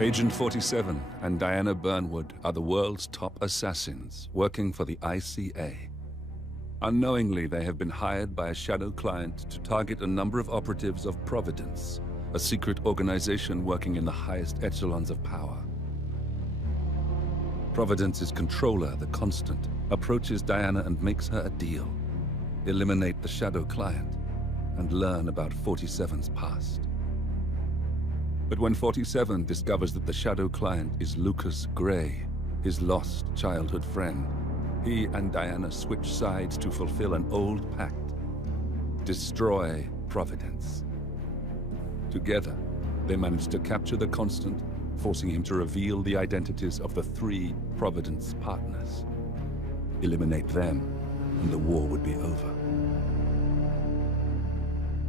Agent 47 and Diana Burnwood are the world's top assassins working for the ICA. Unknowingly, they have been hired by a shadow client to target a number of operatives of Providence, a secret organization working in the highest echelons of power. Providence's controller, the Constant, approaches Diana and makes her a deal. Eliminate the shadow client and learn about 47's past. But when 47 discovers that the shadow client is Lucas Gray, his lost childhood friend, he and Diana switch sides to fulfill an old pact: destroy Providence. Together, they manage to capture the Constant, forcing him to reveal the identities of the 3 Providence partners. Eliminate them, and the war would be over.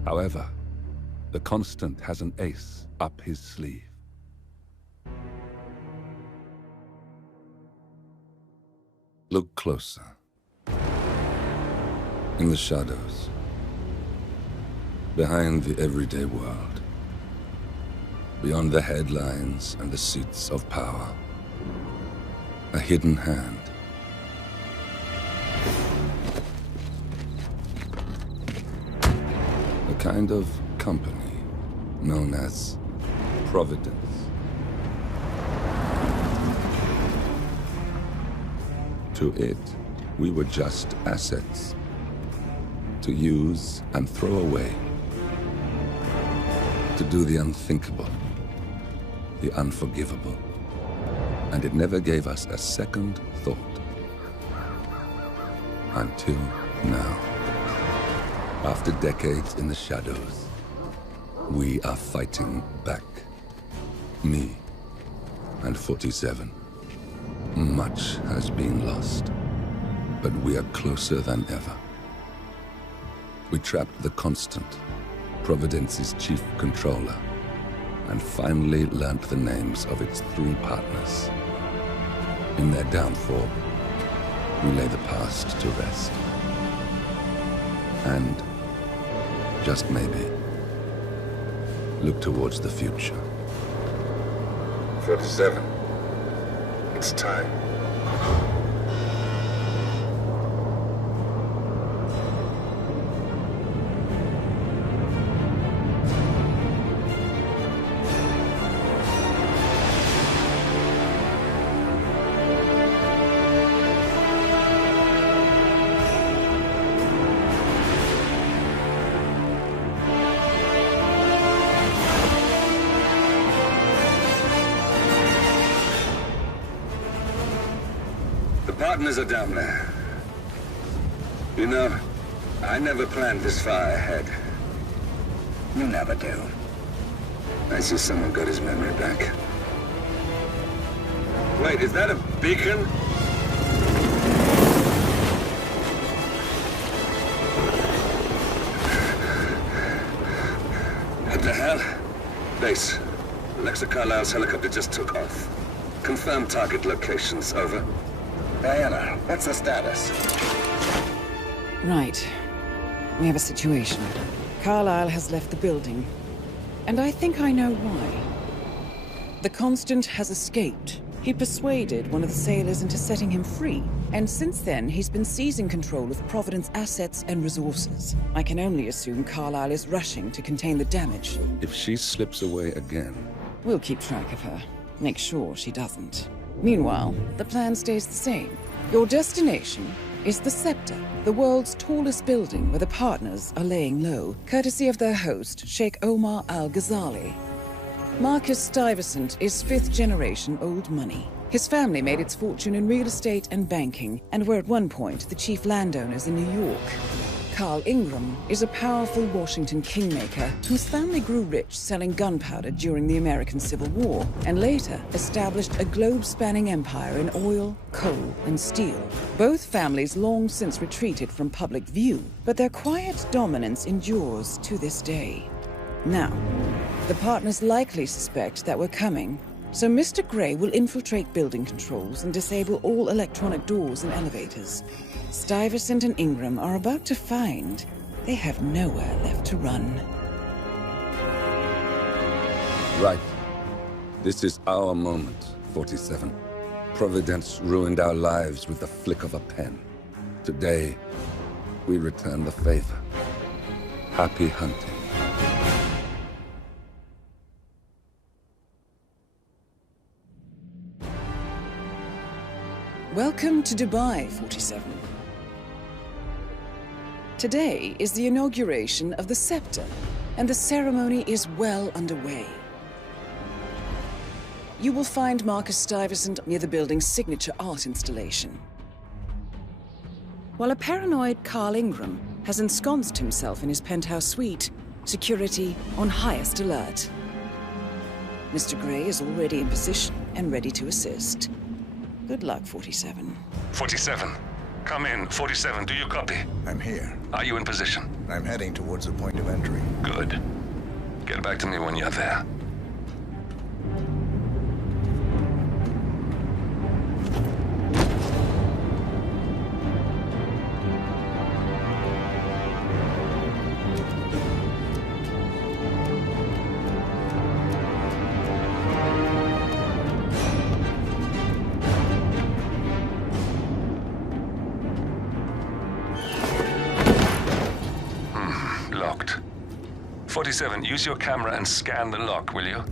However, the Constant has an ace up his sleeve. Look closer. In the shadows. Behind the everyday world. Beyond the headlines and the seats of power. A hidden hand. A kind of company known as Providence. To it, we were just assets. To use and throw away. To do the unthinkable. The unforgivable. And it never gave us a second thought. Until now. After decades in the shadows, we are fighting back. Me and 47. Much has been lost, but we are closer than ever. We trapped the Constant, Providence's chief controller, and finally learnt the names of its 3 partners. In their downfall, we lay the past to rest. And, just maybe, look towards the future. 47. It's time. Partners are down there. You know, I never planned this far ahead. You never do. I see someone got his memory back. Wait, is that a beacon? What the hell? Base. Alexa Carlisle's helicopter just took off. Confirm target locations, over. Diana, what's the status? Right. We have a situation. Carlisle has left the building. And I think I know why. The Constant has escaped. He persuaded one of the sailors into setting him free. And since then, he's been seizing control of Providence assets and resources. I can only assume Carlisle is rushing to contain the damage. If she slips away again... We'll keep track of her. Make sure she doesn't. Meanwhile, the plan stays the same. Your destination is the Scepter, the world's tallest building where the partners are laying low, courtesy of their host, Sheikh Omar Al-Ghazali. Marcus Stuyvesant is 5th-generation old money. His family made its fortune in real estate and banking, and were at one point the chief landowners in New York. Carl Ingram is a powerful Washington kingmaker whose family grew rich selling gunpowder during the American Civil War, and later established a globe-spanning empire in oil, coal, and steel. Both families long since retreated from public view, but their quiet dominance endures to this day. Now, the partners likely suspect that we're coming, so Mr. Gray will infiltrate building controls and disable all electronic doors and elevators. Stuyvesant and Ingram are about to find they have nowhere left to run. Right. This is our moment, 47. Providence ruined our lives with the flick of a pen. Today, we return the favor. Happy hunting. Welcome to Dubai, 47. Today is the inauguration of the Scepter, and the ceremony is well underway. You will find Marcus Stuyvesant near the building's signature art installation. While a paranoid Carl Ingram has ensconced himself in his penthouse suite, security on highest alert. Mr. Gray is already in position and ready to assist. Good luck, 47. 47. Come in. 47, do you copy? I'm here. Are you in position? I'm heading towards the point of entry. Good. Get back to me when you're there. Locked. 47, use your camera and scan the lock, will you?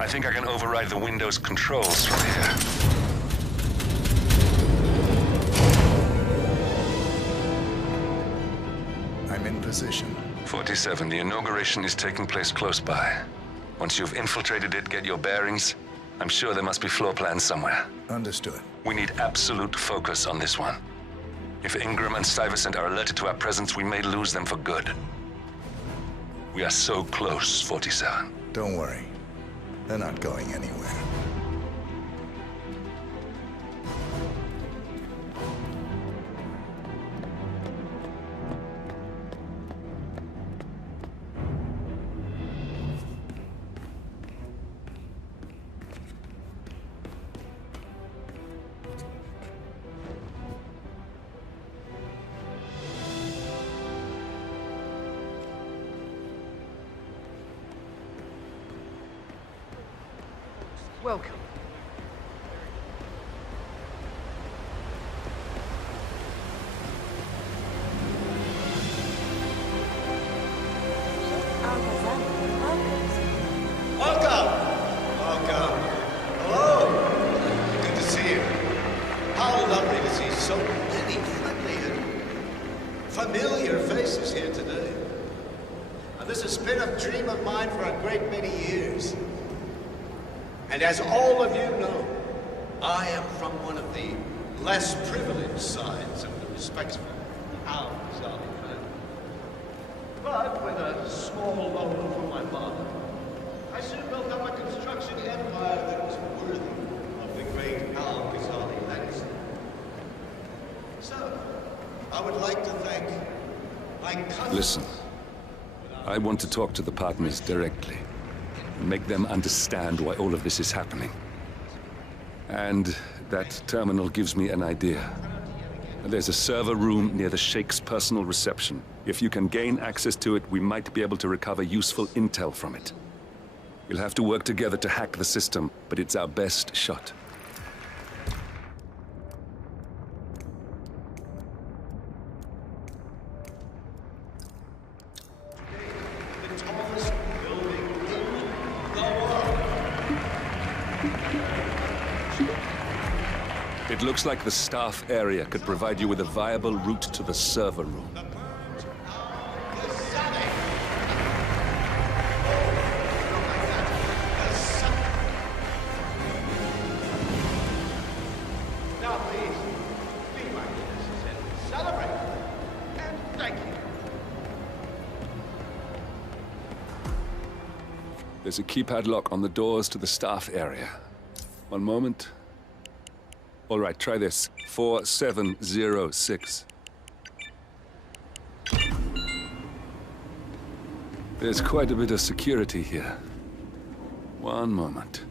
I think I can override the Windows controls from here. I'm in position. 47, the inauguration is taking place close by. Once you've infiltrated it, get your bearings. I'm sure there must be floor plans somewhere. Understood. We need absolute focus on this one. If Ingram and Stuyvesant are alerted to our presence, we may lose them for good. We are so close, 47. Don't worry. They're not going anywhere. Welcome. Welcome. Hello. Good to see you. How lovely to see so many friendly and familiar faces here today. Now, this has been a dream of mine for a great many years. And as all of you know, I am from one of the less privileged sides of the respectful Al-Ghazali family. But with a small loan from my father, I soon built up a construction empire that was worthy of the great Al-Ghazali legacy. So, I would like to thank my cousins. Listen, I want to talk to the partners directly. Make them understand why all of this is happening. And that terminal gives me an idea. There's a server room near the Sheikh's personal reception. If you can gain access to it, we might be able to recover useful intel from it. We'll have to work together to hack the system, but it's our best shot. It looks like the staff area could provide you with a viable route to the server room. Now please, be my guests and celebrate. And thank you. There's a keypad lock on the doors to the staff area. One moment. All right, try this. 4706. There's quite a bit of security here. One moment.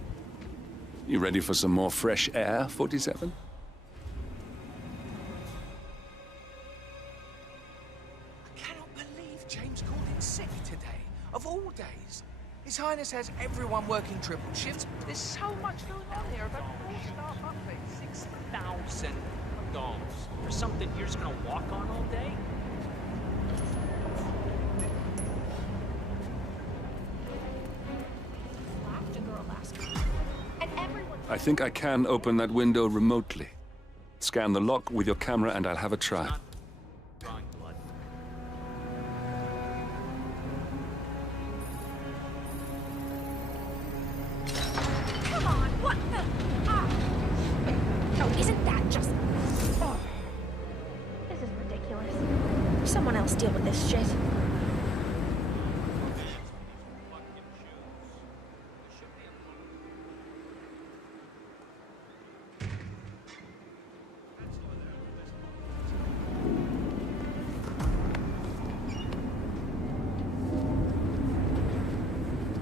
You ready for some more fresh air, 47? I cannot believe James called in sick today. Of all days. His Highness business has everyone working triple shifts. There's so much going on here. About staff upgrade, $6,000 for something you're just gonna walk on all day. I think I can open that window remotely. Scan the lock with your camera and I'll have a try. Drawing blood. Come on, what the? Oh, isn't that just? Oh. This is ridiculous. Someone else deal with this shit.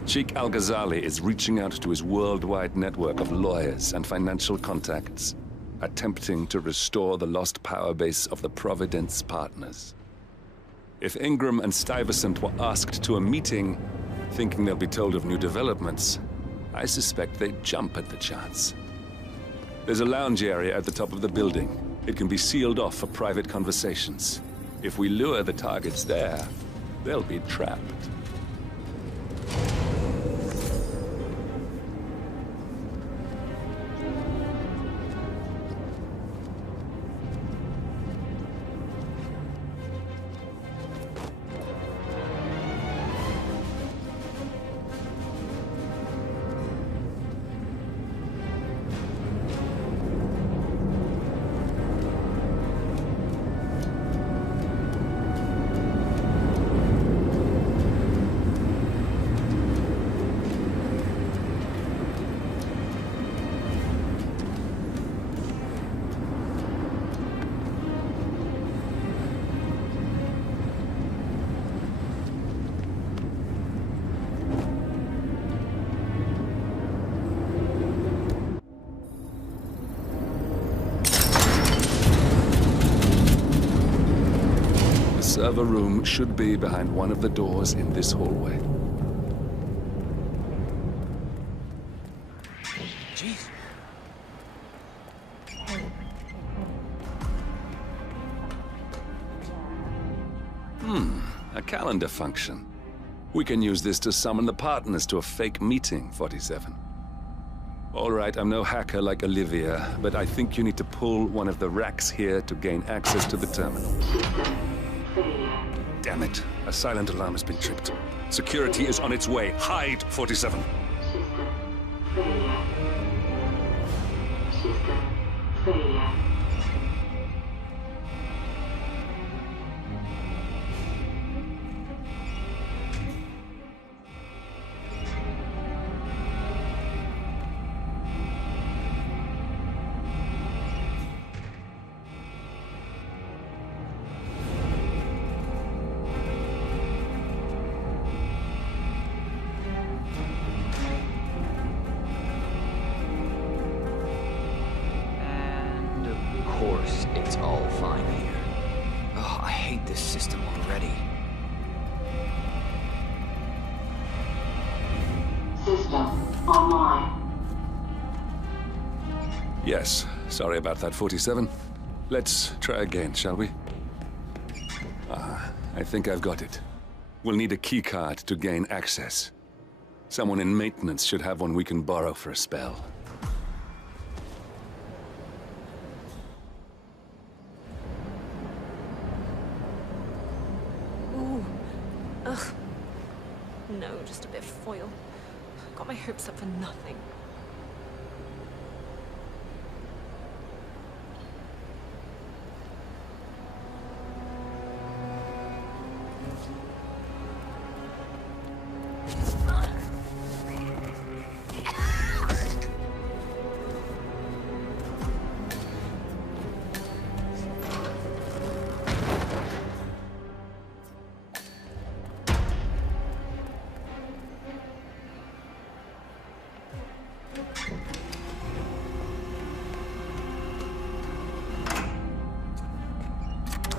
Sheikh Al-Ghazali is reaching out to his worldwide network of lawyers and financial contacts, attempting to restore the lost power base of the Providence partners. If Ingram and Stuyvesant were asked to a meeting, thinking they'll be told of new developments, I suspect they'd jump at the chance. There's a lounge area at the top of the building. It can be sealed off for private conversations. If we lure the targets there, they'll be trapped. The server room should be behind one of the doors in this hallway. Jeez. A calendar function. We can use this to summon the partners to a fake meeting, 47. All right, I'm no hacker like Olivia, but I think you need to pull one of the racks here to gain access to the terminal. Damn it. A silent alarm has been tripped. Security is on its way. Hide, 47. It's all fine here. Oh, I hate this system already. System online. Yes, sorry about that, 47. Let's try again, shall we? I think I've got it. We'll need a keycard to gain access. Someone in maintenance should have one we can borrow for a spell. Ugh. No, just a bit of foil. Got my hopes up for nothing.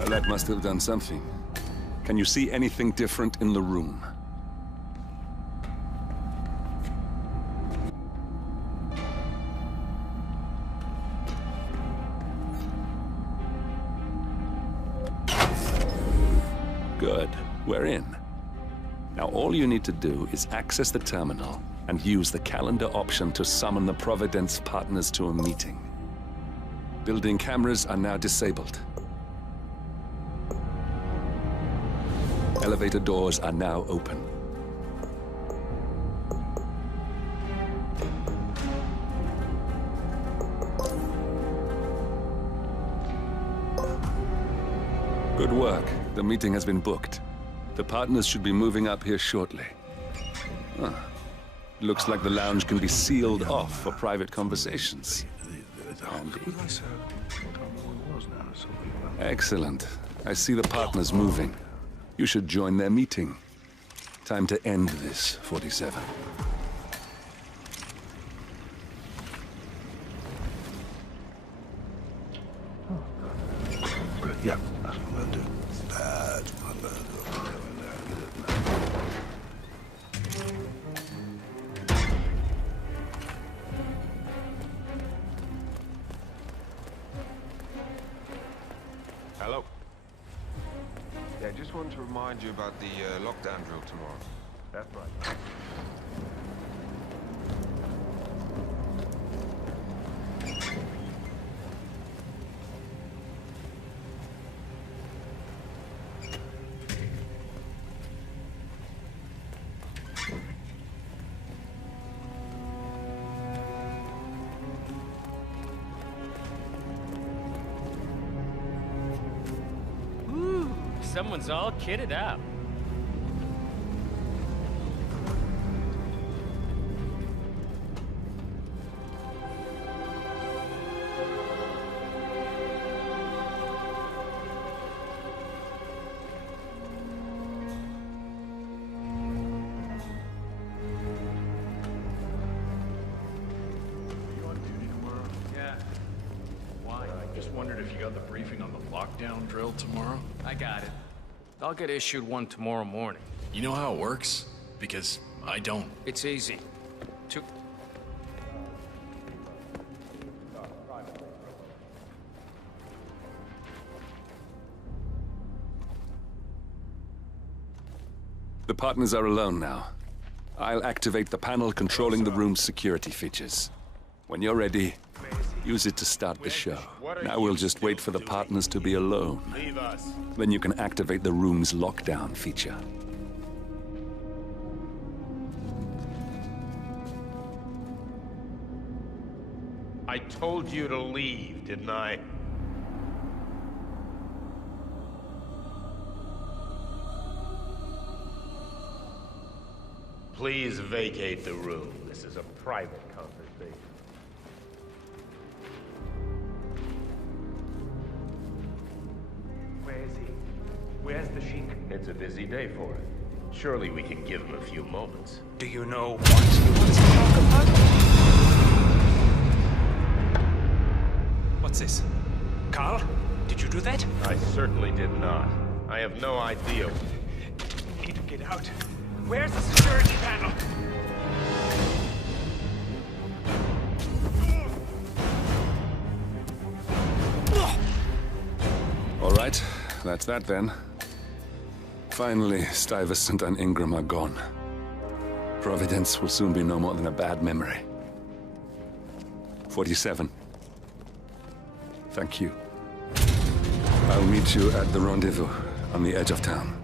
That must have done something. Can you see anything different in the room? Good. We're in. Now all you need to do is access the terminal and use the calendar option to summon the Providence partners to a meeting. Building cameras are now disabled. Elevator doors are now open. Good work. The meeting has been booked. The partners should be moving up here shortly. Huh. Looks like the lounge can be sealed off for private conversations. Handy. Excellent. I see the partners moving. You should join their meeting. Time to end this, 47. Yeah, that's what I'm gonna do. That's what I'm gonna do. Hello. Yeah, just wanted to remind you about the lockdown drill tomorrow. That's right. Someone's all kitted up. You on duty tomorrow? Yeah. Why? I just wondered if you got the briefing on the lockdown drill tomorrow? I got it. I'll get issued one tomorrow morning. You know how it works? Because I don't. It's easy. The partners are alone now. I'll activate the panel controlling the room's security features. When you're ready, use it to start the show. Now we'll just wait for the partners to be alone. Leave us. Then you can activate the room's lockdown feature. I told you to leave, didn't I? Please vacate the room. This is a private conversation. Where is he? Where's the Sheik? It's a busy day for him. Surely we can give him a few moments. Do you know what he wants to talk about? What's this? Carl? Did you do that? I certainly did not. I have no idea. We need to get out. Where's the security panel? All right, that's that then. Finally, Stuyvesant and Ingram are gone. Providence will soon be no more than a bad memory. 47. Thank you. I'll meet you at the rendezvous on the edge of town.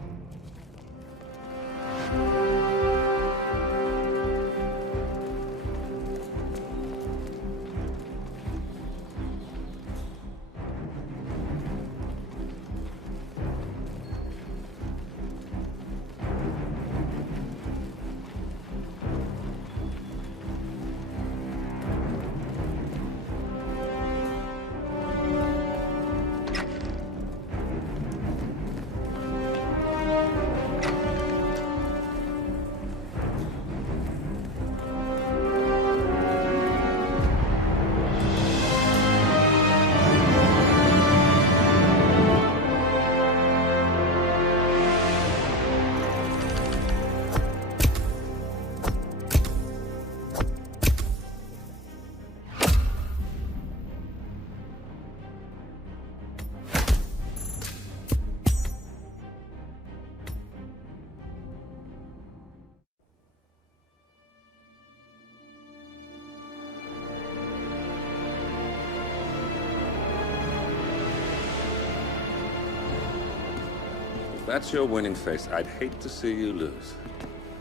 that's your winning face, I'd hate to see you lose.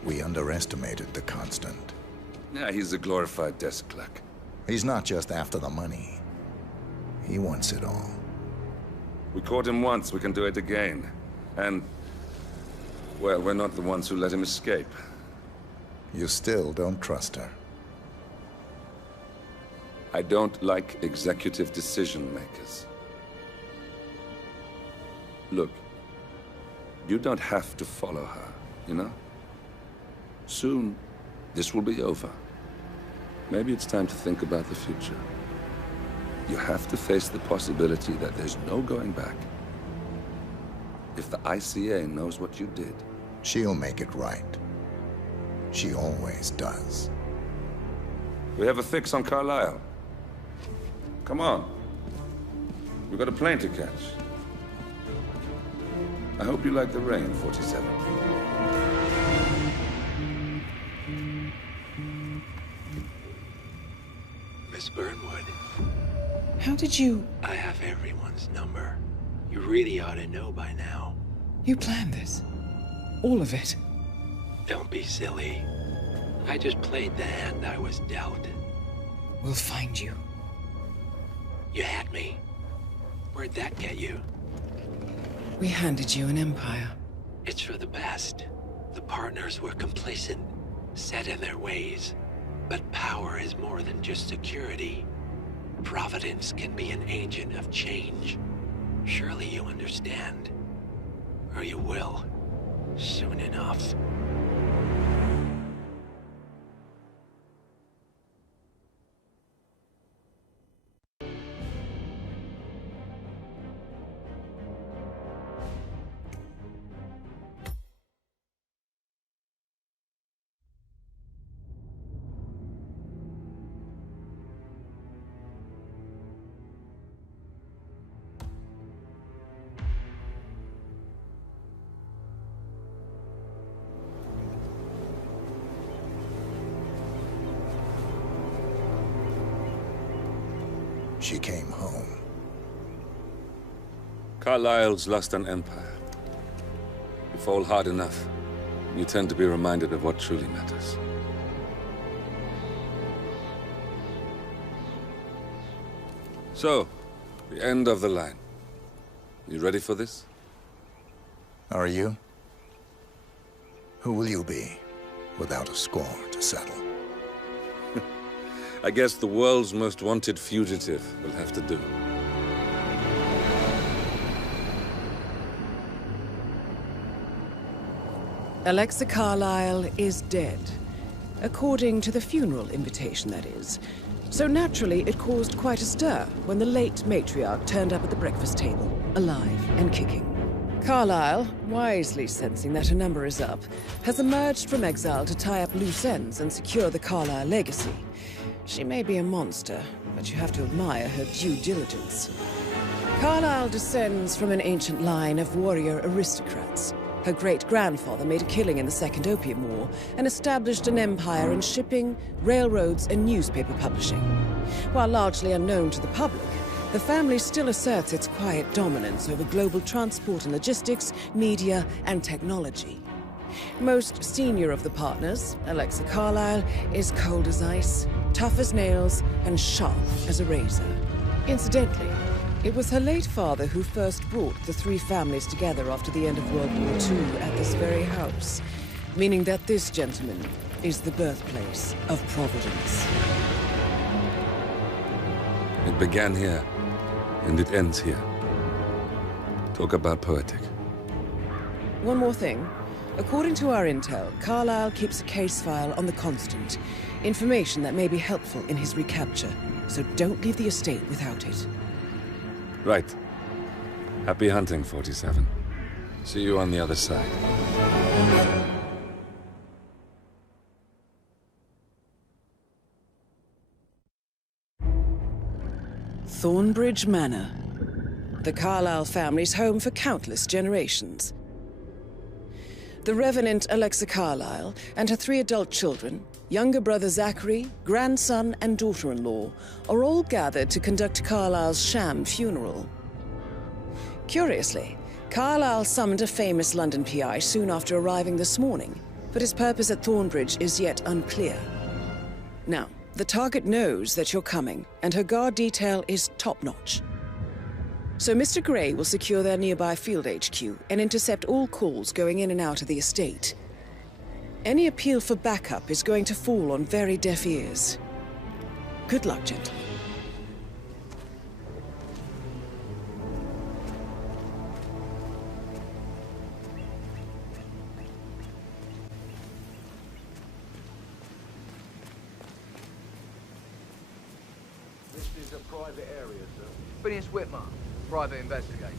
We underestimated the Constant. Yeah, he's a glorified desk clerk. He's not just after the money. He wants it all. We caught him once, we can do it again. And, well, we're not the ones who let him escape. You still don't trust her. I don't like executive decision makers. Look, you don't have to follow her, you know? Soon, this will be over. Maybe it's time to think about the future. You have to face the possibility that there's no going back. If the ICA knows what you did... She'll make it right. She always does. We have a fix on Carlisle. Come on. We've got a plane to catch. I hope you like the rain, 47. Miss Burnwood. How did you... I have everyone's number. You really ought to know by now. You planned this? All of it? Don't be silly. I just played the hand I was dealt. We'll find you. You had me. Where'd that get you? We handed you an empire. It's for the best. The partners were complacent, set in their ways. But power is more than just security. Providence can be an agent of change. Surely you understand. Or you will. Soon enough. She came home. Carlisle's lost an empire. You fall hard enough, you tend to be reminded of what truly matters. So, the end of the line. You ready for this? Are you? Who will you be, without a score to settle? I guess the world's most wanted fugitive will have to do. Alexa Carlisle is dead. According to the funeral invitation, that is. So naturally, it caused quite a stir when the late matriarch turned up at the breakfast table, alive and kicking. Carlisle, wisely sensing that her number is up, has emerged from exile to tie up loose ends and secure the Carlisle legacy. She may be a monster, but you have to admire her due diligence. Carlisle descends from an ancient line of warrior aristocrats. Her great-grandfather made a killing in the Second Opium War and established an empire in shipping, railroads, and newspaper publishing. While largely unknown to the public, the family still asserts its quiet dominance over global transport and logistics, media, and technology. Most senior of the partners, Alexa Carlisle, is cold as ice, tough as nails, and sharp as a razor. Incidentally, it was her late father who first brought the three families together after the end of World War II at this very house, meaning that this gentleman is the birthplace of Providence. It began here, and it ends here. Talk about poetic. One more thing. According to our intel, Carlisle keeps a case file on the Constant. Information that may be helpful in his recapture, so don't leave the estate without it. Right. Happy hunting, 47. See you on the other side. Thornbridge Manor. The Carlisle family's home for countless generations. The Revenant Alexa Carlisle and her 3 adult children, younger brother Zachary, grandson, and daughter-in-law, are all gathered to conduct Carlisle's sham funeral. Curiously, Carlyle summoned a famous London PI soon after arriving this morning, but his purpose at Thornbridge is yet unclear. Now, the target knows that you're coming, and her guard detail is top-notch. So Mr. Gray will secure their nearby field HQ and intercept all calls going in and out of the estate. Any appeal for backup is going to fall on very deaf ears. Good luck, gentlemen. This is a private area, sir. Phineas Whitmer, private investigator.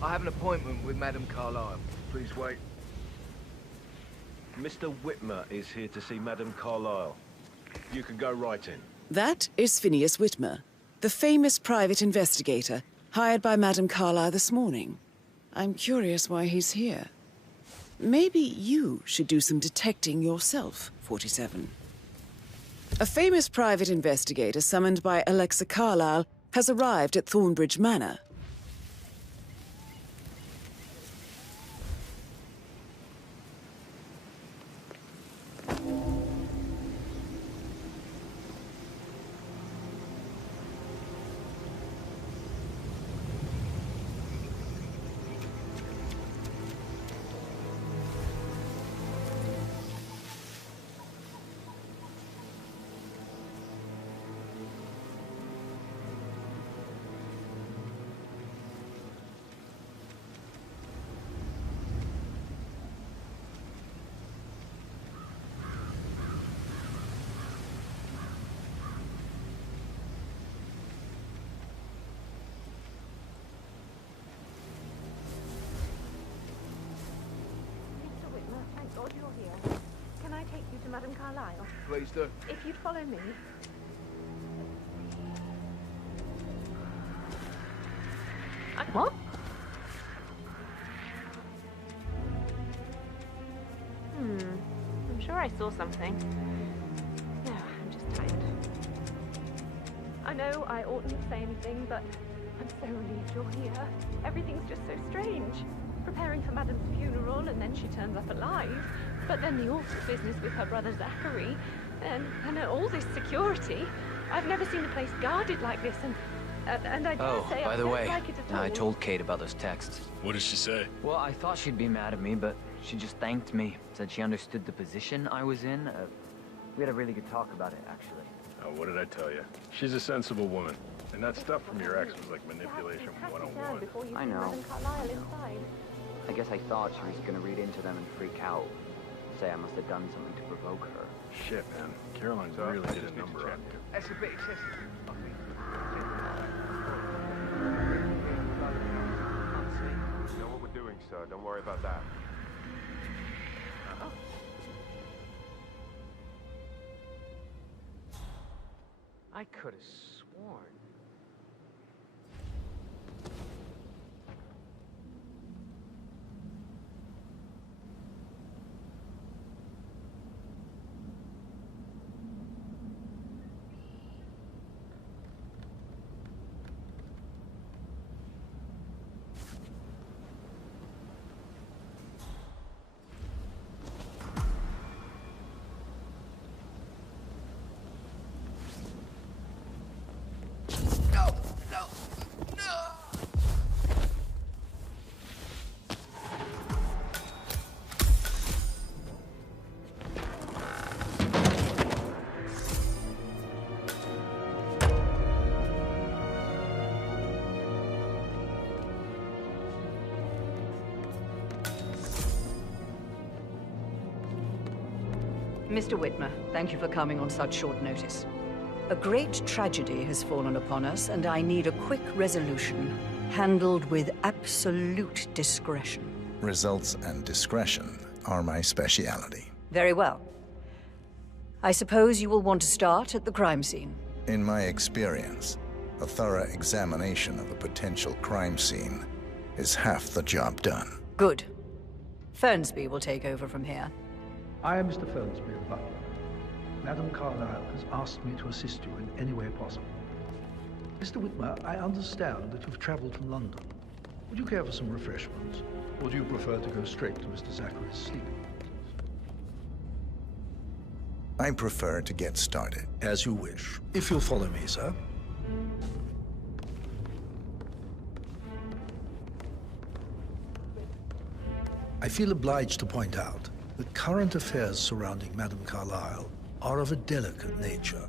I have an appointment with Madame Carlyle. Please wait. Mr. Whitmer is here to see Madame Carlyle. You can go right in. That is Phineas Whitmer, the famous private investigator hired by Madame Carlyle this morning. I'm curious why he's here. Maybe you should do some detecting yourself, 47. A famous private investigator summoned by Alexa Carlyle has arrived at Thornbridge Manor. God you're here. Can I take you to Madame Carlyle? Please do. If you'd follow me. What? I'm sure I saw something. No, I'm just tired. I know I oughtn't say anything, but I'm so relieved you're here. Everything's just so strange. Preparing for Madame's funeral, and then she turns up alive. But then the awful business with her brother Zachary, and all this security. I've never seen a place guarded like this, and I dare say I don't like it at all. I told Kate about those texts. What did she say? Well, I thought she'd be mad at me, but she just thanked me. Said she understood the position I was in. We had a really good talk about it, actually. Oh, what did I tell you? She's a sensible woman. And that stuff from your ex was like manipulation 101. I know. I guess I thought she was gonna read into them and freak out. Say I must have done something to provoke her. Shit, man. Caroline's really hit a number on you. That's a bit excessive, I think. You know what we're doing, sir. Don't worry about that. I could have sworn. Mr. Whitmer, thank you for coming on such short notice. A great tragedy has fallen upon us, and I need a quick resolution, handled with absolute discretion. Results and discretion are my speciality. Very well. I suppose you will want to start at the crime scene. In my experience, a thorough examination of a potential crime scene is half the job done. Good. Fernsby will take over from here. I am Mr. Fernsby of Butler. Madame Carlyle has asked me to assist you in any way possible. Mr. Whitmer, I understand that you've traveled from London. Would you care for some refreshments? Or do you prefer to go straight to Mr. Zachary's sleeping quarters? I prefer to get started. As you wish. If you'll follow me, sir. I feel obliged to point out that current affairs surrounding Madame Carlyle are of a delicate nature.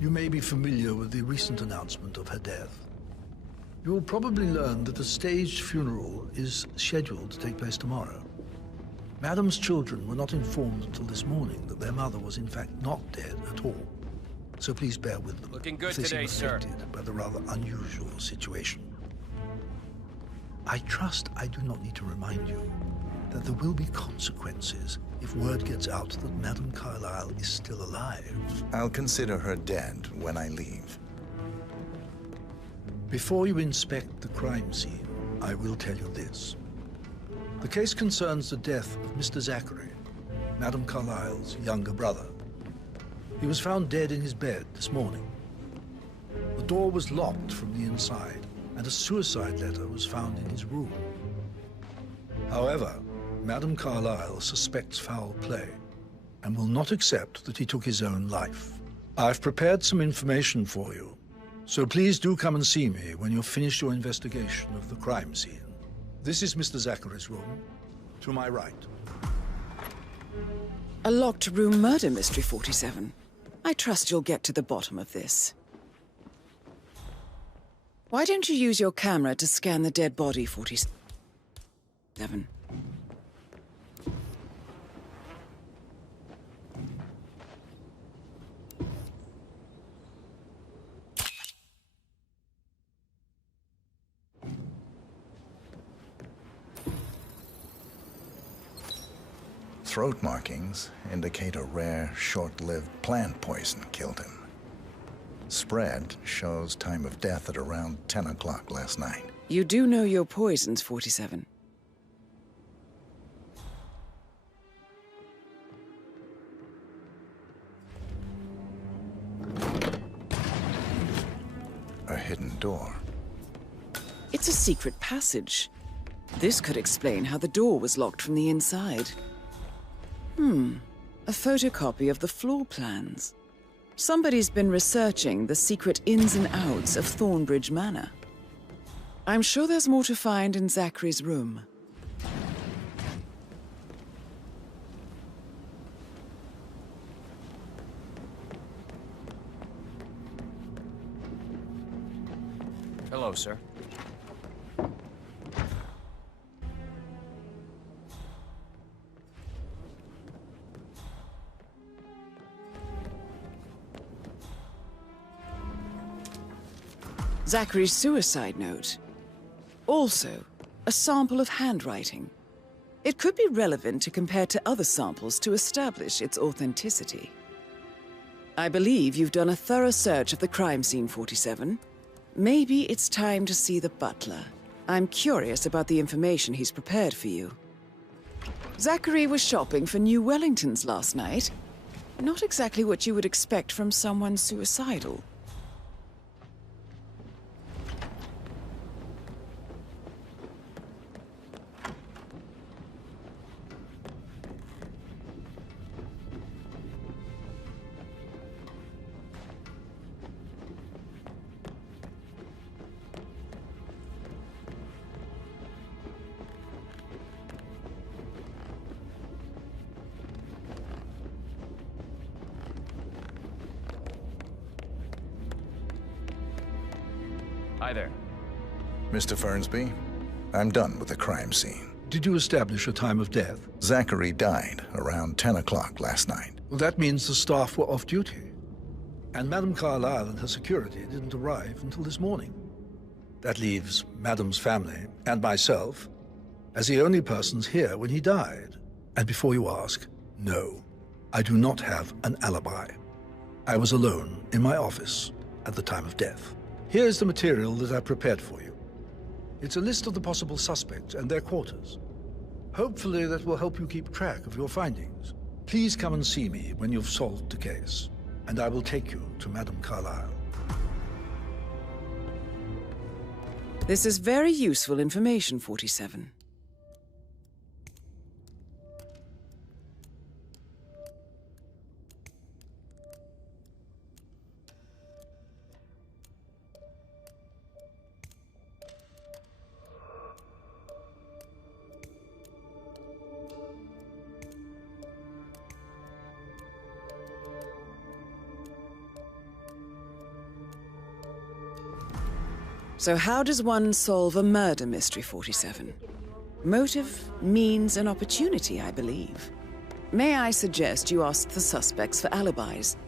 You may be familiar with the recent announcement of her death. You will probably learn that a staged funeral is scheduled to take place tomorrow. Madame's children were not informed until this morning that their mother was in fact not dead at all. So please bear with them. Looking good if they today, seem sir. affected by the rather unusual situation. I trust I do not need to remind you that there will be consequences if word gets out that Madame Carlyle is still alive. I'll consider her dead when I leave. Before you inspect the crime scene, I will tell you this. The case concerns the death of Mr. Zachary, Madame Carlyle's younger brother. He was found dead in his bed this morning. The door was locked from the inside, and a suicide letter was found in his room. However, Madame Carlyle suspects foul play and will not accept that he took his own life. I've prepared some information for you, so please do come and see me when you've finished your investigation of the crime scene. This is Mr. Zachary's room, to my right. A locked room murder mystery, 47. I trust you'll get to the bottom of this. Why don't you use your camera to scan the dead body, 47? Throat markings indicate a rare, short-lived plant poison killed him. Spread shows time of death at around 10 o'clock last night. You do know your poisons, 47. A hidden door. It's a secret passage. This could explain how the door was locked from the inside. A photocopy of the floor plans. Somebody's been researching the secret ins and outs of Thornbridge Manor. I'm sure there's more to find in Zachary's room. Hello, sir. Zachary's suicide note. Also, a sample of handwriting. It could be relevant to compare to other samples to establish its authenticity. I believe you've done a thorough search of the crime scene, 47. Maybe it's time to see the butler. I'm curious about the information he's prepared for you. Zachary was shopping for new Wellingtons last night. Not exactly what you would expect from someone suicidal. Hi there. Mr. Fernsby, I'm done with the crime scene. Did you establish a time of death? Zachary died around 10 o'clock last night. Well, that means the staff were off duty. And Madame Carlyle and her security didn't arrive until this morning. That leaves Madame's family and myself as the only persons here when he died. And before you ask, no, I do not have an alibi. I was alone in my office at the time of death. Here's the material that I prepared for you. It's a list of the possible suspects and their quarters. Hopefully that will help you keep track of your findings. Please come and see me when you've solved the case, and I will take you to Madame Carlyle. This is very useful information, 47. So how does one solve a murder mystery, 47? Motive, means, and opportunity, I believe. May I suggest you ask the suspects for alibis?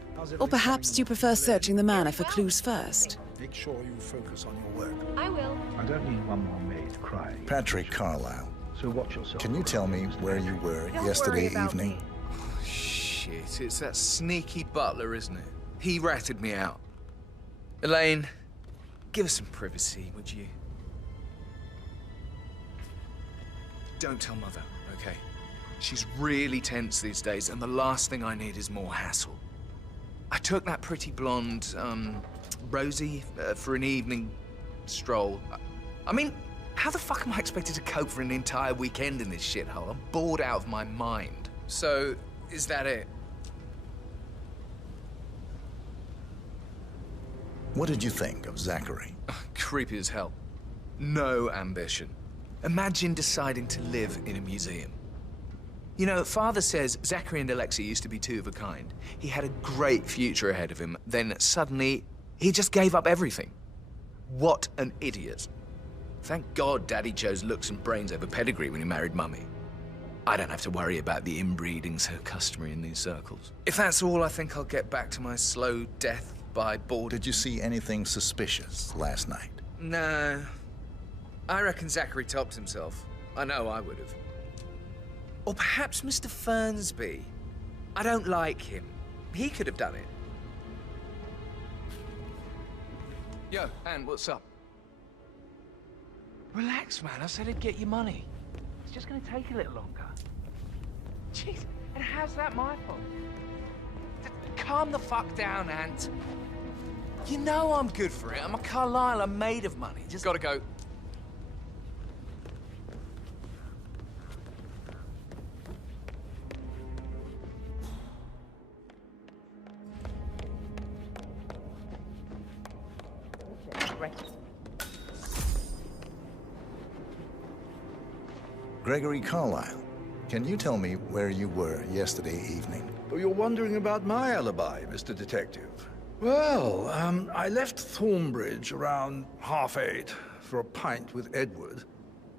Or perhaps you prefer searching the manor for clues first? Make sure you focus on your work. I will. I don't need one more maid crying. Patrick Carlisle. So watch yourself. Can you tell me where you were yesterday evening? Oh, shit, it's that sneaky butler, isn't it? He ratted me out. Elaine, give us some privacy, would you? Don't tell Mother, okay? She's really tense these days, and the last thing I need is more hassle. I took that pretty blonde, Rosie, for an evening stroll. I mean, how the fuck am I expected to cope for an entire weekend in this shithole? I'm bored out of my mind. So, is that it? What did you think of Zachary? Creepy as hell. No ambition. Imagine deciding to live in a museum. You know, Father says Zachary and Alexa used to be two of a kind. He had a great future ahead of him, then suddenly, he just gave up everything. What an idiot. Thank God Daddy chose looks and brains over pedigree when he married Mummy. I don't have to worry about the inbreeding so customary in these circles. If that's all, I think I'll get back to my slow death by boredom. Did you see anything suspicious last night? No. I reckon Zachary topped himself. I know I would have. Or perhaps Mr. Fernsby. I don't like him. He could have done it. Yo, Anne, what's up? Relax, man. I said I'd get you money. It's just gonna take a little longer. Jeez, and how's that my fault? Calm the fuck down, Ant. You know I'm good for it. I'm a Carlisle. I'm made of money. Just gotta go. Gregory Carlisle, can you tell me where you were yesterday evening? Oh, you're wondering about my alibi, Mr. Detective. Well, I left Thornbridge around 8:30 for a pint with Edward.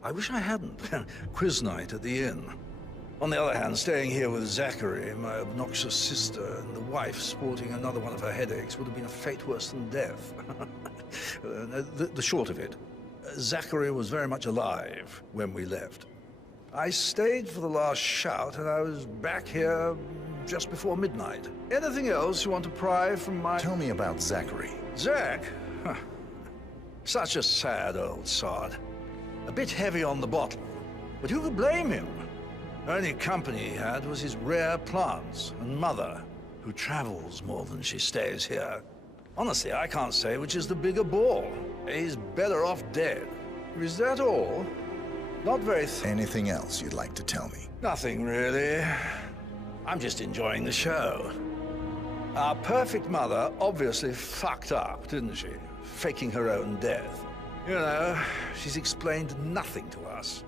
I wish I hadn't. Quiz night at the inn. On the other hand, staying here with Zachary, my obnoxious sister, and the wife sporting another one of her headaches would have been a fate worse than death. The short of it, Zachary was very much alive when we left. I stayed for the last shout, and I was back here just before midnight. Anything else you want to pry from my... Tell me about Zachary. Zach? Huh. Such a sad old sod. A bit heavy on the bottle, but who could blame him? Only company he had was his rare plants and Mother, who travels more than she stays here. Honestly, I can't say which is the bigger ball. He's better off dead. Is that all? Not very... Anything else you'd like to tell me? Nothing, really. I'm just enjoying the show. Our perfect mother obviously fucked up, didn't she? Faking her own death. You know, she's explained nothing to us.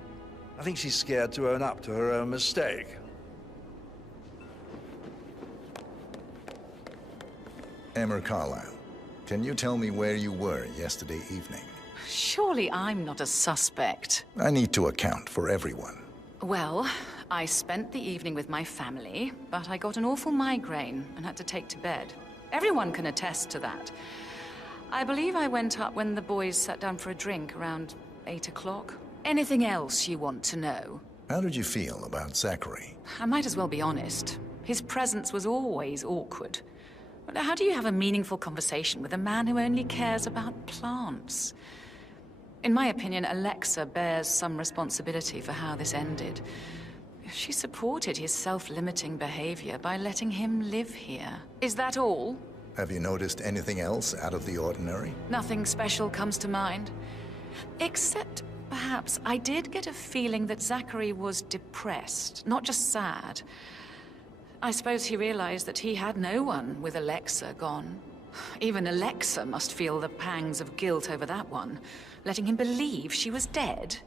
I think she's scared to own up to her own mistake. Emma Carlisle, can you tell me where you were yesterday evening? Surely I'm not a suspect. I need to account for everyone. Well, I spent the evening with my family, but I got an awful migraine and had to take to bed. Everyone can attest to that. I believe I went up when the boys sat down for a drink around 8 o'clock. Anything else you want to know? How did you feel about Zachary? I might as well be honest. His presence was always awkward. But how do you have a meaningful conversation with a man who only cares about plants? In my opinion, Alexa bears some responsibility for how this ended. She supported his self-limiting behavior by letting him live here. Is that all? Have you noticed anything else out of the ordinary? Nothing special comes to mind. Except, perhaps, I did get a feeling that Zachary was depressed, not just sad. I suppose he realized that he had no one with Alexa gone. Even Alexa must feel the pangs of guilt over that one, letting him believe she was dead.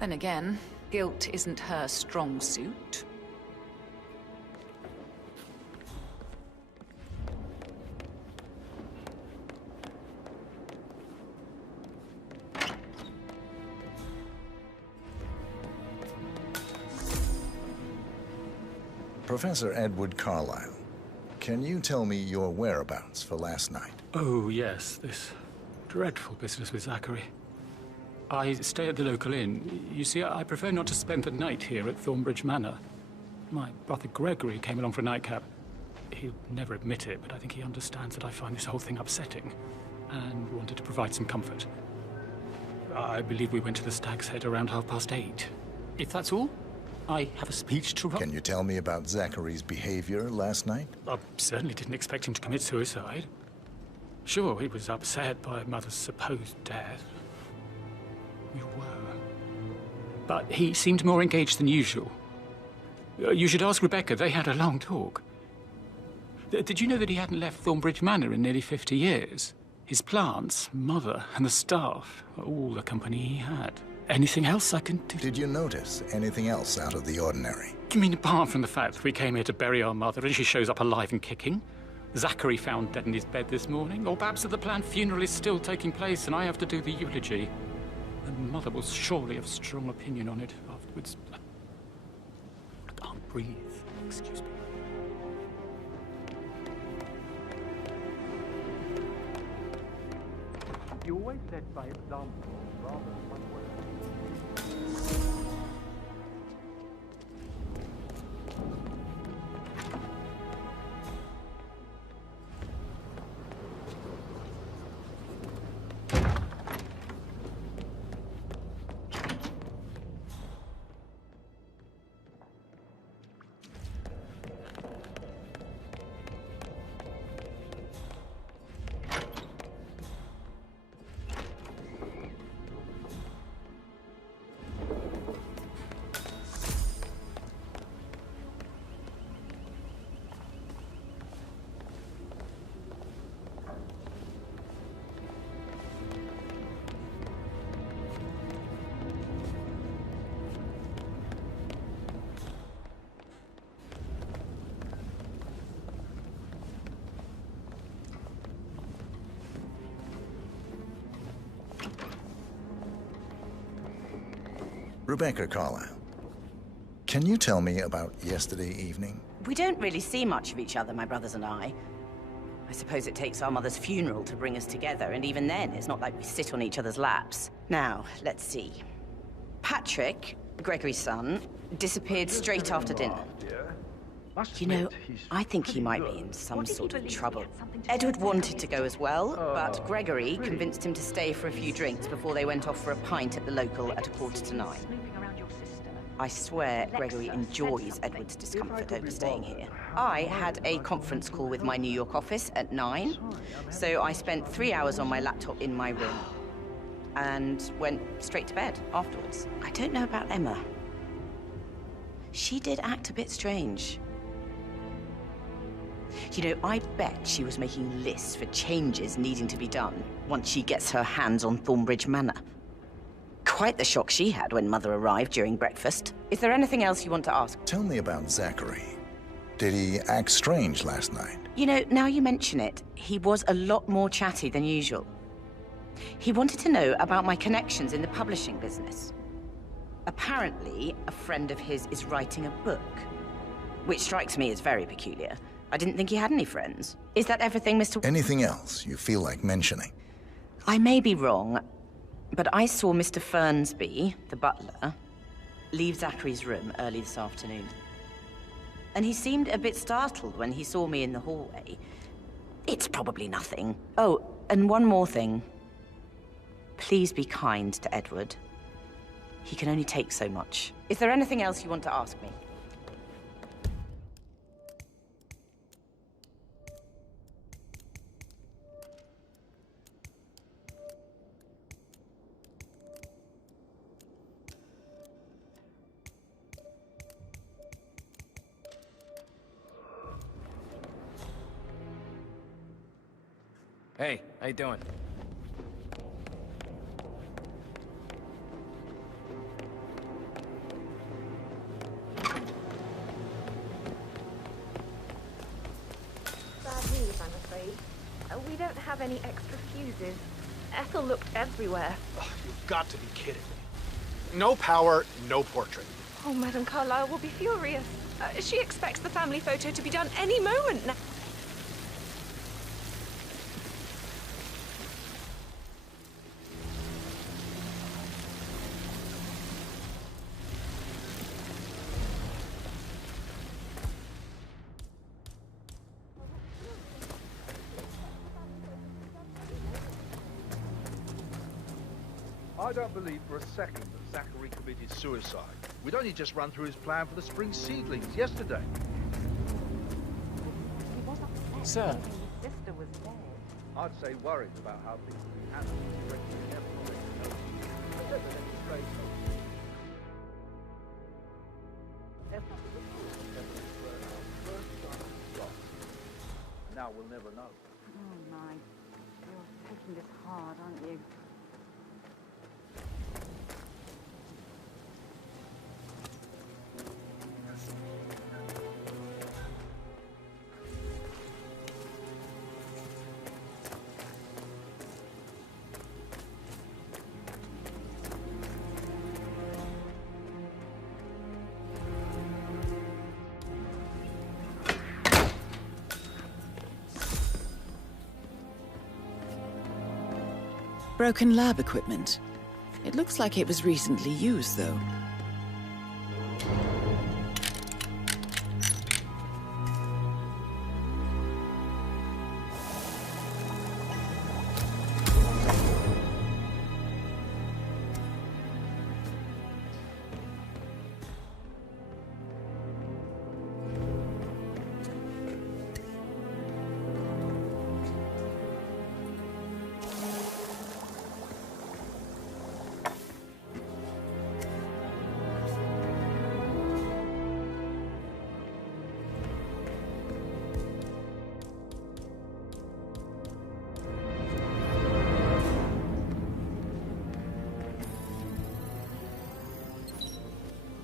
Then again, guilt isn't her strong suit. Professor Edward Carlyle, can you tell me your whereabouts for last night? Oh, yes, this dreadful business with Zachary. I stay at the local inn. You see, I prefer not to spend the night here at Thornbridge Manor. My brother Gregory came along for a nightcap. He'll never admit it, but I think he understands that I find this whole thing upsetting and wanted to provide some comfort. I believe we went to the Stag's Head around 8:30. If that's all, I have a speech to write. Can you tell me about Zachary's behavior last night? I certainly didn't expect him to commit suicide. Sure, he was upset by Mother's supposed death. We were. But he seemed more engaged than usual. You should ask Rebecca. They had a long talk. Did you know that he hadn't left Thornbridge Manor in nearly 50 years? His plants, Mother, and the staff, all the company he had. Anything else I can do? Did you notice anything else out of the ordinary? You mean apart from the fact that we came here to bury our mother and she shows up alive and kicking? Zachary found dead in his bed this morning? Or perhaps that the planned funeral is still taking place and I have to do the eulogy? And Mother will surely have a strong opinion on it afterwards. I can't breathe. Excuse me. You always led by example rather than by word. Rebecca Carlyle, can you tell me about yesterday evening? We don't really see much of each other, my brothers and I. I suppose it takes our mother's funeral to bring us together, and even then, it's not like we sit on each other's laps. Now, let's see. Patrick, Gregory's son, disappeared straight after dinner. You know, I think he might be in some sort of trouble. Edward wanted to go as well, but Gregory convinced him to stay for a few drinks before they went off for a pint at the local at 9:15. I swear Gregory enjoys Edward's discomfort over staying here. I had a conference call with my New York office at 9, so I spent 3 hours on my laptop in my room and went straight to bed afterwards. I don't know about Emma. She did act a bit strange. You know, I bet she was making lists for changes needing to be done once she gets her hands on Thornbridge Manor. Quite the shock she had when Mother arrived during breakfast. Is there anything else you want to ask? Tell me about Zachary. Did he act strange last night? You know, now you mention it, he was a lot more chatty than usual. He wanted to know about my connections in the publishing business. Apparently, a friend of his is writing a book, which strikes me as very peculiar. I didn't think he had any friends. Is that everything, Mr. Anything else you feel like mentioning? I may be wrong, but I saw Mr. Fernsby, the butler, leave Zachary's room early this afternoon. And he seemed a bit startled when he saw me in the hallway. It's probably nothing. Oh, and one more thing. Please be kind to Edward. He can only take so much. Is there anything else you want to ask me? Hey, how you doing? Bad news, I'm afraid. We don't have any extra fuses. Ethel looked everywhere. Ugh, you've got to be kidding me. No power, no portrait. Oh, Madame Carlyle will be furious. She expects the family photo to be done any moment now. I don't believe for a second that Zachary committed suicide. We'd only just run through his plan for the spring seedlings yesterday. Sir. His sister was dead. I'd say worried about how things will be handled. Now we'll never know. Oh my, you're taking this hard, aren't you? Broken lab equipment. It looks like it was recently used, though.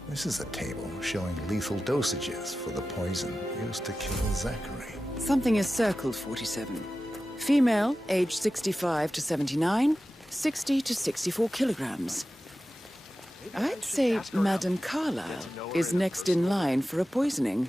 This is a table showing lethal dosages for the poison used to kill Zachary. Something is circled 47. Female, age 65 to 79, 60 to 64 kilograms. I'd say Madame Carlyle is next in line for a poisoning.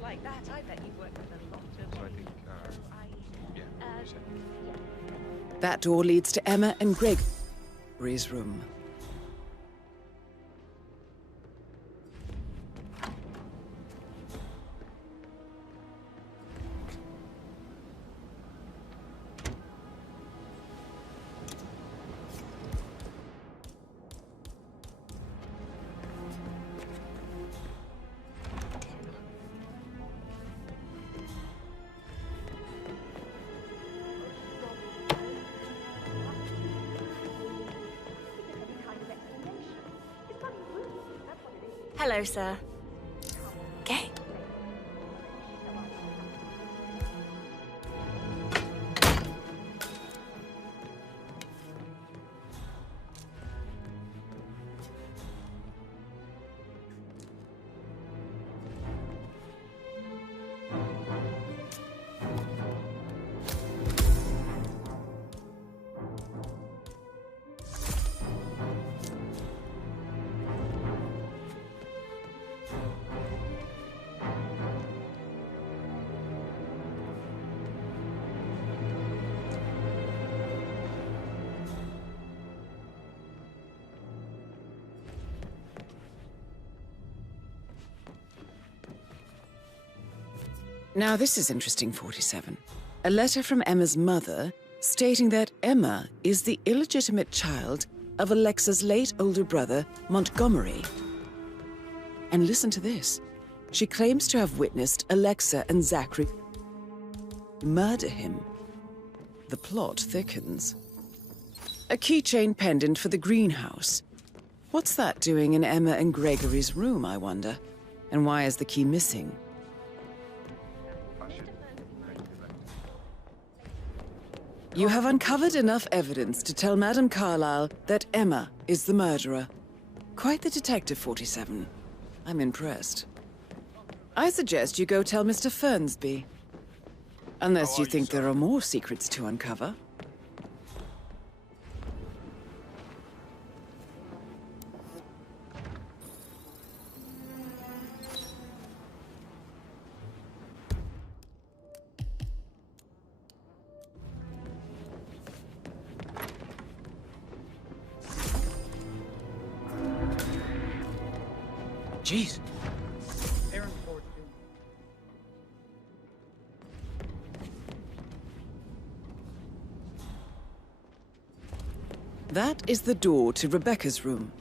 Like that, I bet you've worked with a lot of... So I think, yeah. That door leads to Emma and Gregory's room. Hello, sir. Okay. Now this is interesting, 47. A letter from Emma's mother stating that Emma is the illegitimate child of Alexa's late older brother, Montgomery. And listen to this. She claims to have witnessed Alexa and Zachary murder him. The plot thickens. A keychain pendant for the greenhouse. What's that doing in Emma and Gregory's room, I wonder? And why is the key missing? You have uncovered enough evidence to tell Madame Carlyle that Emma is the murderer. Quite the detective, 47. I'm impressed. I suggest you go tell Mr. Fernsby. Unless you think there are more secrets to uncover. Jeez. That is the door to Rebecca's room.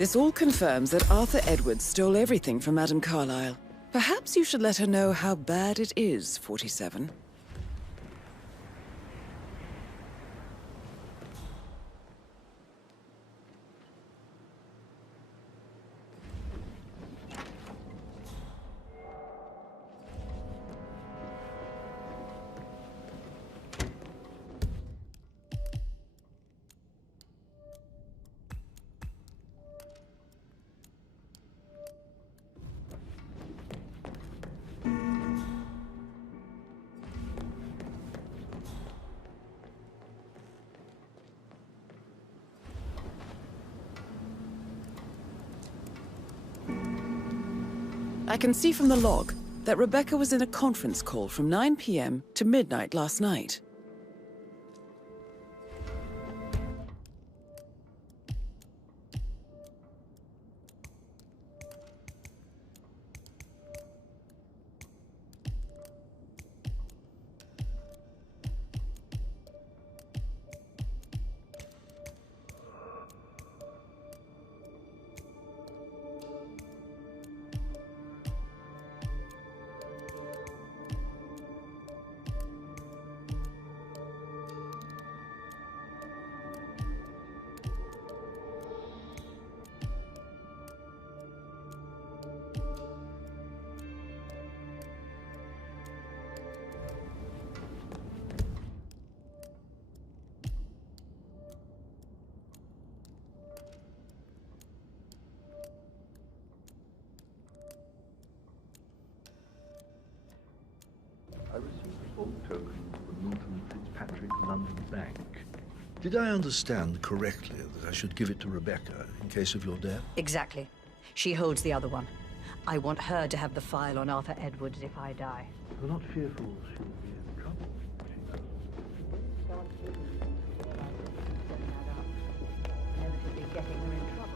This all confirms that Arthur Edwards stole everything from Madame Carlyle. Perhaps you should let her know how bad it is, 47. I can see from the log that Rebecca was in a conference call from 9 p.m. to midnight last night. I received a full token from Milton Fitzpatrick London Bank. Did I understand correctly that I should give it to Rebecca in case of your death? Exactly. She holds the other one. I want her to have the file on Arthur Edwards if I die. You're not fearful she'll be in trouble? Inevitably getting her in trouble.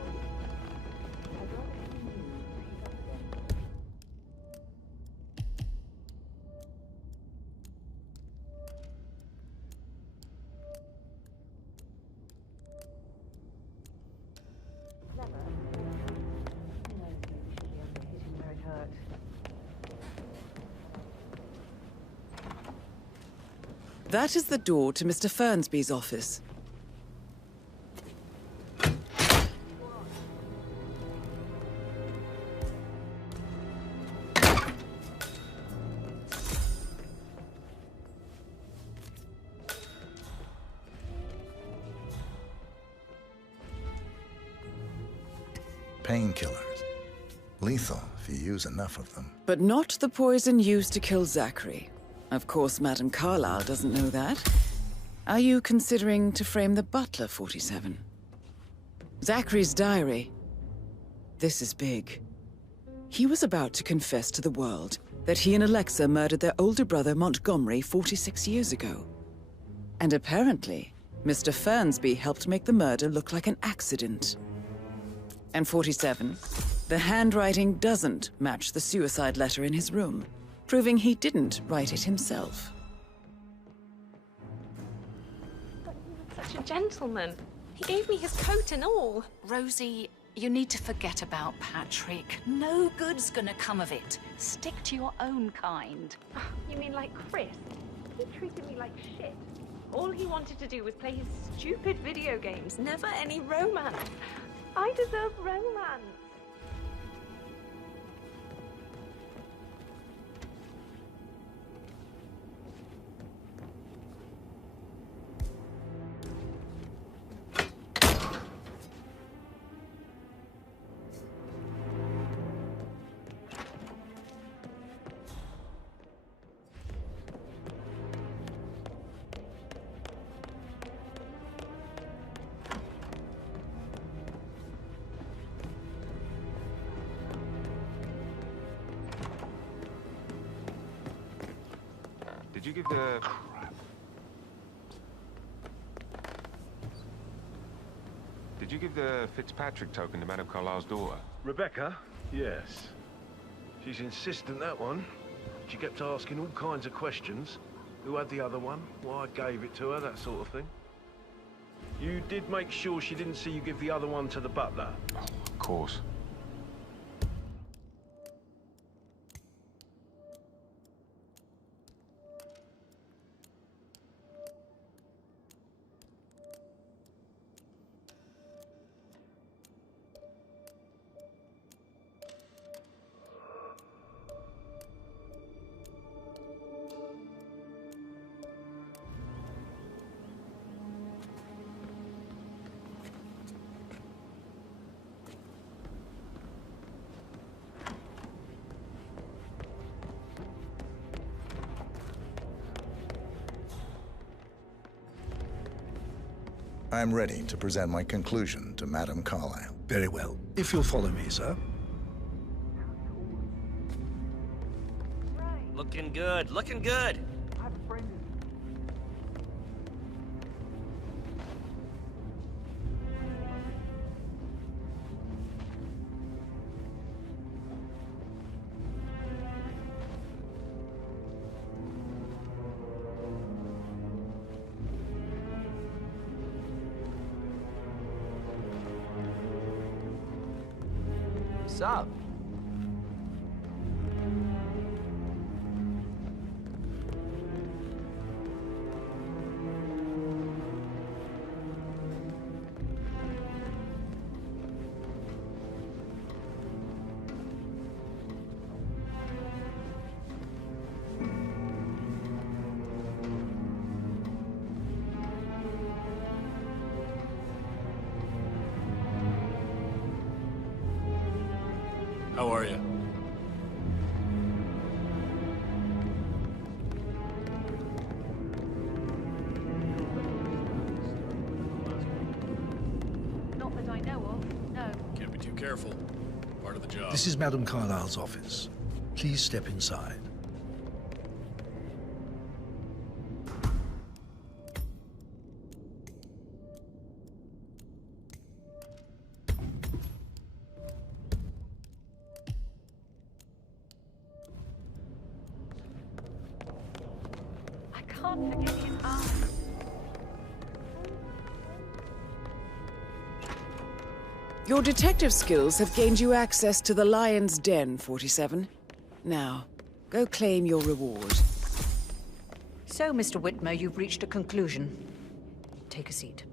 That is the door to Mr. Fernsby's office. Painkillers. Lethal if you use enough of them. But not the poison used to kill Zachary. Of course, Madame Carlyle doesn't know that. Are you considering to frame the butler, 47? Zachary's diary. This is big. He was about to confess to the world that he and Alexa murdered their older brother Montgomery 46 years ago. And apparently, Mr. Fernsby helped make the murder look like an accident. And 47, the handwriting doesn't match the suicide letter in his room, proving he didn't write it himself. But he was such a gentleman. He gave me his coat and all. Rosie, you need to forget about Patrick. No good's gonna come of it. Stick to your own kind. You mean like Chris? He treated me like shit. All he wanted to do was play his stupid video games, never any romance. I deserve romance. Did you give the... Did you give the Fitzpatrick token to Madame Carlyle's daughter? Rebecca? Yes. She's insistent, that one. She kept asking all kinds of questions. Who had the other one? Why I gave it to her, that sort of thing. You did make sure she didn't see you give the other one to the butler? Oh, of course. I'm ready to present my conclusion to Madame Carlyle. Very well. If you'll follow me, sir. Looking good, looking good. What's up? How are you? Not that I know of, no. Can't be too careful. Part of the job. This is Madame Carlyle's office. Please step inside. I can't forget his eyes. Your detective skills have gained you access to the Lion's Den, 47. Now, go claim your reward. So, Mr. Whitmer, you've reached a conclusion. Take a seat.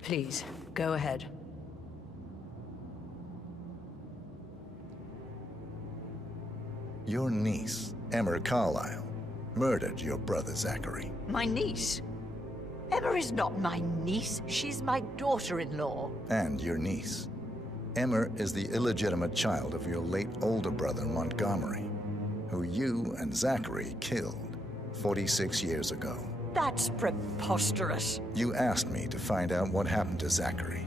Please, go ahead. Your niece, Emma Carlyle, murdered your brother Zachary. My niece? Emma is not my niece. She's my daughter-in-law. And your niece. Emma is the illegitimate child of your late older brother Montgomery, who you and Zachary killed 46 years ago. That's preposterous. You asked me to find out what happened to Zachary.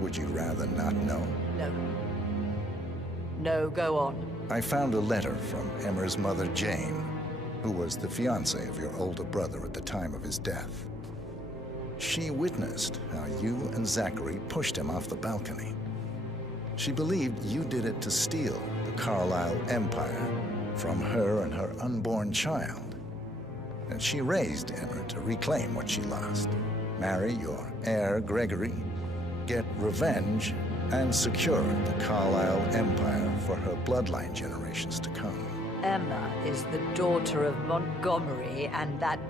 Would you rather not know? No. No, go on. I found a letter from Emma's mother, Jane, who was the fiancée of your older brother at the time of his death. She witnessed how you and Zachary pushed him off the balcony. She believed you did it to steal the Carlyle empire from her and her unborn child. And she raised Emma to reclaim what she lost. Marry your heir, Gregory, get revenge, and secure the Carlyle empire for her bloodline generations to come. Emma is the daughter of Montgomery and that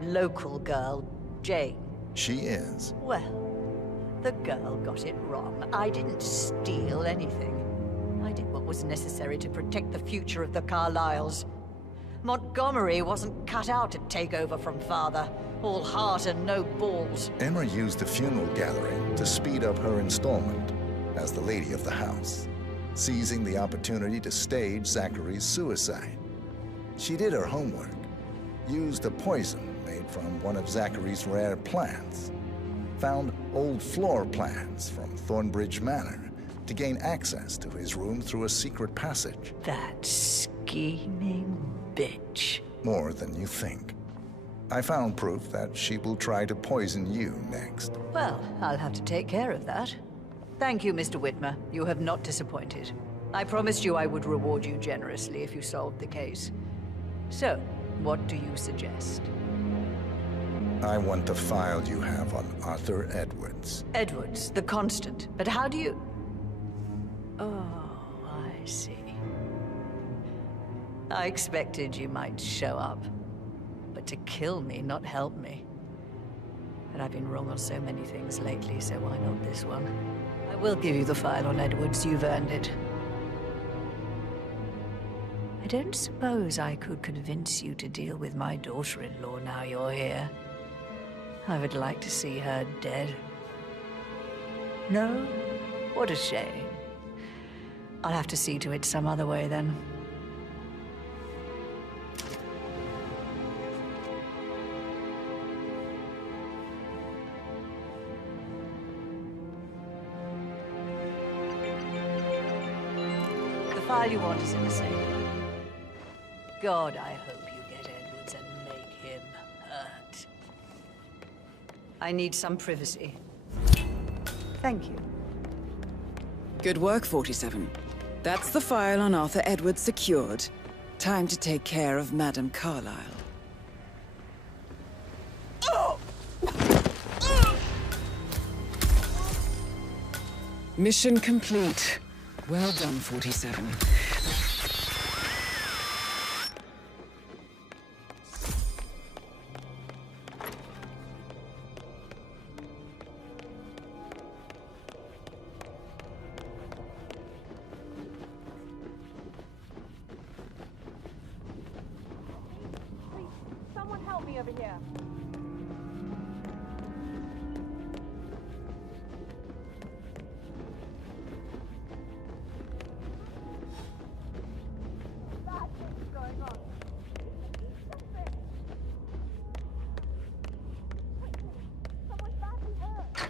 local girl, Jane. She is. Well, the girl got it wrong. I didn't steal anything. I did what was necessary to protect the future of the Carlyles. Montgomery wasn't cut out to take over from father. All heart and no balls. Emma used the funeral gathering to speed up her installment as the lady of the house, seizing the opportunity to stage Zachary's suicide. She did her homework, used a poison made from one of Zachary's rare plants, found old floor plans from Thornbridge Manor to gain access to his room through a secret passage. That scheming bitch. More than you think. I found proof that she will try to poison you next. Well, I'll have to take care of that. Thank you, Mr. Whitmer. You have not disappointed. I promised you I would reward you generously if you solved the case. So, what do you suggest? I want the file you have on Arthur Edwards. Edwards, the Constant. But how do you... Oh, I see. I expected you might show up. But to kill me, not help me. But I've been wrong on so many things lately, so why not this one? I will give you the file on Edwards. You've earned it. I don't suppose I could convince you to deal with my daughter-in-law now you're here. I would like to see her dead. No? What a shame. I'll have to see to it some other way then. The file you want is in the safe. God, I hope you get Edwards and make him hurt. I need some privacy. Thank you. Good work, 47. That's the file on Arthur Edwards secured. Time to take care of Madame Carlyle. Mission complete. Well done, 47. Someone help me over here. Bad things going on. Someone's badly hurt.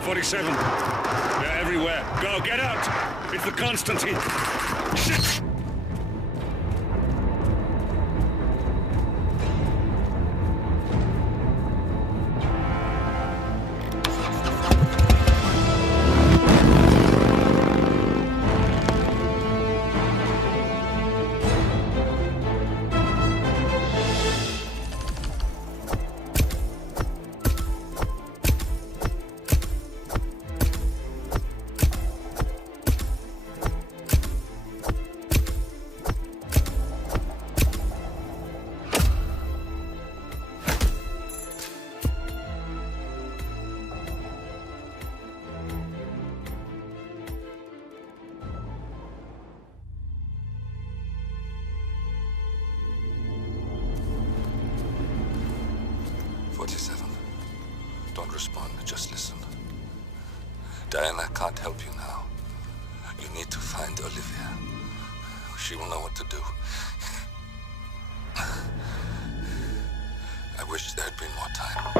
47. They're everywhere. Go, get out! It's the Constantine. Shit! Don't respond, just listen. Diana can't help you now. You need to find Olivia. She will know what to do. I wish there had been more time.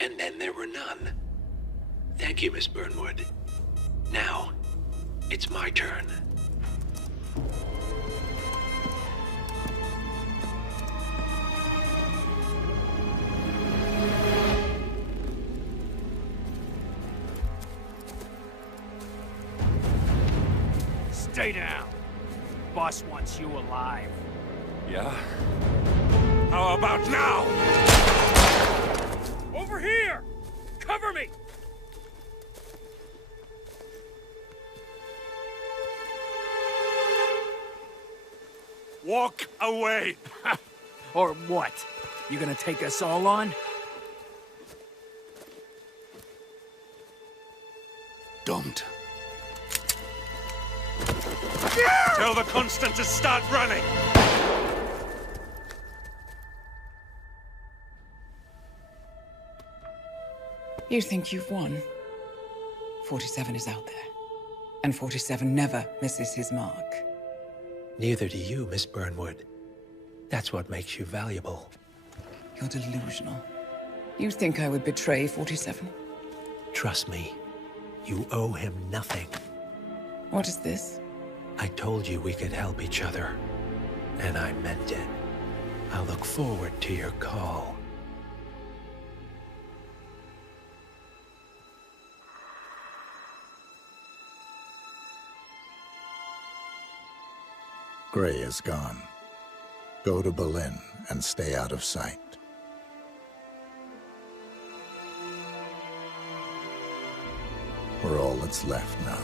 And then there were none. Thank you, Miss Burnwood. Now, it's my turn. Stay down. Boss wants you alive. Yeah? How about now? Over here! Cover me! Walk away! Or what? You gonna take us all on? Don't. Tell the Constant to start running! You think you've won? 47 is out there. And 47 never misses his mark. Neither do you, Miss Burnwood. That's what makes you valuable. You're delusional. You think I would betray 47? Trust me, you owe him nothing. What is this? I told you we could help each other, and I meant it. I'll look forward to your call. Gray is gone. Go to Berlin and stay out of sight. We're all that's left now.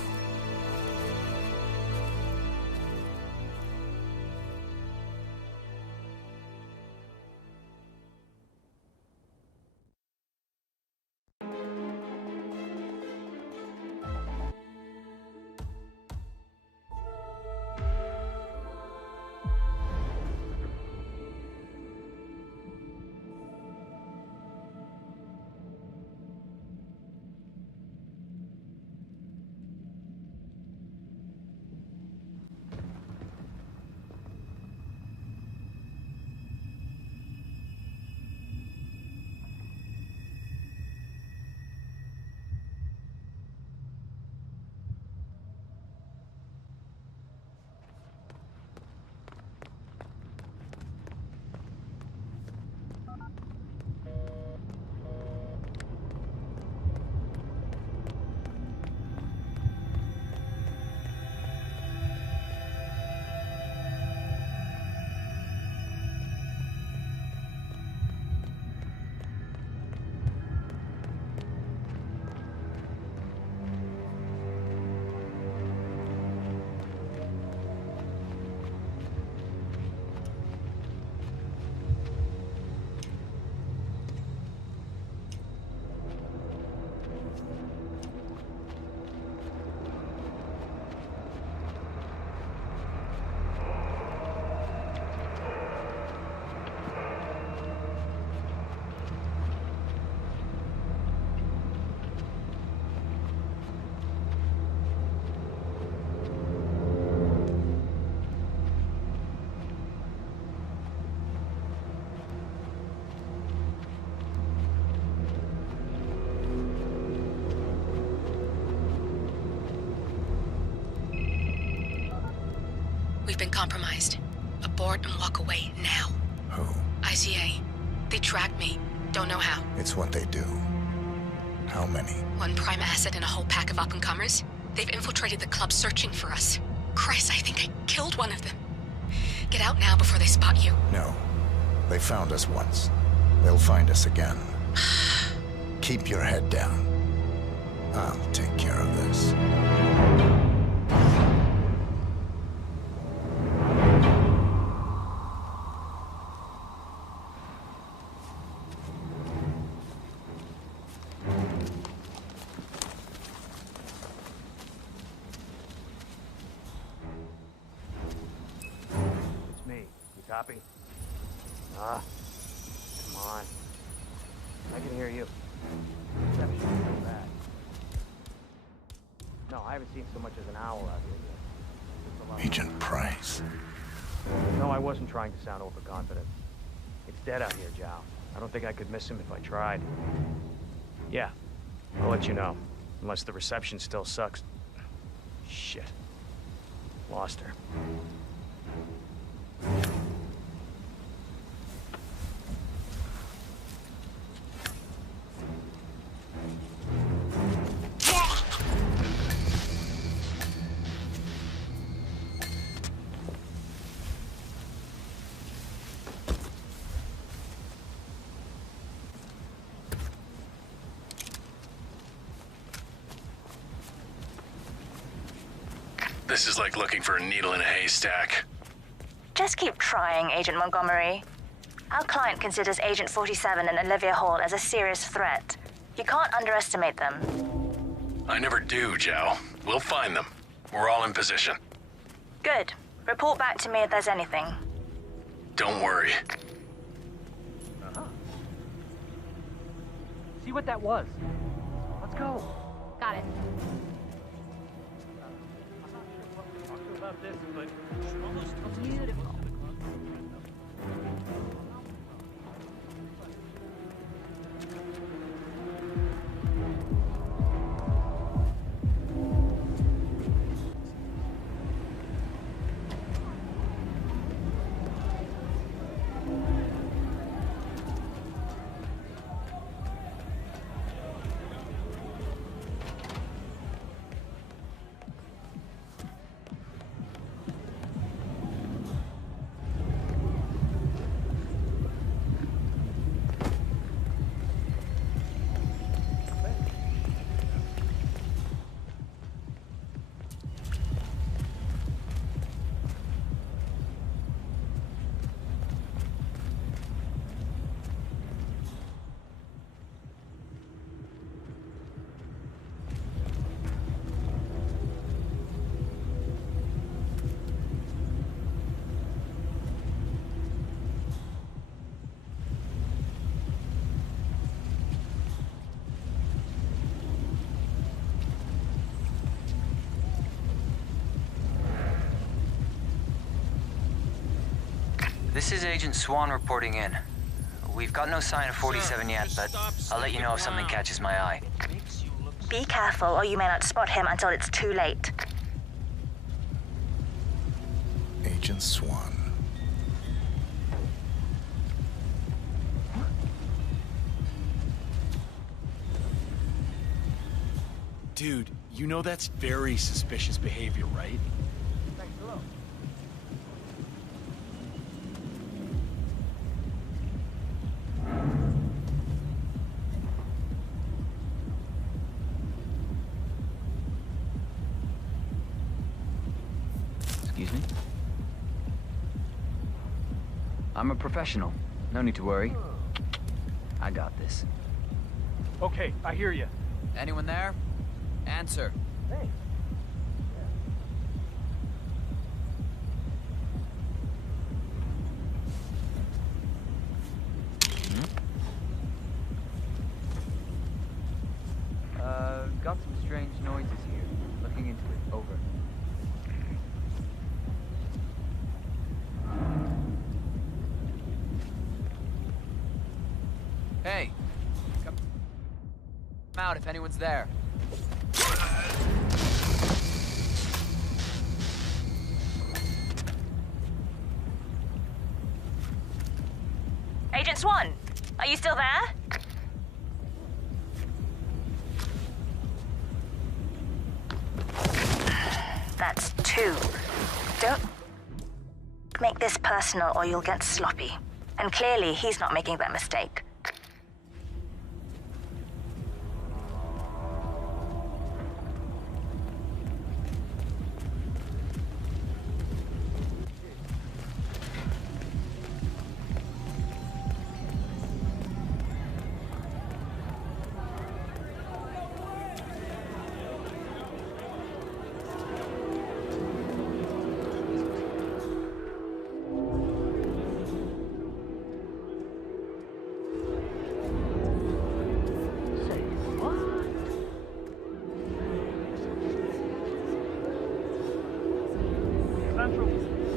We've been compromised. Abort and walk away now. Who? ICA. They tracked me. Don't know how. It's what they do. How many? One prime asset and a whole pack of up-and-comers. They've infiltrated the club searching for us. Christ, I think I killed one of them. Get out now before they spot you. No. They found us once. They'll find us again. Keep your head down. I'll take care of this. It's me. You copy? Ah, come on. I can hear you. Reception is so bad. No, I haven't seen so much as an owl out here yet. It's a lot. Agent Price. No, I wasn't trying to sound overconfident. It's dead out here, Zhao. I don't think I could miss him if I tried. Yeah, I'll let you know. Unless the reception still sucks. Shit. Lost her. This is like looking for a needle in a haystack. Just keep trying, Agent Montgomery. Our client considers Agent 47 and Olivia Hall as a serious threat. You can't underestimate them. I never do, Zhao. We'll find them. We're all in position. Good. Report back to me if there's anything. Don't worry. See what that was. Let's go. Got it. About this, but Beautiful. This is Agent Swan reporting in. We've got no sign of 47 yet, but I'll let you know if something catches my eye. Be careful, or you may not spot him until it's too late. Agent Swan. dude, you know that's very suspicious behavior, right? Excuse me? I'm a professional. No need to worry. I got this. Okay, I hear you. Anyone there? Answer. Hey. Got some strange noises here. Looking into it. Over. Hey! Come out if anyone's there. Agent Swan, are you still there? That's 2. Don't make this personal or you'll get sloppy. And clearly, he's not making that mistake.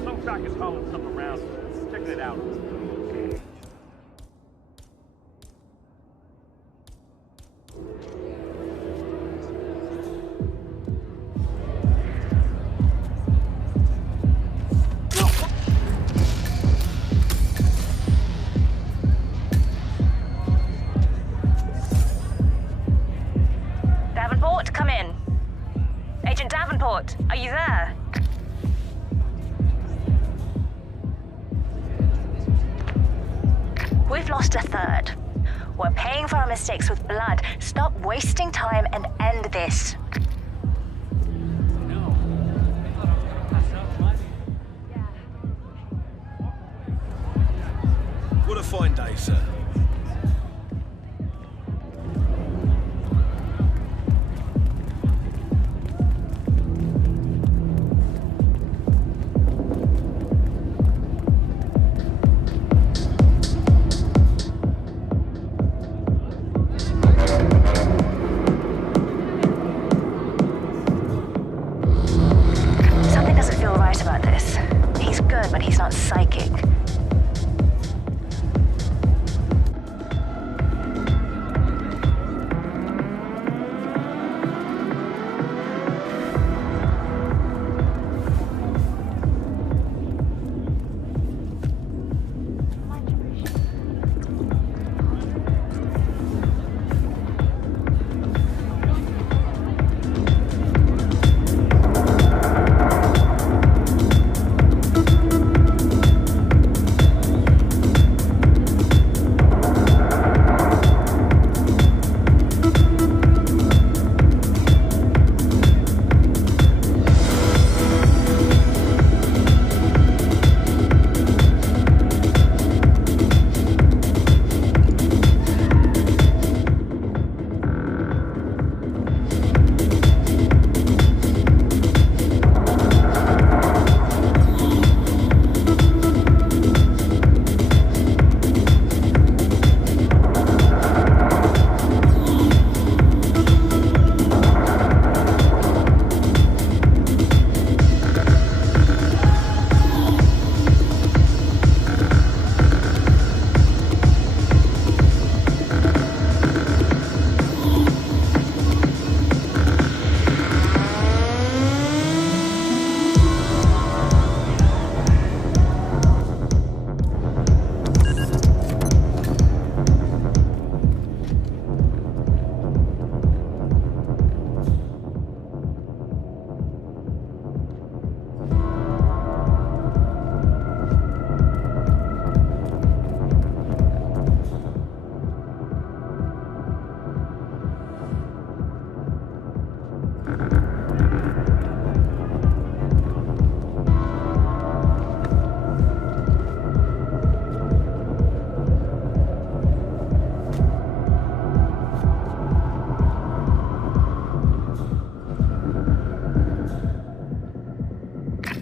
Some crack is hauling something around. Checking it out. Davenport, come in. Agent Davenport, are you there? We've lost a third. We're paying for our mistakes with blood. Stop wasting time and end this. What a fine day, sir. Something doesn't feel right about this. He's good, but he's not psychic.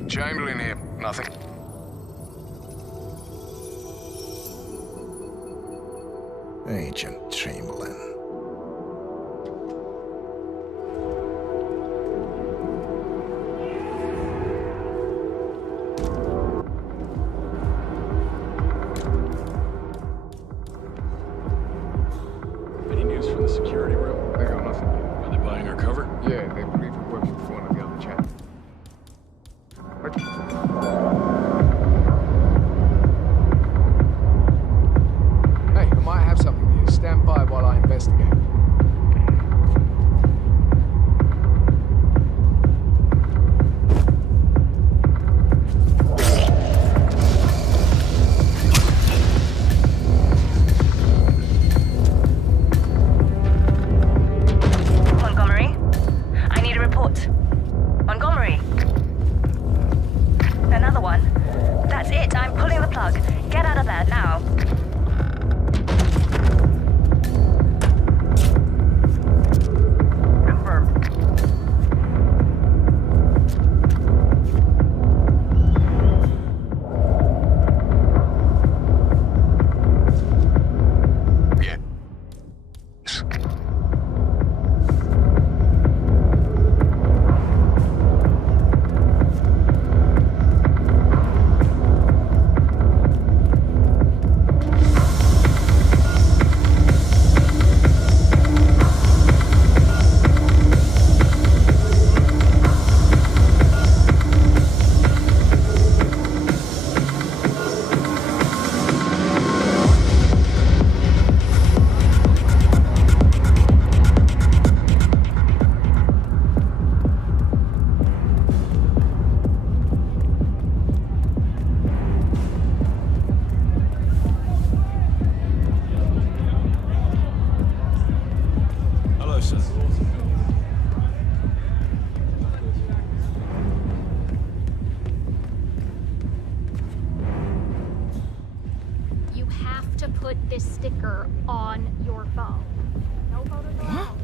Chamberlain here. Nothing. Agent Chamberlain. Any news from the security room? They got nothing. Are they buying our cover? Yeah, they believe it works with one of the other chaps. What? Get out of there, now. You have to put this sticker on your phone. No photos allowed.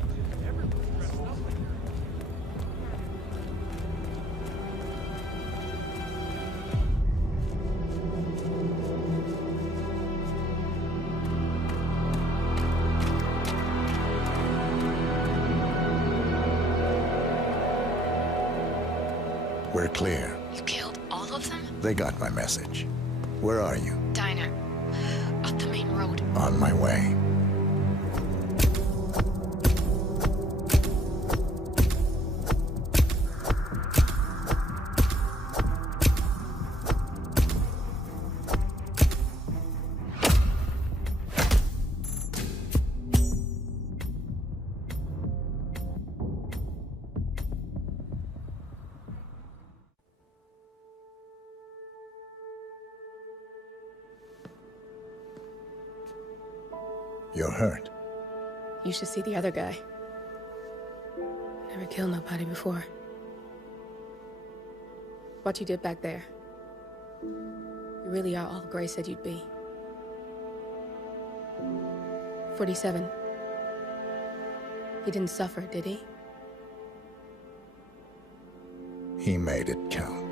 We're clear. You killed all of them? They got my message. Where are you? Diner. Up the main road. On my way. You're hurt. You should see the other guy. Never killed nobody before. What you did back there. You really are all Gray said you'd be. 47. He didn't suffer, did he? He made it count.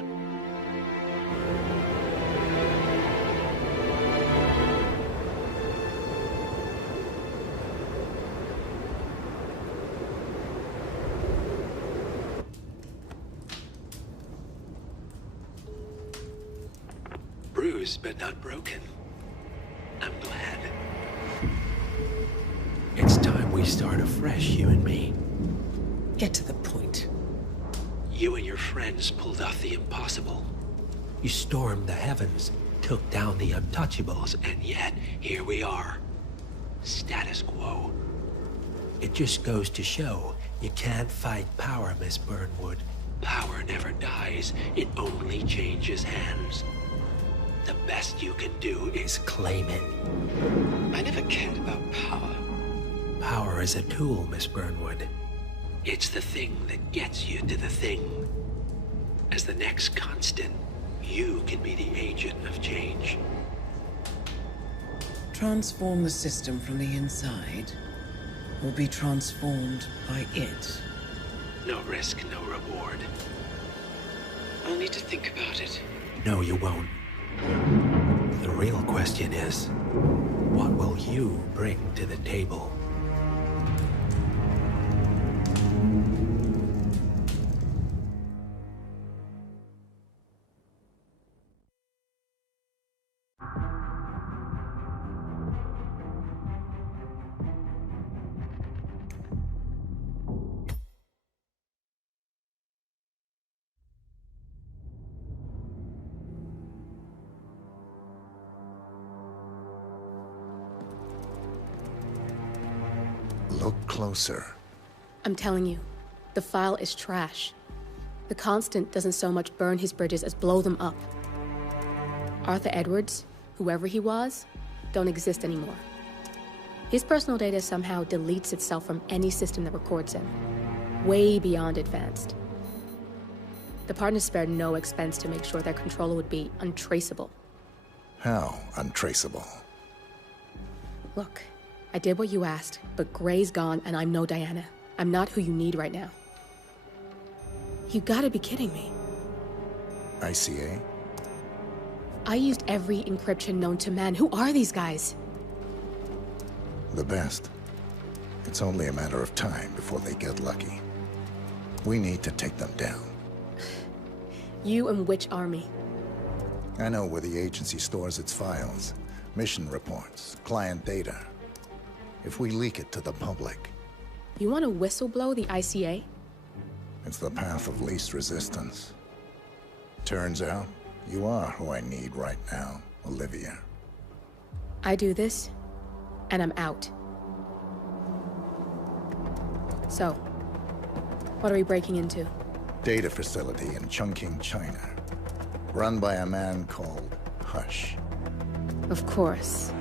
Bruised but not broken. I'm glad. It's time we start afresh, you and me. Get to the point. You and your friends pulled off the impossible. You stormed the heavens, took down the untouchables, And yet, here we are. Status quo. it just goes to show you can't fight power, Miss Burnwood. Power never dies, it only changes hands. The best you can do is claim it. I never cared about power. Power is a tool, Miss Burnwood. It's the thing that gets you to the thing. As the next constant, you can be the agent of change. Transform the system from the inside, or be transformed by it. No risk, no reward. I'll need to think about it. No, you won't. The real question is, what will you bring to the table? Look closer. I'm telling you, the file is trash. The Constant doesn't so much burn his bridges as blow them up. Arthur Edwards, whoever he was, don't exist anymore. His personal data somehow deletes itself from any system that records him. Way beyond advanced. The partners spared no expense to make sure their controller would be untraceable. How untraceable? Look, I did what you asked, but Gray's gone and I'm no Diana. I'm not who you need right now. You gotta be kidding me. ICA? I used every encryption known to man. Who are these guys? The best. It's only a matter of time before they get lucky. We need to take them down. You and which army? I know where the agency stores its files, mission reports, client data. If we leak it to the public... You want to whistleblow the ICA? It's the path of least resistance. Turns out, you are who I need right now, Olivia. I do this, and I'm out. So, what are we breaking into? Data facility in Chongqing, China. Run by a man called Hush. Of course.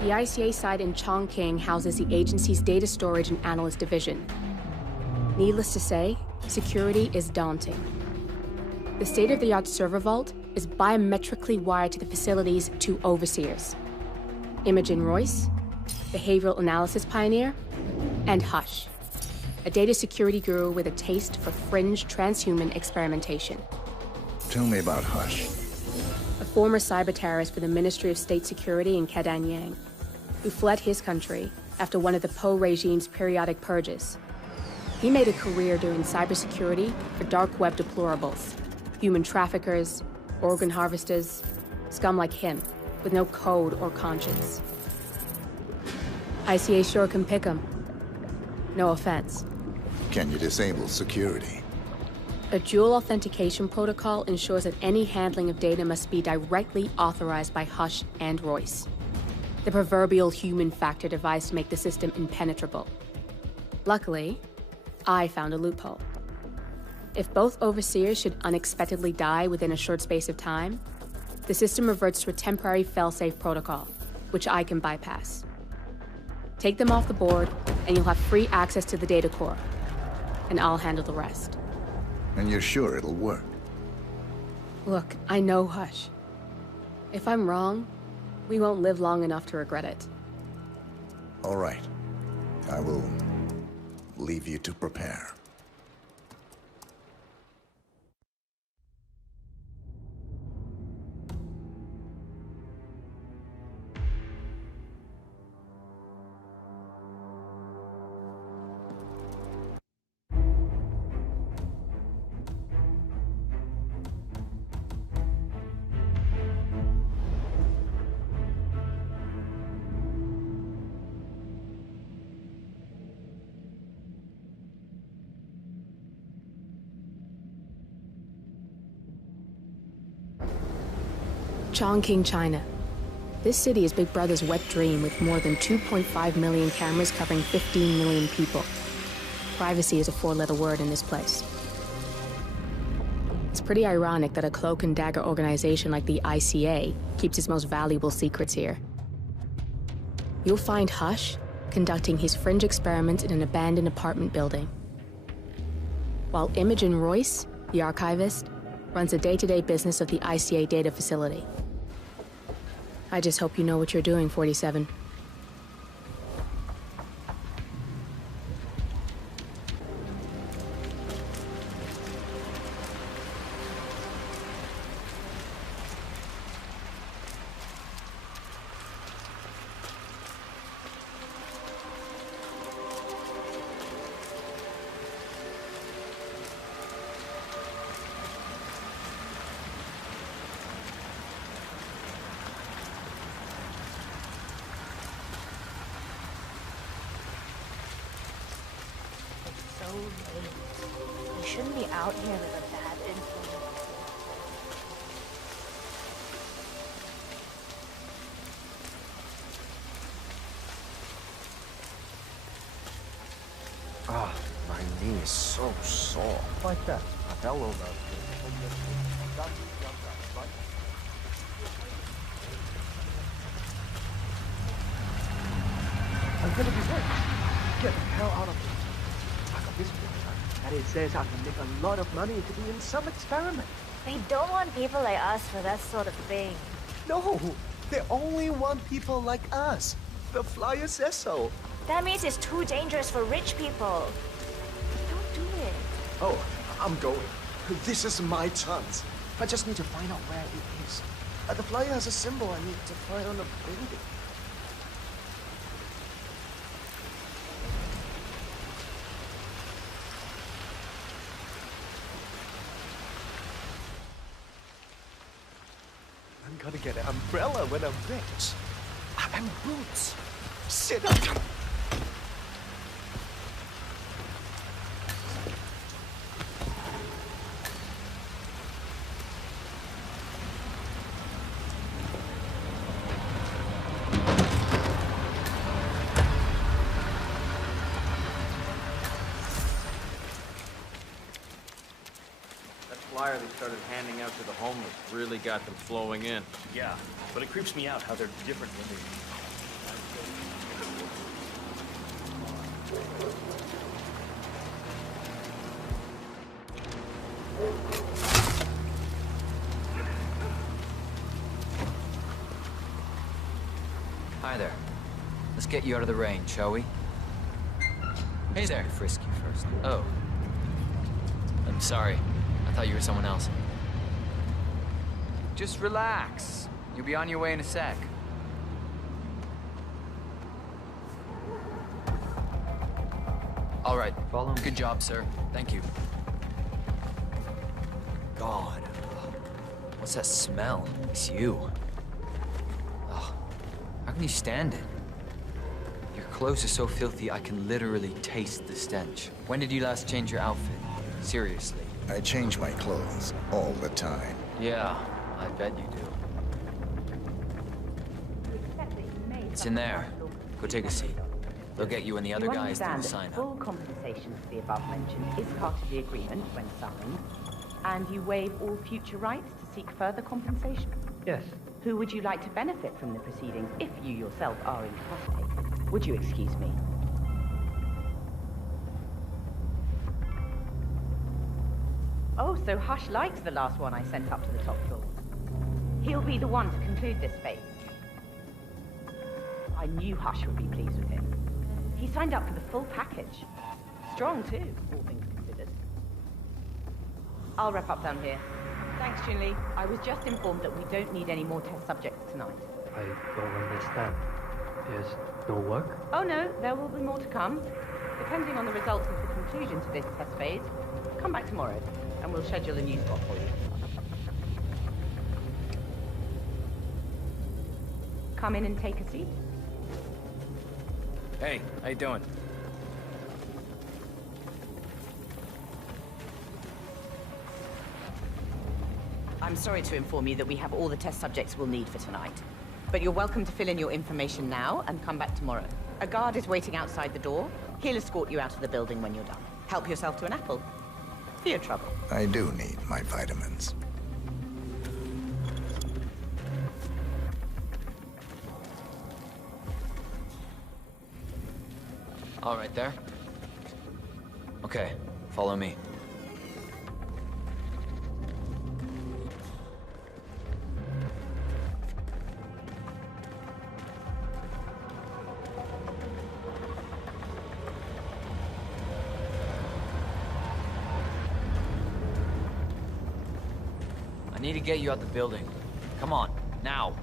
The ICA site in Chongqing houses the agency's data storage and analyst division. Needless to say, security is daunting. The state-of-the-art server vault is biometrically wired to the facility's 2 overseers. Imogen Royce, behavioral analysis pioneer, and Hush, a data security guru with a taste for fringe transhuman experimentation. Tell me about Hush. A former cyber terrorist for the Ministry of State Security in Kadanyang, who fled his country after one of the Po regime's periodic purges. He made a career doing cybersecurity for dark web deplorables, human traffickers, organ harvesters, scum like him, with no code or conscience. ICA sure can pick him. No offense. Can you disable security? A dual authentication protocol ensures that any handling of data must be directly authorized by Hush and Royce. The proverbial human factor device to make the system impenetrable. Luckily, I found a loophole. If both overseers should unexpectedly die within a short space of time, the system reverts to a temporary fail-safe protocol, which I can bypass. Take them off the board, and you'll have free access to the data core. And I'll handle the rest. And you're sure it'll work? Look, I know Hush. If I'm wrong, we won't live long enough to regret it. All right. I will leave you to prepare. Chongqing, China. This city is Big Brother's wet dream with more than 2.5 million cameras covering 15 million people. Privacy is a 4-letter word in this place. It's pretty ironic that a cloak and dagger organization like the ICA keeps its most valuable secrets here. You'll find Hush conducting his fringe experiments in an abandoned apartment building, while Imogen Royce, the archivist, runs the day-to-day business of the ICA data facility. I just hope you know what you're doing, 47. So late. You shouldn't be out here with a bad influence. Ah, my knee is so sore. Like that. I fell over. I'm gonna be rich. Get the hell out of here. I got this picture, and it says I can make a lot of money to be in some experiment. They don't want people like us for that sort of thing. No, they only want people like us. The flyer says so. That means it's too dangerous for rich people. Don't do it. Oh, I'm going. This is my chance. I just need to find out where it is. The flyer has a symbol I need to find on the building. I'm gonna get an umbrella when I'm rich. And boots. Sit up. Flyer they started handing out to the homeless really got them flowing in. Yeah, but it creeps me out how they're different when they... Hi there. Let's get you out of the rain, shall we? Hey there. Frisk you first. Oh. I'm sorry. I thought you were someone else. Just relax. You'll be on your way in a sec. All right. Follow me. Good job, sir. Thank you. God. What's that smell? It's you. Oh, how can you stand it? Your clothes are so filthy, I can literally taste the stench. When did you last change your outfit? Seriously. I change my clothes all the time. Yeah, I bet you do. It's in there. Go take a seat. They'll get you and the other guys to sign up. Full compensation for the above mentioned is part of the agreement when signed, and you waive all future rights to seek further compensation. Yes. Who would you like to benefit from the proceedings if you yourself are incapacitated? Would you excuse me? Oh, so Hush likes the last one I sent up to the top floor. He'll be the one to conclude this phase. I knew Hush would be pleased with him. He signed up for the full package. Strong, too, all things considered. I'll wrap up down here. Thanks, Junli. I was just informed that we don't need any more test subjects tonight. I don't understand. There's no work? Oh, no, there will be more to come. Depending on the results of the conclusion to this test phase, come back tomorrow, and we'll schedule a new spot for you. Come in and take a seat. Hey, how you doing? I'm sorry to inform you that we have all the test subjects we'll need for tonight. But you're welcome to fill in your information now and come back tomorrow. A guard is waiting outside the door. He'll escort you out of the building when you're done. Help yourself to an apple. For your trouble. I do need my vitamins. All right there. Okay, follow me. I need to get you out the building. Come on, now.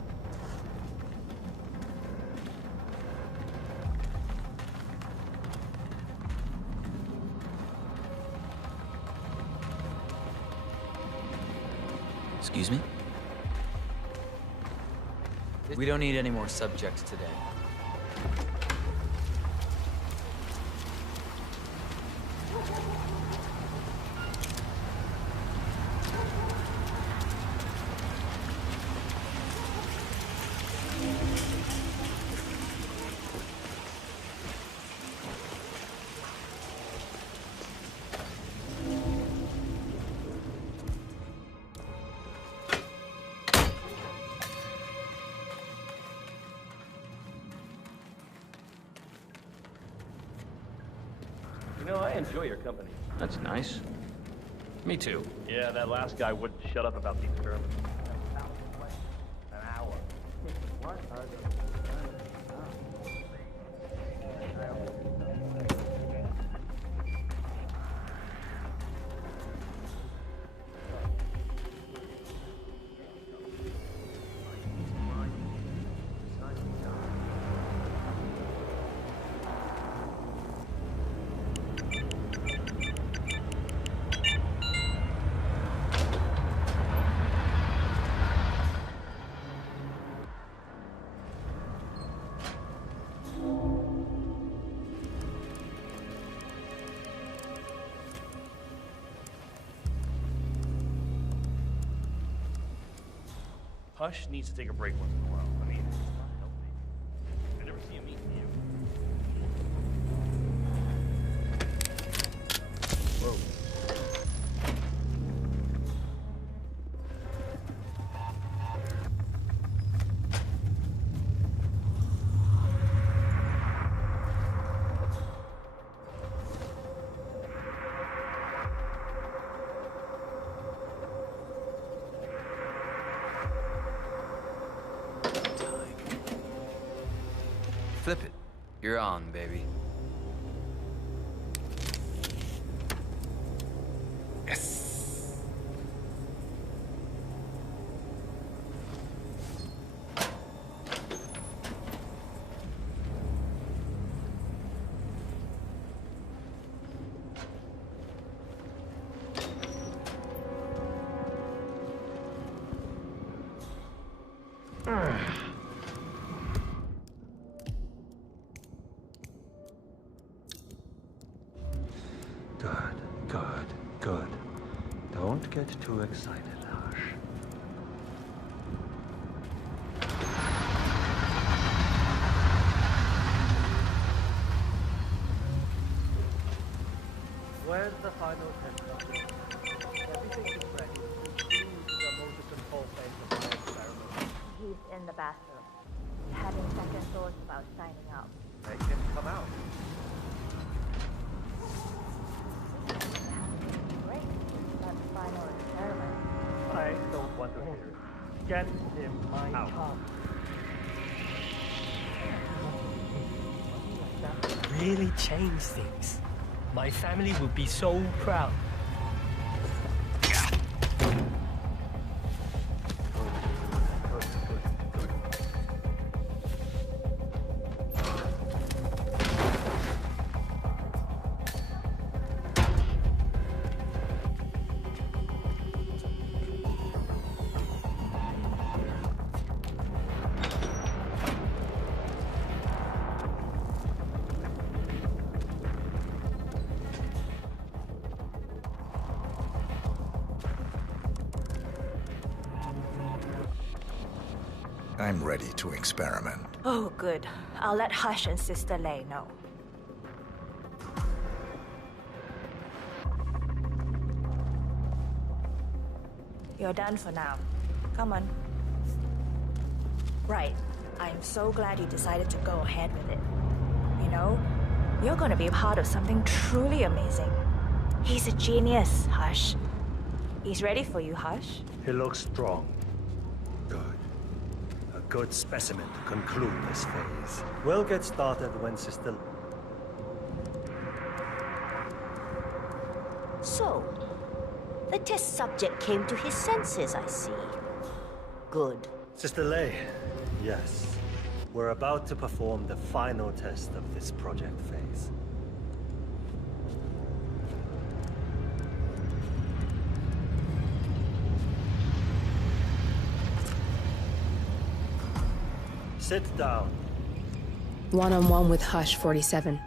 Excuse me? We don't need any more subjects today. You know, I enjoy your company. That's nice. Me too. Yeah, that last guy wouldn't shut up about the experiment. An hour. What are those? Hush needs to take a break once in a while. I mean, it's not healthy. I never see him eat you. Whoa. Flip it. You're on, baby. Yes! Good. Don't get too excited, Hush. Where's the final test? Everything is ready. This is the motor control phase of my experiment. He's in the bathroom, having second thoughts about signing up. Make him come out. Great. That final experiment. I don't want to hear it. Get him out. Really change things. My family would be so proud. I'm ready to experiment. Oh, good. I'll let Hush and Sister Lei know. You're done for now. Come on. Right. I'm so glad you decided to go ahead with it. You know, you're gonna be part of something truly amazing. He's a genius, Hush. He's ready for you, Hush. He looks strong. Good. A good specimen to conclude this phase. We'll get started when Sister... So, the test subject came to his senses, I see. Good. Sister Lei, yes. We're about to perform the final test of this project phase. Sit down. One-on-one with Hush 47.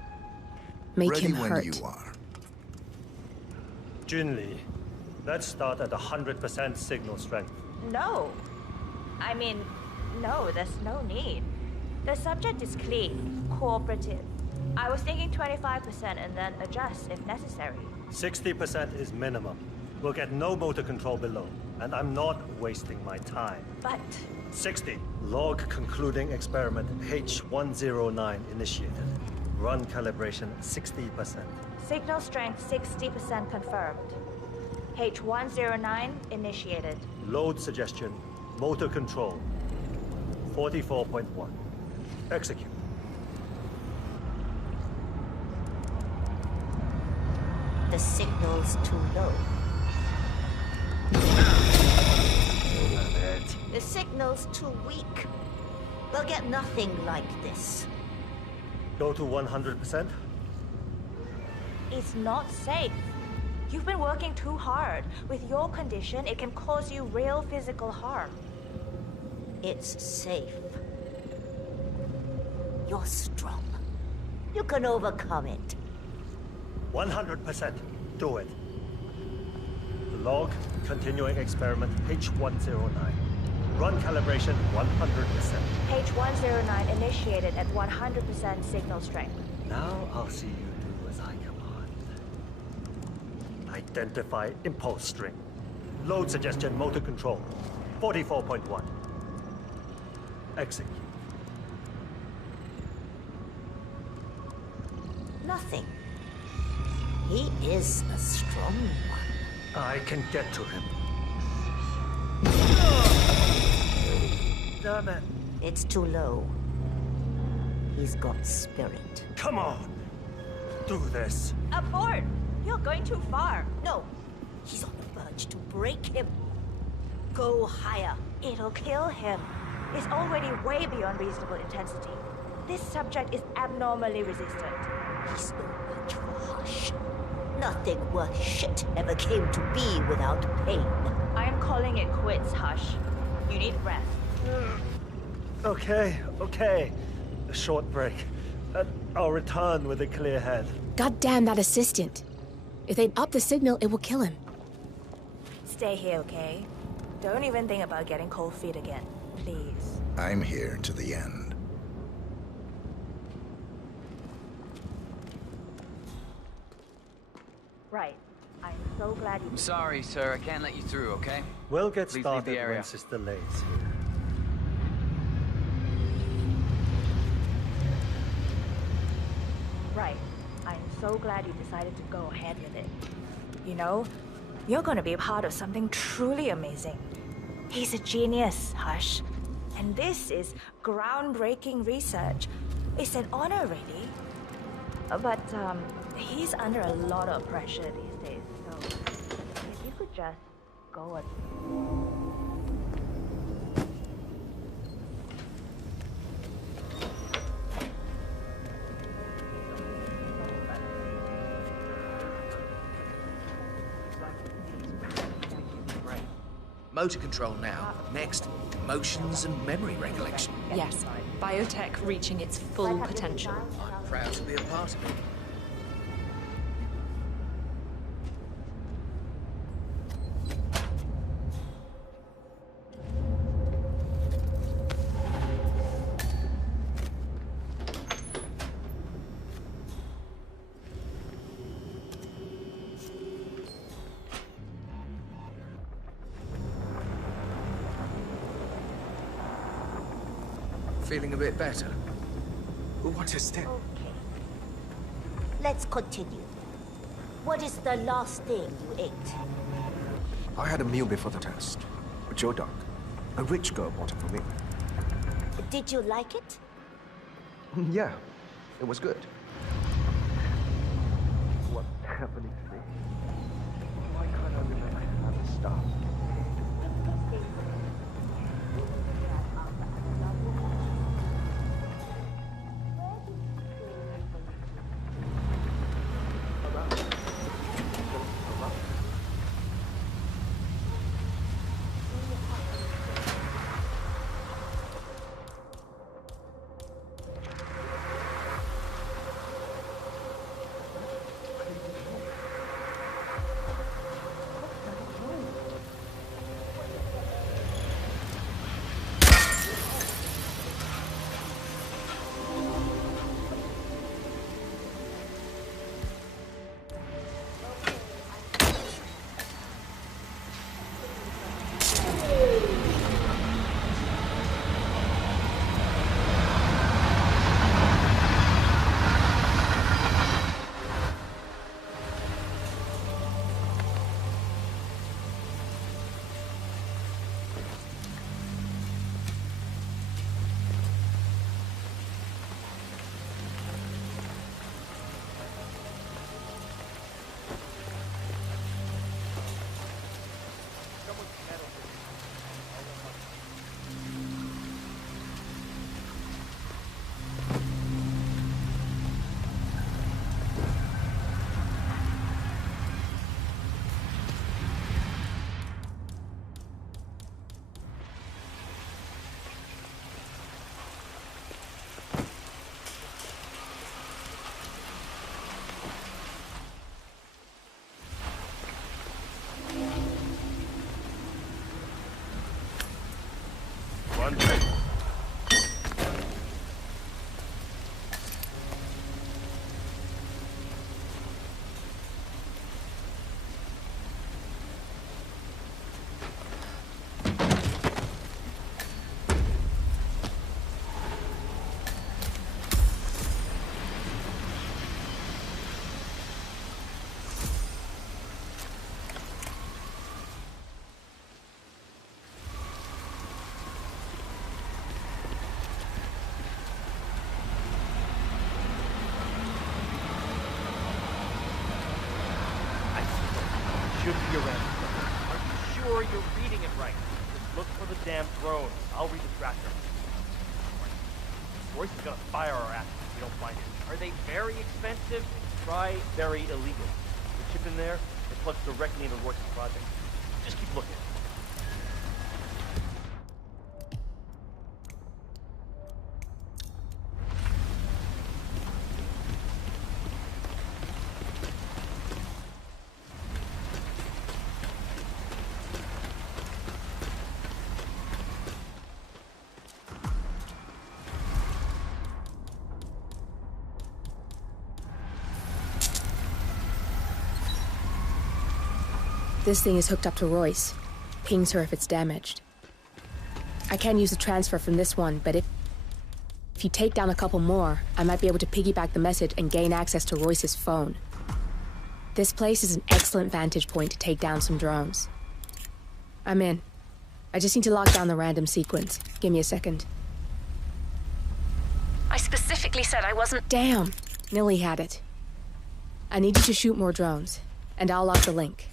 Make Ready him when hurt. you are. Junli, let's start at 100% signal strength. No. I mean, no, there's no need. The subject is clean, cooperative. I was thinking 25% and then adjust if necessary. 60% is minimum. We'll get no motor control below, and I'm not wasting my time. But... 60. Log concluding experiment H109 initiated. Run calibration 60%. Signal strength 60% confirmed. H109 initiated. Load suggestion. Motor control. 44.1. Execute. The signal's too low. The signal's too weak. We'll get nothing like this. Go to 100%? It's not safe. You've been working too hard. With your condition, it can cause you real physical harm. It's safe. You're strong. You can overcome it. 100%. Do it. Log, continuing experiment H109. Run calibration 100%. H109 initiated at 100% signal strength. Now I'll see you do as I command. Identify impulse string. Load suggestion motor control. 44.1. Execute. Nothing. He is a strong one. I can get to him. Damn it. It's too low. He's got spirit. Come on! Do this. Abort! You're going too far. No. He's on the verge to break him. Go higher. It'll kill him. It's already way beyond reasonable intensity. This subject is abnormally resistant. He's no match for Hush. Nothing worth shit ever came to be without pain. I am calling it quits, Hush. You need rest. Okay. A short break. I'll return with a clear head. God damn that assistant. If they up the signal, it will kill him. Stay here, okay? Don't even think about getting cold feet again. Please. I'm here to the end. Right. I'm so glad you... I'm sorry, sir. I can't let you through, okay? We'll get Please started leave the area. when Sister Lay's here. Right. I'm so glad you decided to go ahead with it. You know, you're gonna be a part of something truly amazing. He's a genius, Hush. And this is groundbreaking research. It's an honor, really. But, he's under a lot of pressure these days, so if you could just go a... Motor control now. Next, emotions and memory recollection. Yes, biotech reaching its full potential. I'm proud to be a part of it. Feeling a bit better? What a step. Okay. Let's continue. What is the last thing you ate? I had a meal before the test. A Joe Dog. A rich girl bought it for me. Did you like it? Yeah, it was good. What's happening to me? Why can't I remember how to stop? should be around somewhere. Are you sure you're reading it right? Just look for the damn drone. I'll read the tracker. Royce is gonna fire our ass if we don't find it. Are they very expensive? Try very illegal. The chip in there, it plugs directly into Royce's project. Just keep looking. This thing is hooked up to Royce. Pings her if it's damaged. I can use the transfer from this one, but if you take down a couple more, I might be able to piggyback the message and gain access to Royce's phone. This place is an excellent vantage point to take down some drones. I'm in. I just need to lock down the random sequence. Give me a second. I specifically said I wasn't... Damn! Nilly had it. I need you to shoot more drones, and I'll lock the link.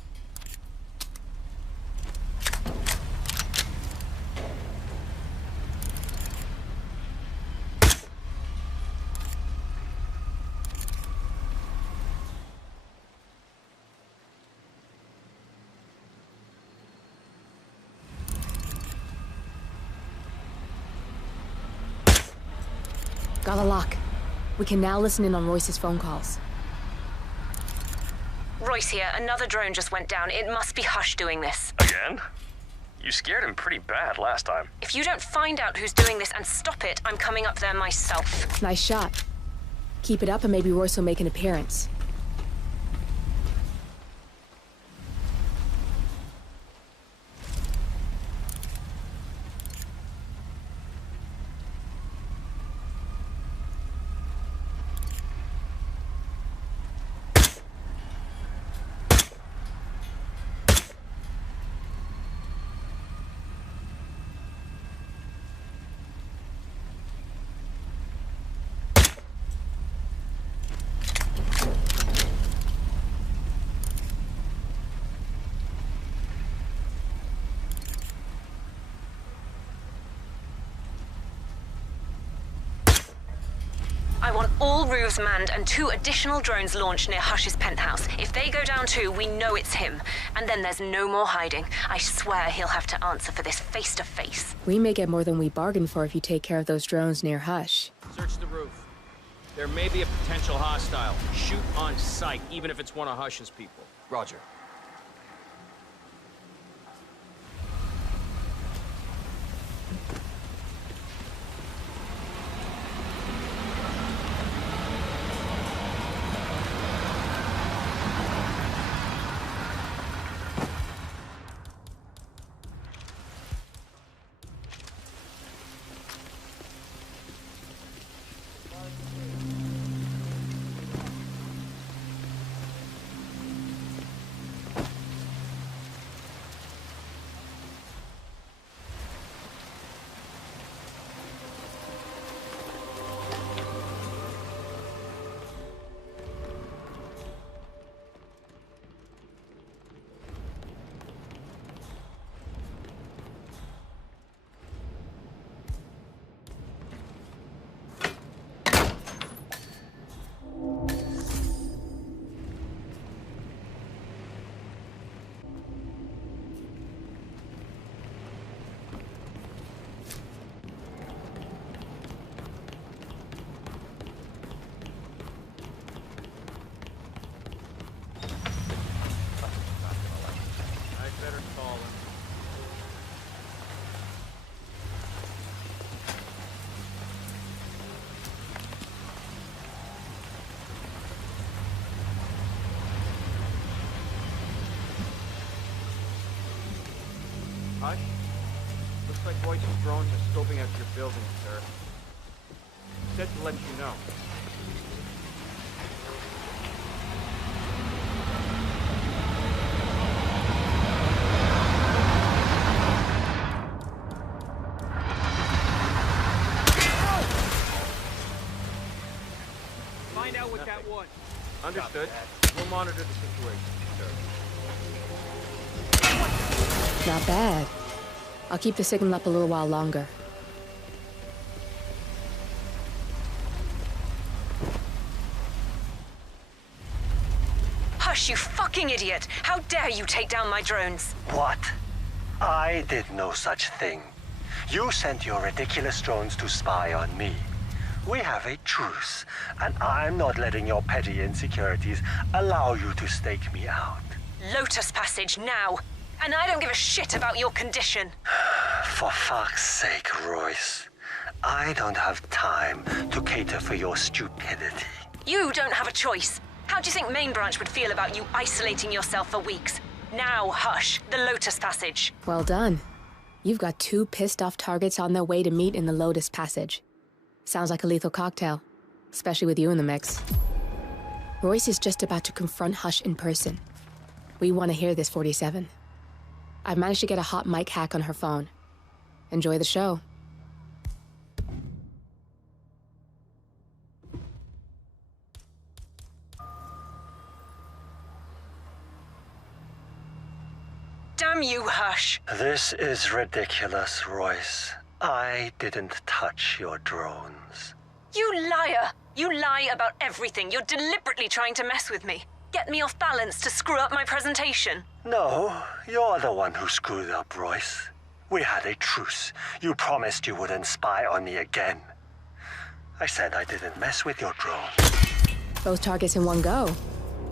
Got a lock. We can now listen in on Royce's phone calls. Royce here, another drone just went down. It must be Hush doing this. Again? You scared him pretty bad last time. If you don't find out who's doing this and stop it, I'm coming up there myself. Nice shot. Keep it up and maybe Royce will make an appearance. I want all roofs manned and 2 additional drones launched near Hush's penthouse. If they go down too, we know it's him. And then there's no more hiding. I swear he'll have to answer for this face to face. We may get more than we bargained for if you take care of those drones near Hush. Search the roof. There may be a potential hostile. Shoot on sight, even if it's one of Hush's people. Roger. Hush? Looks like Royce's drones are scoping out your building, sir. He said to let you know. Find out what that was. Understood. We'll monitor the situation, sir. Not bad. I'll keep the signal up a little while longer. Hush, you fucking idiot! How dare you take down my drones? What? I did no such thing. You sent your ridiculous drones to spy on me. We have a truce, and I'm not letting your petty insecurities allow you to stake me out. Lotus Passage, now! And I don't give a shit about your condition. For fuck's sake, Royce. I don't have time to cater for your stupidity. You don't have a choice. How do you think Main Branch would feel about you isolating yourself for weeks? Now, Hush, the Lotus Passage. Well done. You've got 2 pissed-off targets on their way to meet in the Lotus Passage. Sounds like a lethal cocktail, especially with you in the mix. Royce is just about to confront Hush in person. We want to hear this, 47. I've managed to get a hot mic hack on her phone. Enjoy the show. Damn you, Hush. This is ridiculous, Royce. I didn't touch your drones. You liar! You lie about everything. You're deliberately trying to mess with me. Get me off balance to screw up my presentation. No, you're the one who screwed up, Royce. We had a truce. You promised you wouldn't spy on me again. I said I didn't mess with your drone. Both targets in one go.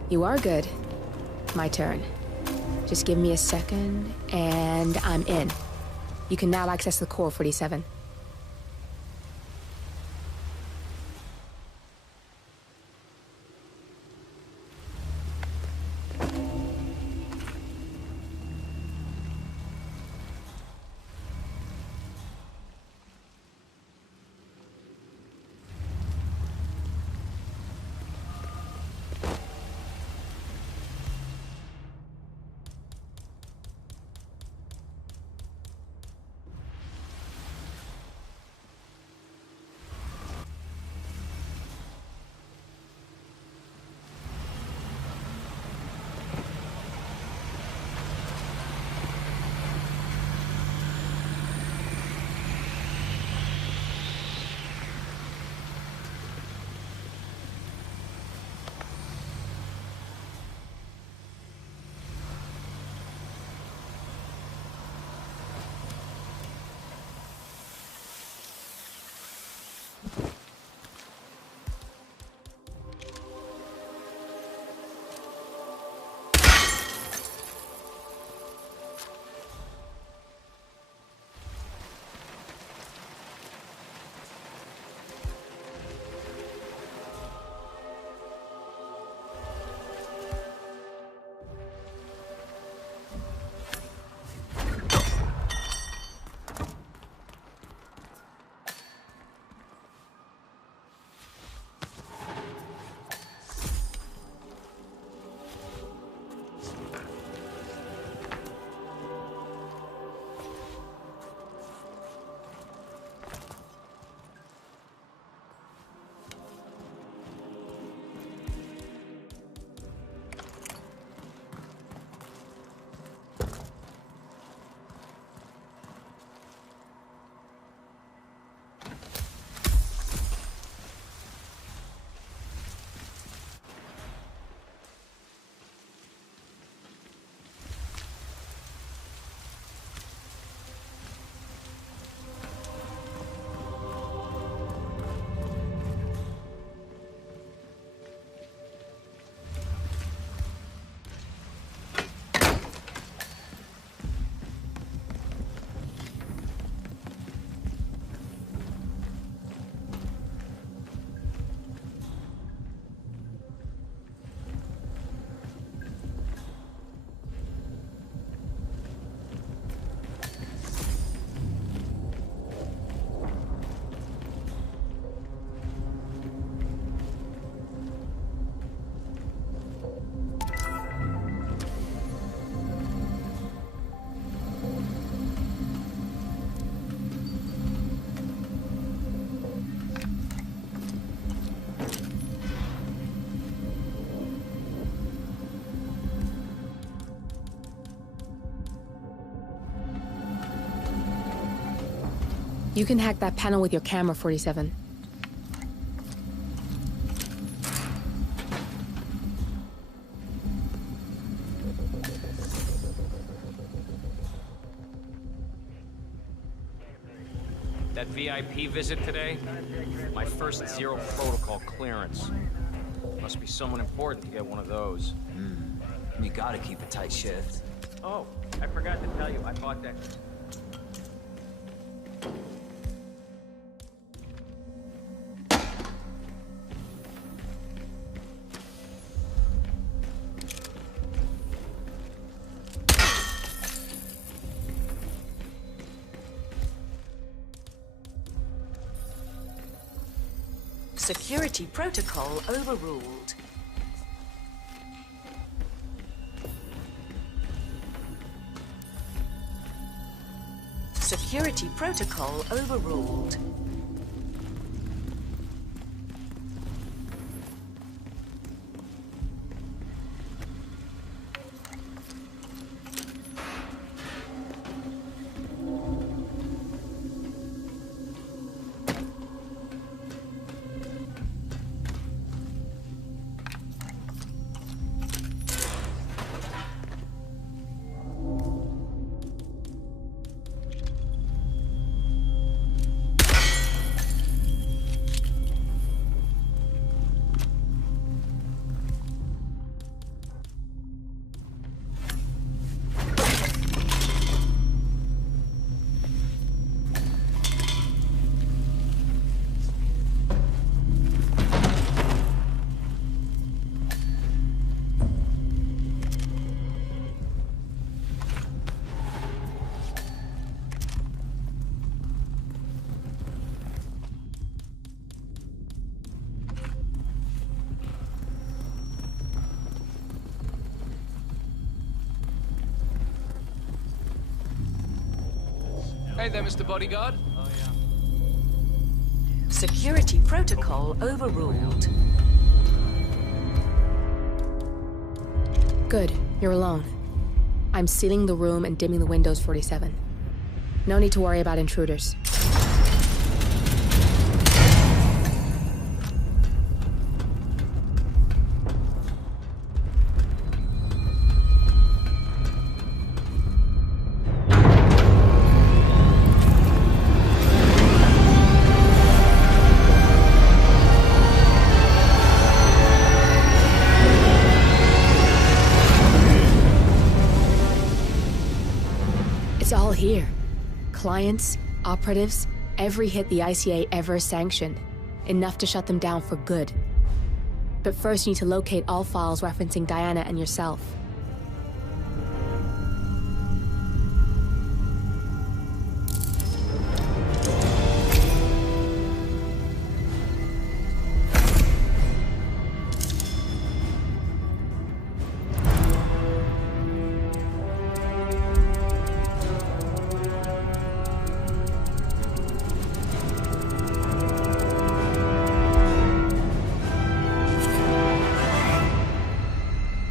You are good. My turn. Just give me a second, and I'm in. You can now access the core, 47. You can hack that panel with your camera, 47. That VIP visit today? My first zero protocol clearance. Must be someone important to get one of those. You gotta keep a tight shift. Oh, I forgot to tell you, I bought that. Security protocol overruled. Security protocol overruled. Hey there, Mr. Bodyguard. Oh, yeah. Security protocol overruled. Good, you're alone. I'm sealing the room and dimming the windows, 47. No need to worry about intruders. All here. Clients, operatives, every hit the ICA ever sanctioned. Enough to shut them down for good. But first you need to locate all files referencing Diana and yourself.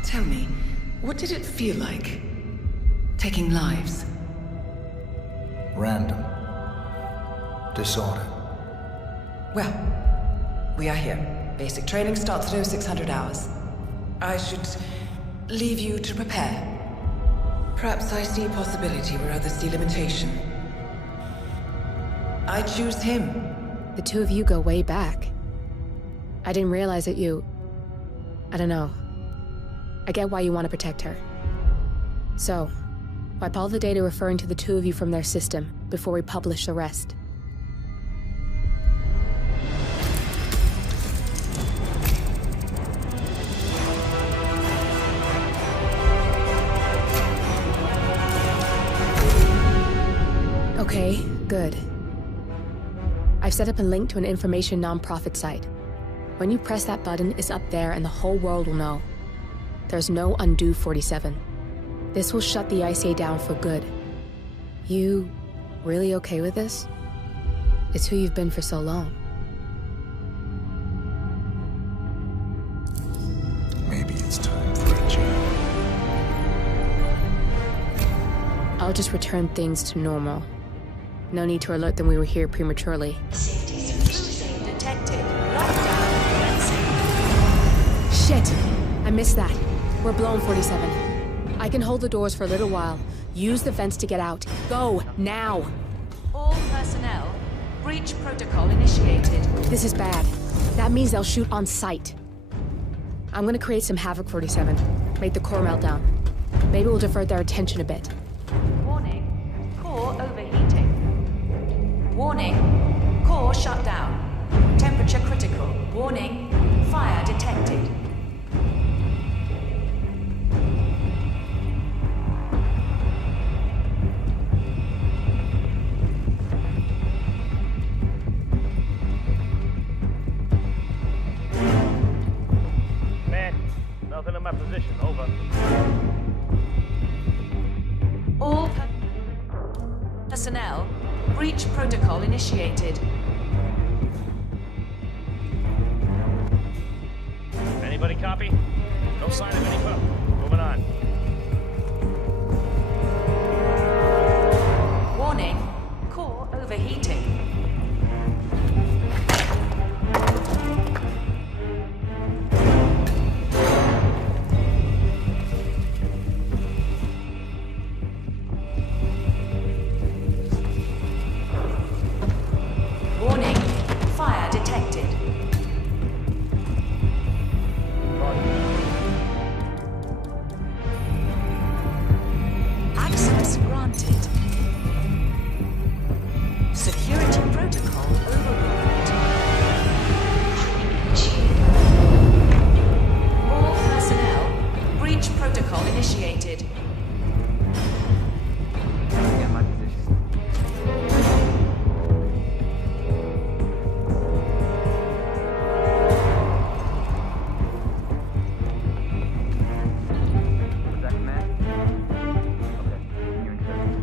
Tell me, what did it feel like? Taking lives? Random. Disorder. Well, we are here. Basic training starts at 0600 hours. I should leave you to prepare. Perhaps I see possibility where others see limitation. I choose him. The two of you go way back. I didn't realize that you... I don't know. I get why you want to protect her. So, wipe all the data referring to the two of you from their system before we publish the rest. Okay, good. I've set up a link to an information non-profit site. When you press that button, it's up there and the whole world will know. There's no undo, 47. This will shut the ICA down for good. You really okay with this? It's who you've been for so long. Maybe it's time for a job. I'll just return things to normal. No need to alert them we were here prematurely. Detected. Lockdown. Shit! I missed that. We're blown, 47. I can hold the doors for a little while. Use the vents to get out. Go, now! All personnel. Breach protocol initiated. This is bad. That means they'll shoot on sight. I'm gonna create some havoc, 47. Make the core melt down. Maybe we'll divert their attention a bit. Warning. Core overheating. Warning. Core shut down. Temperature critical. Warning. Fire detected. Man, nothing in my position. Over. All personnel. Breach protocol initiated. Anybody copy? No sign of any pup. Moving on. Warning. Core overheating. Warning. Fire detected. Access granted. Security protocol overruled. All personnel. Breach protocol initiated. Get my position. Was that command? Okay, continuing service.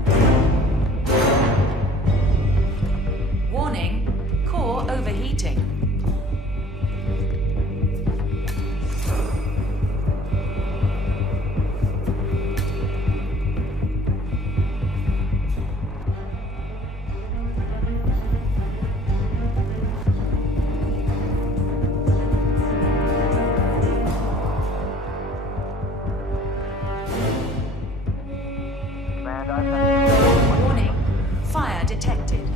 Warning. Core overheating. Warning. Fire detected.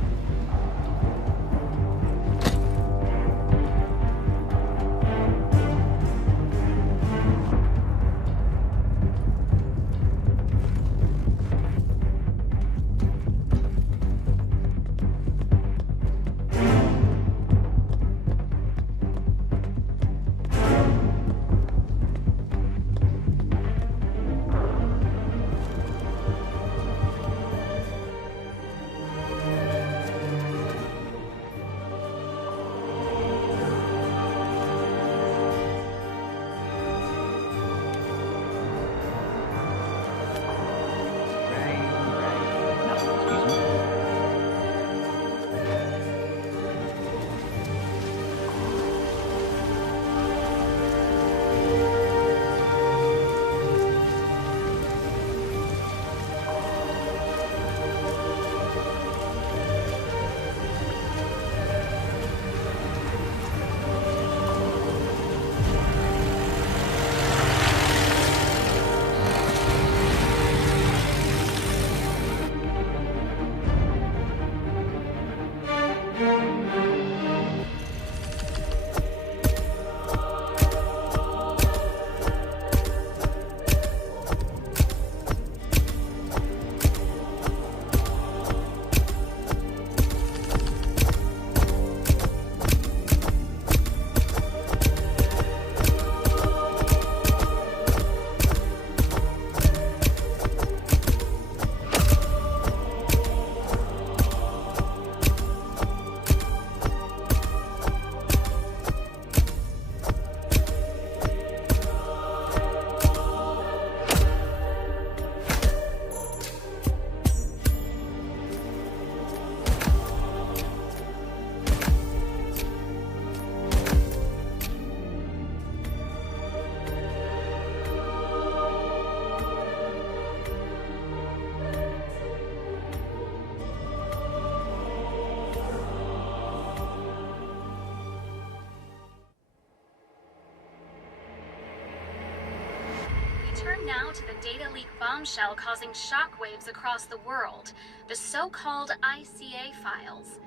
now to the data leak bombshell causing shockwaves across the world. The so-called ICA files.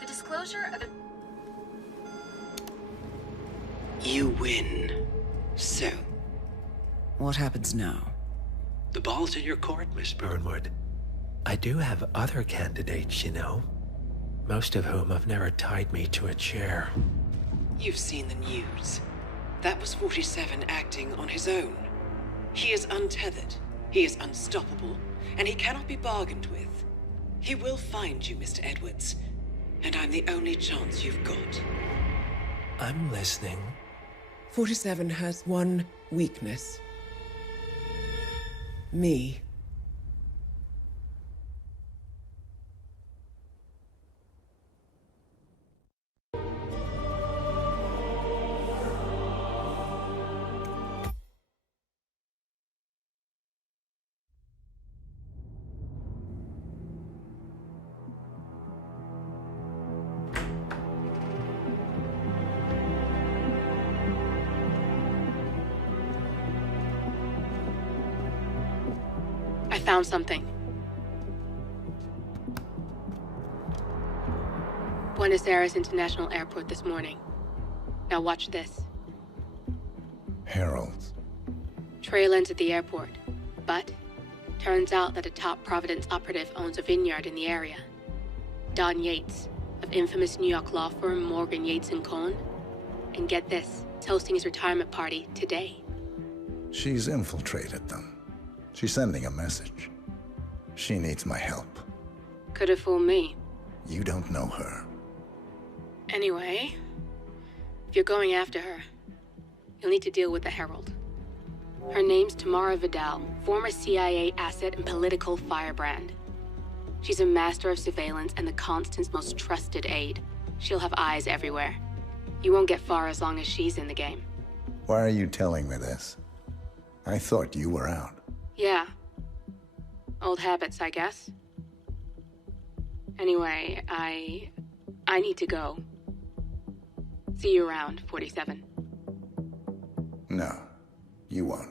The disclosure of... You win. So, What happens now? the ball's in your court, Miss Burnwood. I do have other candidates, you know. Most of whom have never tied me to a chair. You've seen the news. That was 47 acting on his own. He is untethered, he is unstoppable, and he cannot be bargained with. He will find you, Mr. Edwards, and I'm the only chance you've got. I'm listening. 47 has one weakness. Me. I found something. Buenos Aires International Airport this morning. Now watch this. Heralds. Trail ends at the airport, but turns out that a top Providence operative owns a vineyard in the area. Don Yates, of infamous New York law firm Morgan, Yates & Cohn. And get this, he's hosting his retirement party today. She's infiltrated them. She's sending a message. She needs my help. Could have fooled me. You don't know her. Anyway, if you're going after her, you'll need to deal with the Herald. Her name's Tamara Vidal, former CIA asset and political firebrand. She's a master of surveillance and the Constant's most trusted aide. She'll have eyes everywhere. You won't get far as long as she's in the game. Why are you telling me this? I thought you were out. Yeah. Old habits, I guess. Anyway, I need to go. See you around, 47. No, you won't.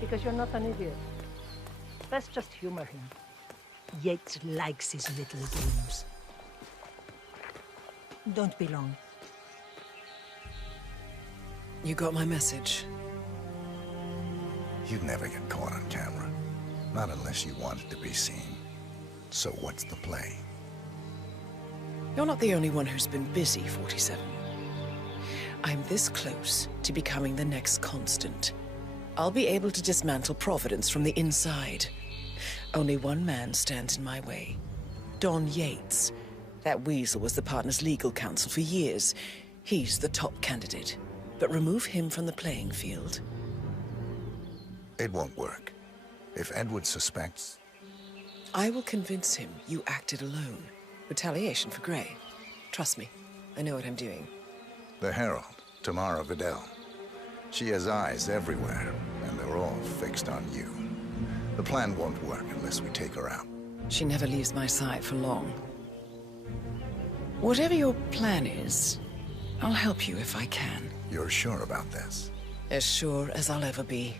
Because you're not an idiot. Let's just humor him. Yates likes his little games. Don't be long. You got my message. You'd never get caught on camera. Not unless you wanted to be seen. So what's the play? You're not the only one who's been busy, 47. I'm this close to becoming the next Constant. I'll be able to dismantle Providence from the inside. Only one man stands in my way. Don Yates. That weasel was the partner's legal counsel for years. He's the top candidate. But remove him from the playing field. It won't work. If Edward suspects... I will convince him you acted alone. Retaliation for Grey. Trust me, I know what I'm doing. The Herald, Tamara Vidal. She has eyes everywhere, and they're all fixed on you. The plan won't work unless we take her out. She never leaves my side for long. Whatever your plan is, I'll help you if I can. You're sure about this? As sure as I'll ever be.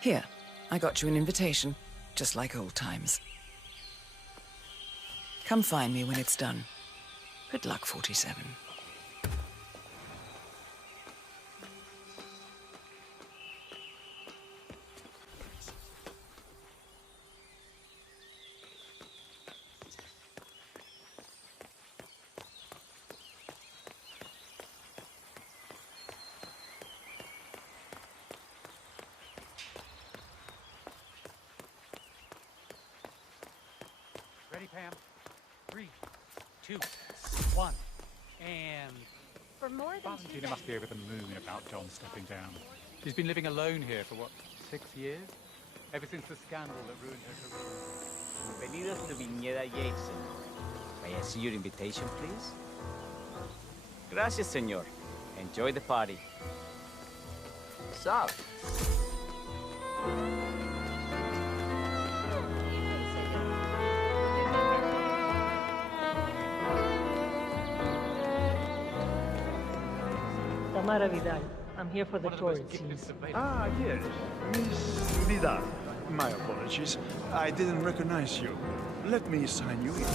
Here, I got you an invitation, just like old times. Come find me when it's done. Good luck, 47. Ready, Pam? 3, 2, 1, and... For more than 2 Valentina decades... must be over the moon about John stepping down. She's been living alone here for, what, 6 years? Ever since the scandal that ruined her career. Bienvenidos to Viñeda Yates. May I see your invitation, please? Gracias, señor. Enjoy the party. Sup? Tamara Vidal. I'm here for the tour, it seems. Ah, yes. Miss Vidal. My apologies. I didn't recognize you. Let me sign you in.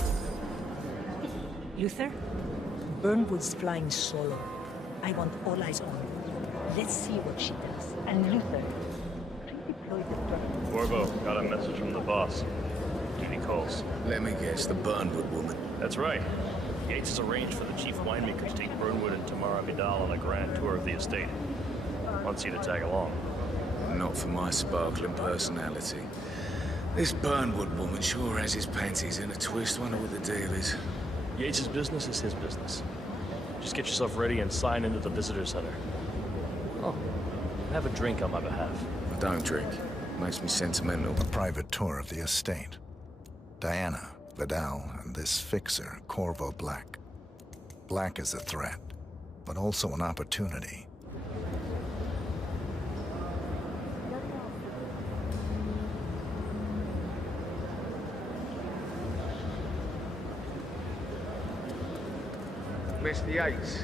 Luther, Burnwood's flying solo. I want all eyes on her. Let's see what she does. And Luther, redeploy the truck. Corvo, got a message from the boss. Duty calls. Let me guess, the Burnwood woman. That's right. Yates has arranged for the chief winemakers to take Burnwood and Tamara Vidal on a grand tour of the estate. Wants you to tag along. Not for my sparkling personality. This Burnwood woman sure has his panties in a twist. Wonder what the deal is. Yates' business is his business. Just get yourself ready and sign into the visitor center. Oh, have a drink on my behalf. I don't drink. Makes me sentimental. A private tour of the estate. Diana, Vidal, and this fixer, Corvo Black. Black is a threat, but also an opportunity. Mr. Yates.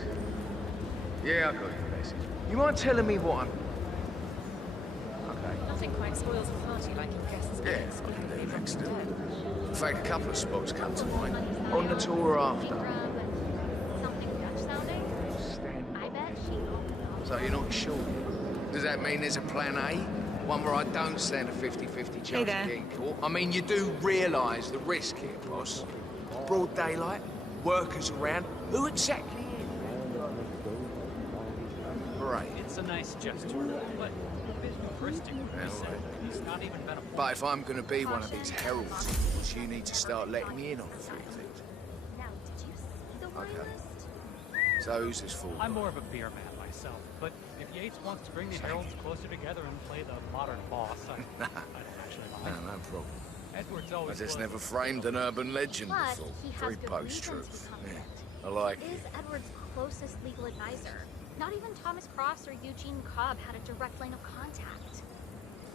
Yeah, I got your message. You mind telling me what I'm... Okay. Nothing quite spoils a party like your guests. Yeah, next door. In fact, a couple of spots come to mind. On the tour after. Something Dutch sounding? I bet she... So you're not sure? Does that mean there's a plan A? One where I don't stand a 50-50 chance of getting caught? I mean, you do realise the risk here, boss. Broad daylight, workers around. Who exactly is? Right. It's a nice gesture, but Christy he's not even been a... But if I'm going to be one of these heralds, you need to start letting me in on a few things. Okay. So who's this for? I'm more of a beer man myself, but if Yates wants to bring the heralds closer together and play the modern boss, I don't actually mind. No problem. Edward's I always just never framed an urban legend But before. he has Very good post-truth. reasons to come Yeah, I like Is it. Edward's closest legal advisor. Not even Thomas Cross or Eugene Cobb had a direct line of contact.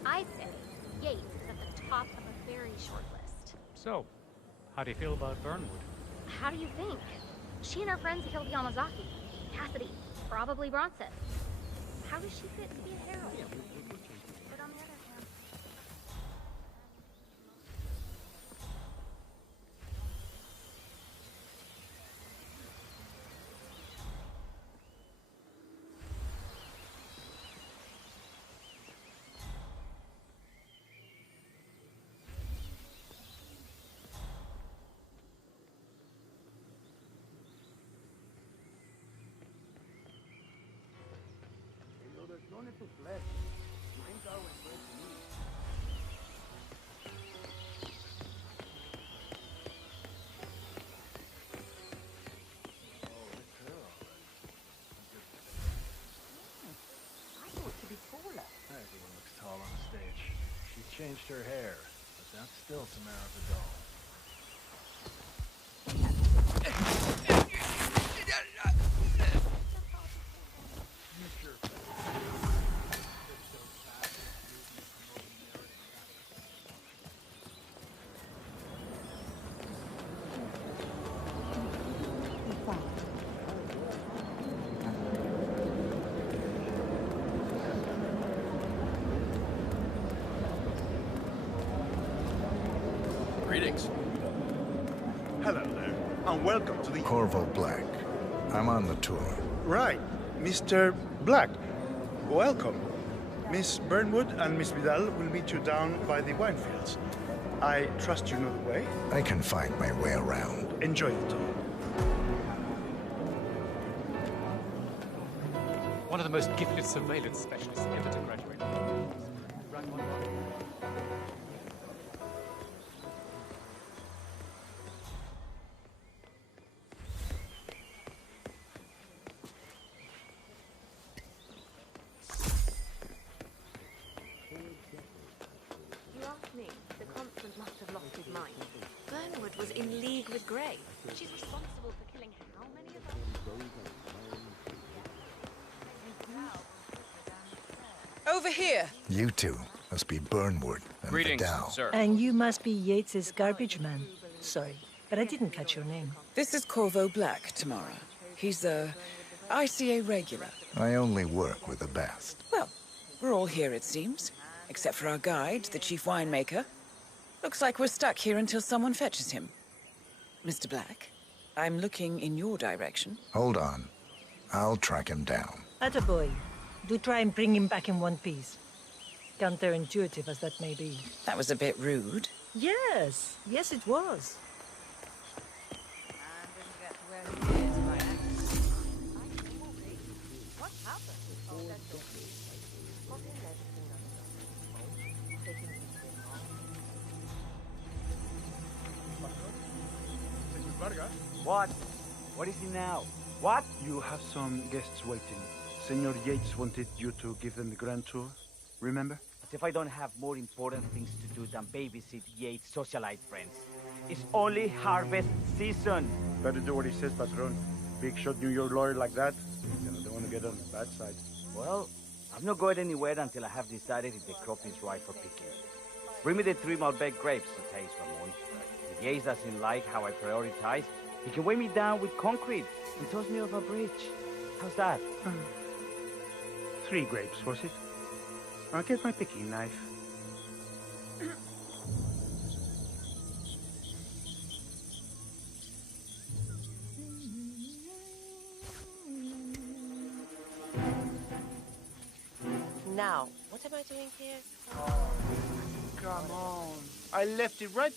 I'd say Yates is at the top of a very short list. So, how do you feel about Burnwood? How do you think? She and her friends killed Yamazaki. Cassidy, probably Bronson. How does she fit to be a herald? But on the other hand... Everyone looks tall on the stage. She changed her hair, but that's still Tamara Vidal. Greetings. Hello there, and welcome to the... Corvo Black. I'm on the tour. Right, Mr. Black. Welcome. Miss Burnwood and Miss Vidal will meet you down by the wine fields. I trust you know the way. I can find my way around. Enjoy the tour. One of the most gifted surveillance specialists ever to graduate. evening, the constant must have lost his mind. Burnwood was in league with Grey. She's responsible for killing how many of us? Over here. You two must be Burnwood and Greetings, Vidal. sir. And you must be Yates's garbage man. Sorry, but I didn't catch your name. This is Corvo Black, Tamara. He's a ICA regular. I only work with the best. Well, we're all here, it seems. Except for our guide, the chief winemaker. Looks like we're stuck here until someone fetches him. Mr. Black, I'm looking in your direction. Hold on. I'll track him down. Attaboy. Do try and bring him back in one piece. Counterintuitive as that may be. That was a bit rude. Yes. Yes, it was. What? What is it now? What? You have some guests waiting. Senor Yates wanted you to give them the grand tour. Remember? As if I don't have more important things to do than babysit Yates' socialite friends. It's only harvest season. Better do what he says, Patron. Big shot New York lawyer like that. You know, don't want to get on the bad side. Well, I'm not going anywhere until I have decided if the crop is right for picking. Bring me the 3 Malbec grapes to taste, Ramon. If Yates doesn't like how I prioritize, he can weigh me down with concrete and toss me off a bridge. How's that? 3 grapes, was it? I'll get my picking knife. Now, what am I doing here? Come on. I left it right...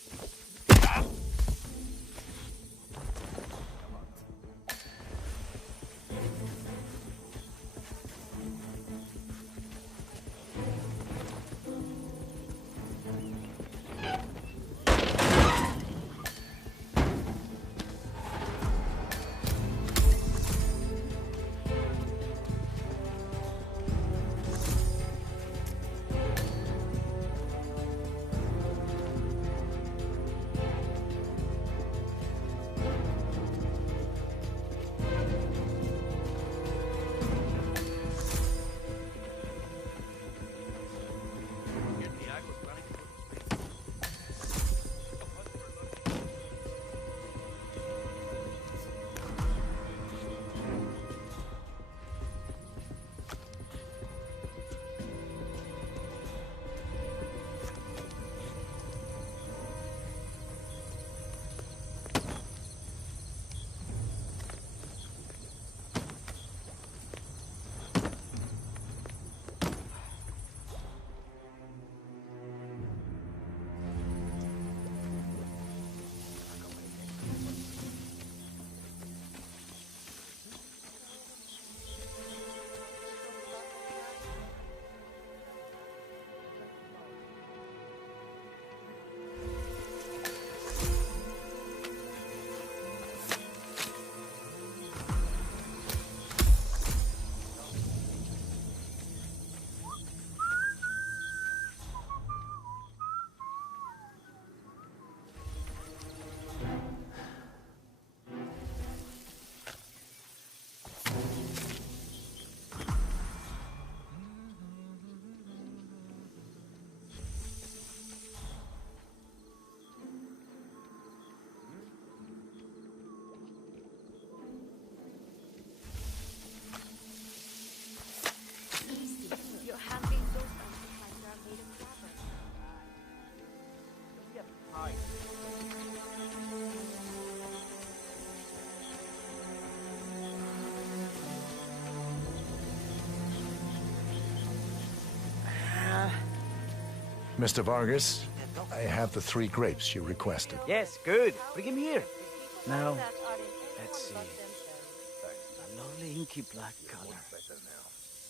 Your hand-made doors like they're made of fabric. Mr. Vargas, I have the 3 grapes you requested. Yes, good. Bring him here. Now, let's see. A lovely inky black color.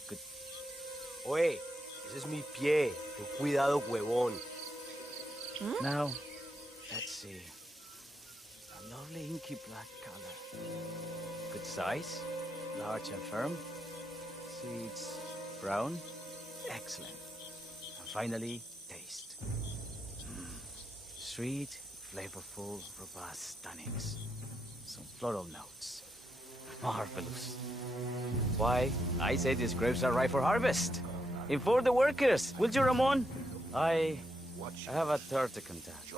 Good. Oye, ese es mi pie. Ten cuidado, huevón. Now, let's see. A lovely inky black color. Good size, large and firm. Seeds brown. Excellent. And finally, taste. Sweet, flavorful, robust tannins. Some floral notes. Marvelous. Why, I say these grapes are ripe for harvest. Inform the workers, will you, Ramon? I have a third to contact.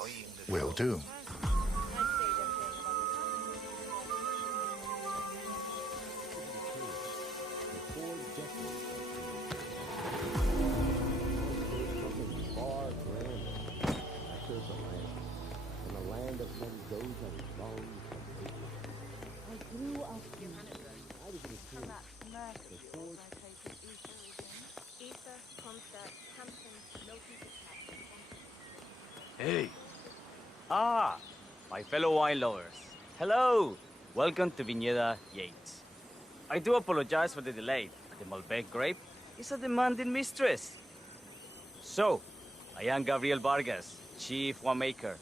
Will do. Hey! Ah, my fellow wine lovers. Hello! Welcome to Viñeda Yates. I do apologize for the delay. The Malbec grape is a demanding mistress. So, I am Gabriel Vargas, Chief Winemaker,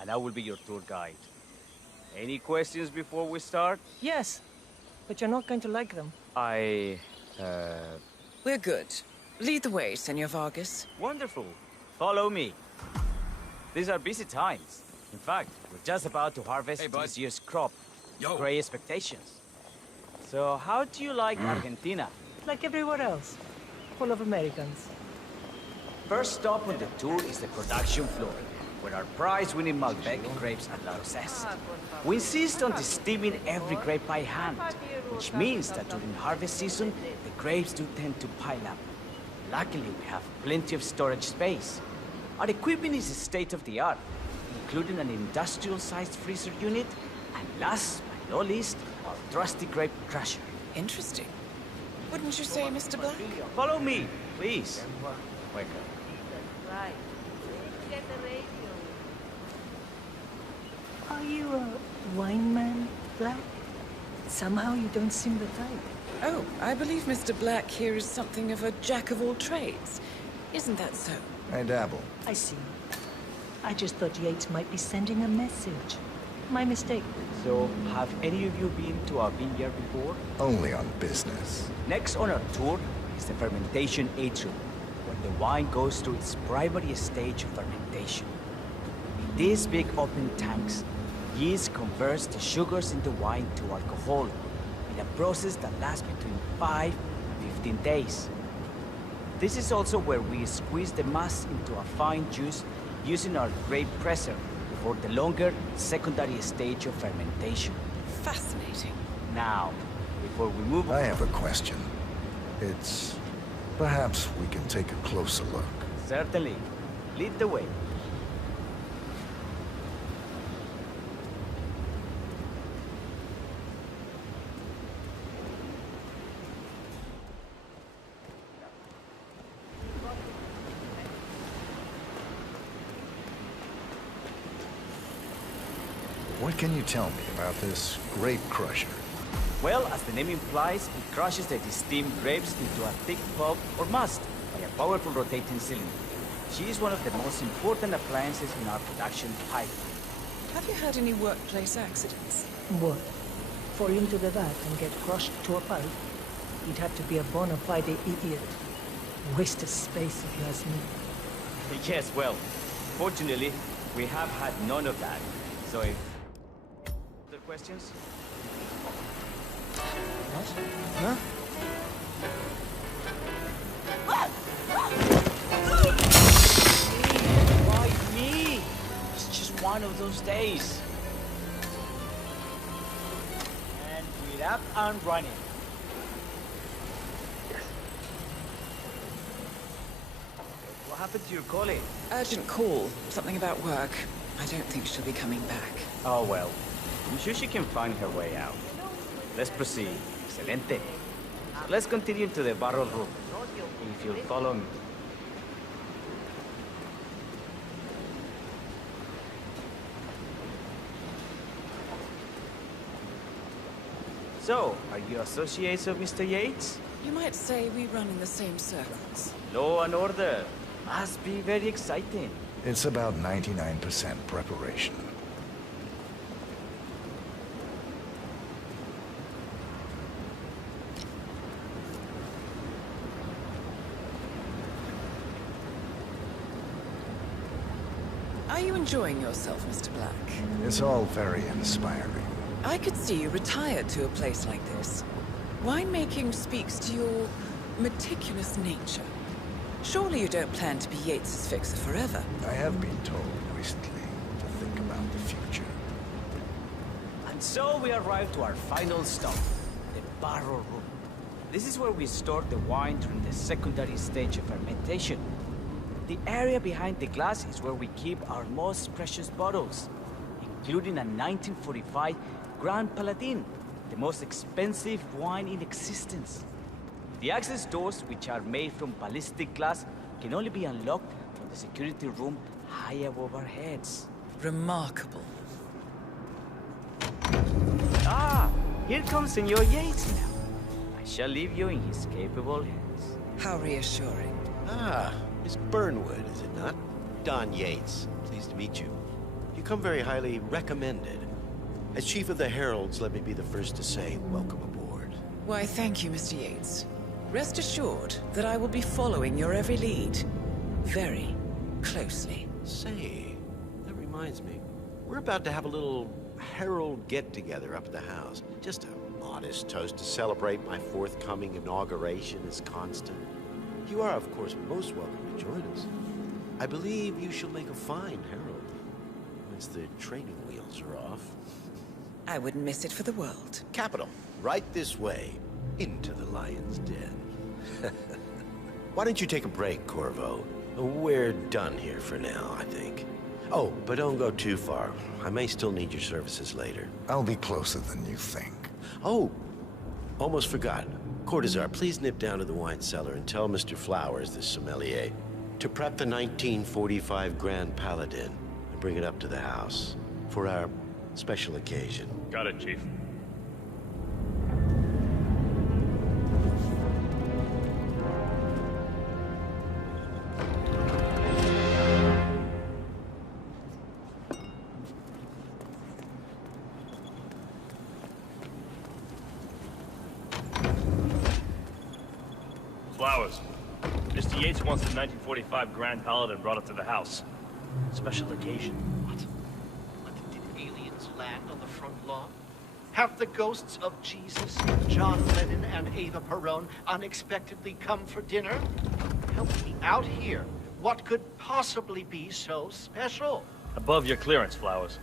and I will be your tour guide. Any questions before we start? Yes, but you're not going to like them. We're good. Lead the way, Senor Vargas. Wonderful. Follow me. These are busy times. In fact, we're just about to harvest this year's crop. Great expectations. So, how do you like Argentina? Like everywhere else. Full of Americans. First stop on the tour is the production floor, where our prize-winning Malbec grapes are processed. We insist on steaming every grape by hand, which means that during harvest season, the grapes do tend to pile up. Luckily, we have plenty of storage space. Our equipment is state-of-the-art, including an industrial-sized freezer unit, and last but not least, our trusty grape crusher. Interesting. Wouldn't you say, Mr. Black? Follow me, please. Welcome. Right. Get the radio. Are you a wine man, Black? Somehow you don't seem the type. Oh, I believe Mr. Black here is something of a jack of all trades. Isn't that so? I dabble. I see. I just thought Yates might be sending a message. My mistake. So, have any of you been to our vineyard before? Only on business. Next on our tour is the fermentation atrium, where the wine goes through its primary stage of fermentation. In these big open tanks, yeast converts the sugars in the wine to alcohol, in a process that lasts between 5 and 15 days. This is also where we squeeze the mass into a fine juice using our grape presser for the longer secondary stage of fermentation. Fascinating. Now, before we move on... I have a question. Perhaps we can take a closer look. Certainly. Lead the way. What can you tell me about this grape crusher? Well, as the name implies, it crushes the steamed grapes into a thick pulp or must by a powerful rotating cylinder. She is one of the most important appliances in our production pipeline. Have you had any workplace accidents? What? Fall into the vat and get crushed to a pulp? You'd have to be a bona fide idiot. Waste of space, if you ask me. Yes, well, fortunately, we have had none of that. So if... Other questions? Huh? Why me? It's just one of those days. And we're up and running. What happened to your colleague? Urgent call. Something about work. I don't think she'll be coming back. Oh well. I'm sure she can find her way out. Let's proceed. Excelente. So let's continue to the barrel room. If you'll follow me. So, are you associates of Mr. Yates? You might say we run in the same circles. Law and order. Must be very exciting. It's about 99% preparation. Are you enjoying yourself, Mr. Black? It's all very inspiring. I could see you retired to a place like this. Winemaking speaks to your meticulous nature. Surely you don't plan to be Yates's fixer forever? I have been told recently to think about the future. And so we arrive to our final stop, the barrel room. This is where we store the wine during the secondary stage of fermentation. The area behind the glass is where we keep our most precious bottles, including a 1945 Grand Paladin, the most expensive wine in existence. The access doors, which are made from ballistic glass, can only be unlocked from the security room high above our heads. Remarkable. Ah, here comes Senor Yates now. I shall leave you in his capable hands. How reassuring. Ah, it's Burnwood, is it not? Don Yates. Pleased to meet you. You come very highly recommended. As Chief of the Heralds, let me be the first to say welcome aboard. Why, thank you, Mr. Yates. Rest assured that I will be following your every lead. Very closely. Say, that reminds me. We're about to have a little Herald get-together up at the house. Just a modest toast to celebrate my forthcoming inauguration as Constant. You are, of course, most welcome to join us. I believe you shall make a fine Herald, once the training wheels are off. I wouldn't miss it for the world. Capital. Right this way, into the lion's den. Why don't you take a break, Corvo? We're done here for now, I think. Oh, but don't go too far. I may still need your services later. I'll be closer than you think. Oh, almost forgot. Cortazar, please nip down to the wine cellar and tell Mr. Flowers, the sommelier, to prep the 1945 Grand Paladin and bring it up to the house for our special occasion. Got it, Chief. Flowers. Mr. Yates wants the 1945 Grand Paladin brought up to the house. Special occasion. Aliens land on the front lawn? Have the ghosts of Jesus, John Lennon, and Eva Perón unexpectedly come for dinner? Help me out here. What could possibly be so special? Above your clearance, Flowers.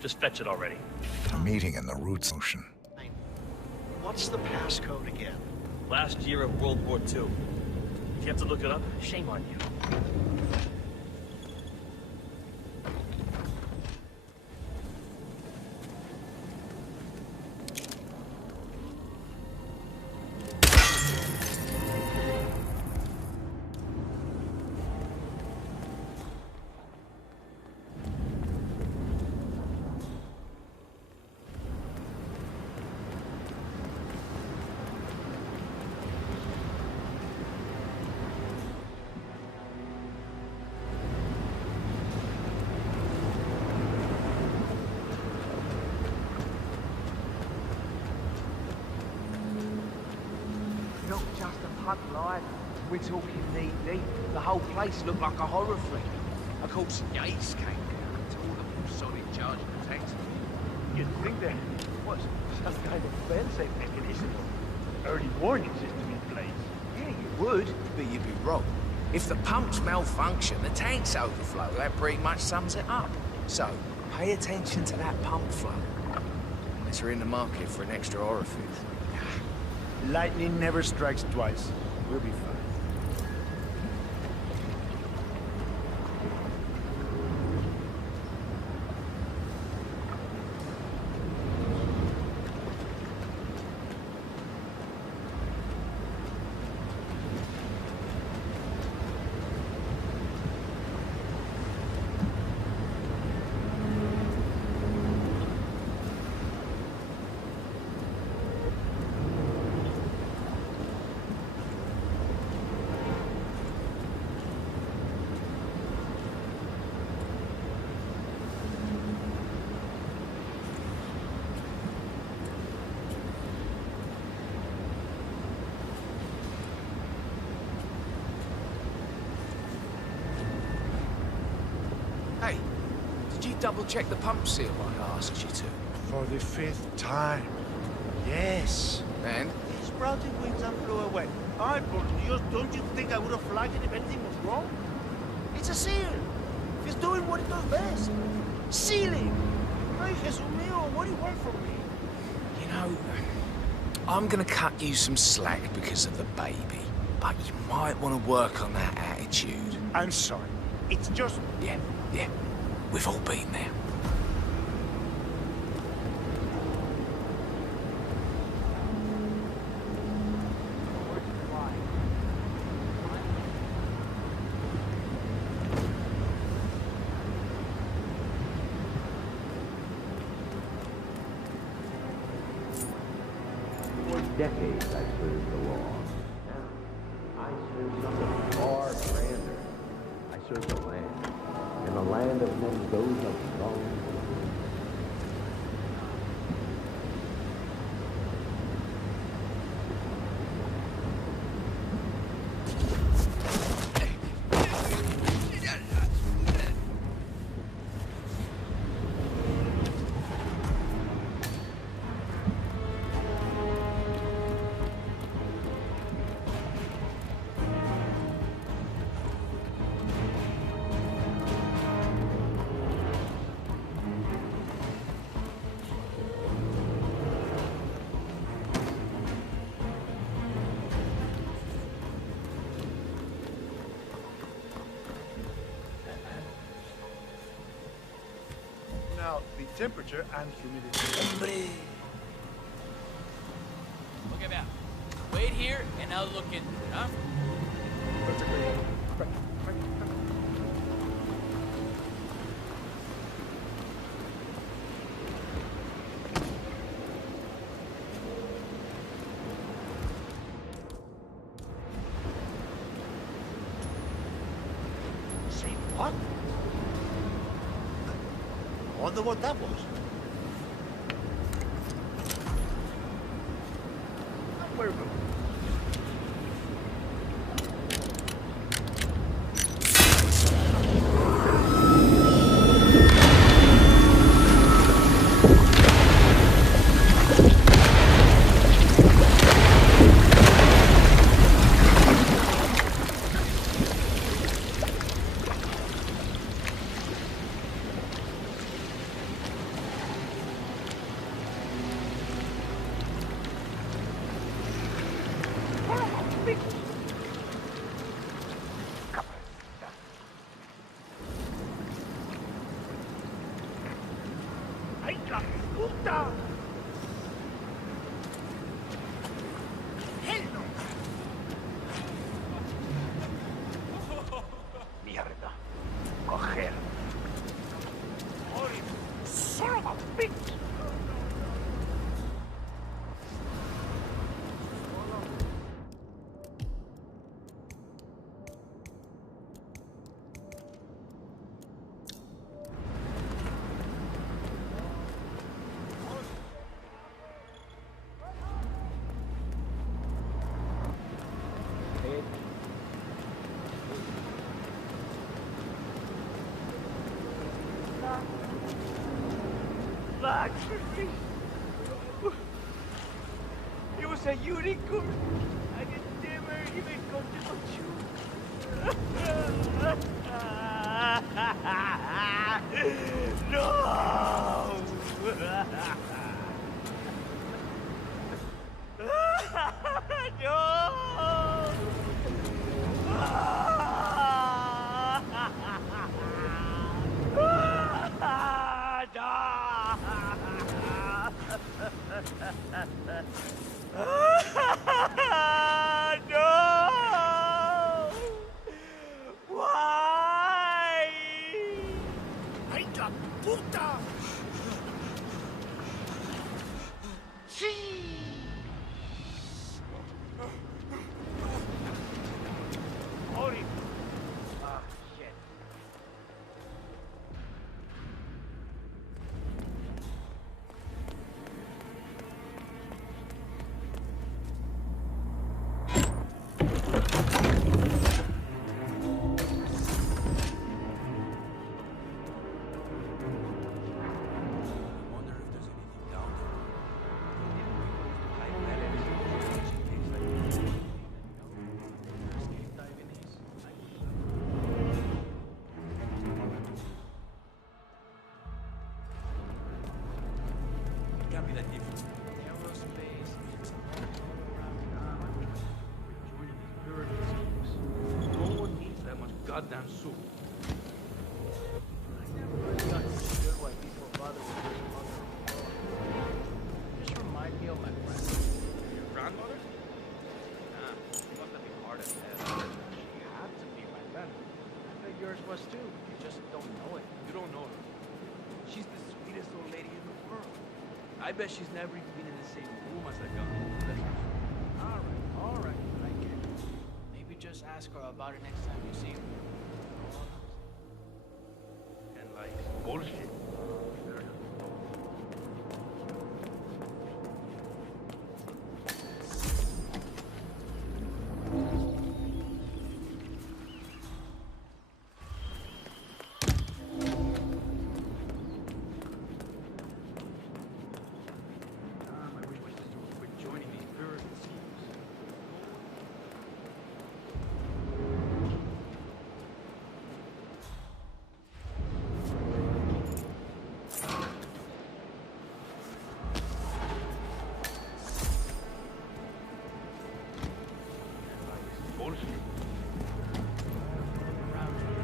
Just fetch it already. A meeting in the Roots Ocean. What's the passcode again? Last year of World War II. If you have to look it up, shame on you. Not just a pub live. We're talking knee-deep. The whole place looked like a horror flick. Of course, Yates came down and told them all solid charge of attacks. You'd think there was some kind of fail-safe mechanism. Early warning system in place. Yeah, you would, but you'd be wrong. If the pumps malfunction, the tanks overflow. That pretty much sums it up. So, pay attention to that pump flow. Unless you're in the market for an extra orifice. Lightning never strikes twice. We'll be fine. Did you double-check the pump seal like I asked you to? For the 5th time. Yes. And? He sprouted wings and flew away. Ay, por Dios, don't you think I would have flagged it if anything was wrong? It's a seal. It's doing what it does best. Sealing. Ay, Jesus mío, what do you want from me? You know, I'm gonna cut you some slack because of the baby, but you might want to work on that attitude. I'm sorry. It's just... Yeah. We've all been there. For decades I served the law. Now, I serve something far grander. I serve the land. And the land of men goes up strong. Now, the temperature and humidity... Look at that. Wait here, and I'll look into it, huh? Say what? I wonder what that was. Where ¡Ay, la puta! ¡Hello! Mierda. Coger. ¡Ay, son of a bitch! It was a unicorn. I never even got to touch you. No! No! Why? ¡Ay, la puta! Sí. Ori. Ah, shit. be that different. Aerospace. Joining these pyramid schemes. No one needs that much goddamn soup. I never really got understood why people bother with this mother. Just remind me of my grandmother. Your grandmother? Nah, she must have been hard as hell. She had to be my friend. I bet yours was too. You just don't know it. You don't know her. She's the sweetest old lady in the world. I bet she's never even been in the same room as that guy. All right, I get it. Maybe just ask her about it next time you see her. And like bullshit.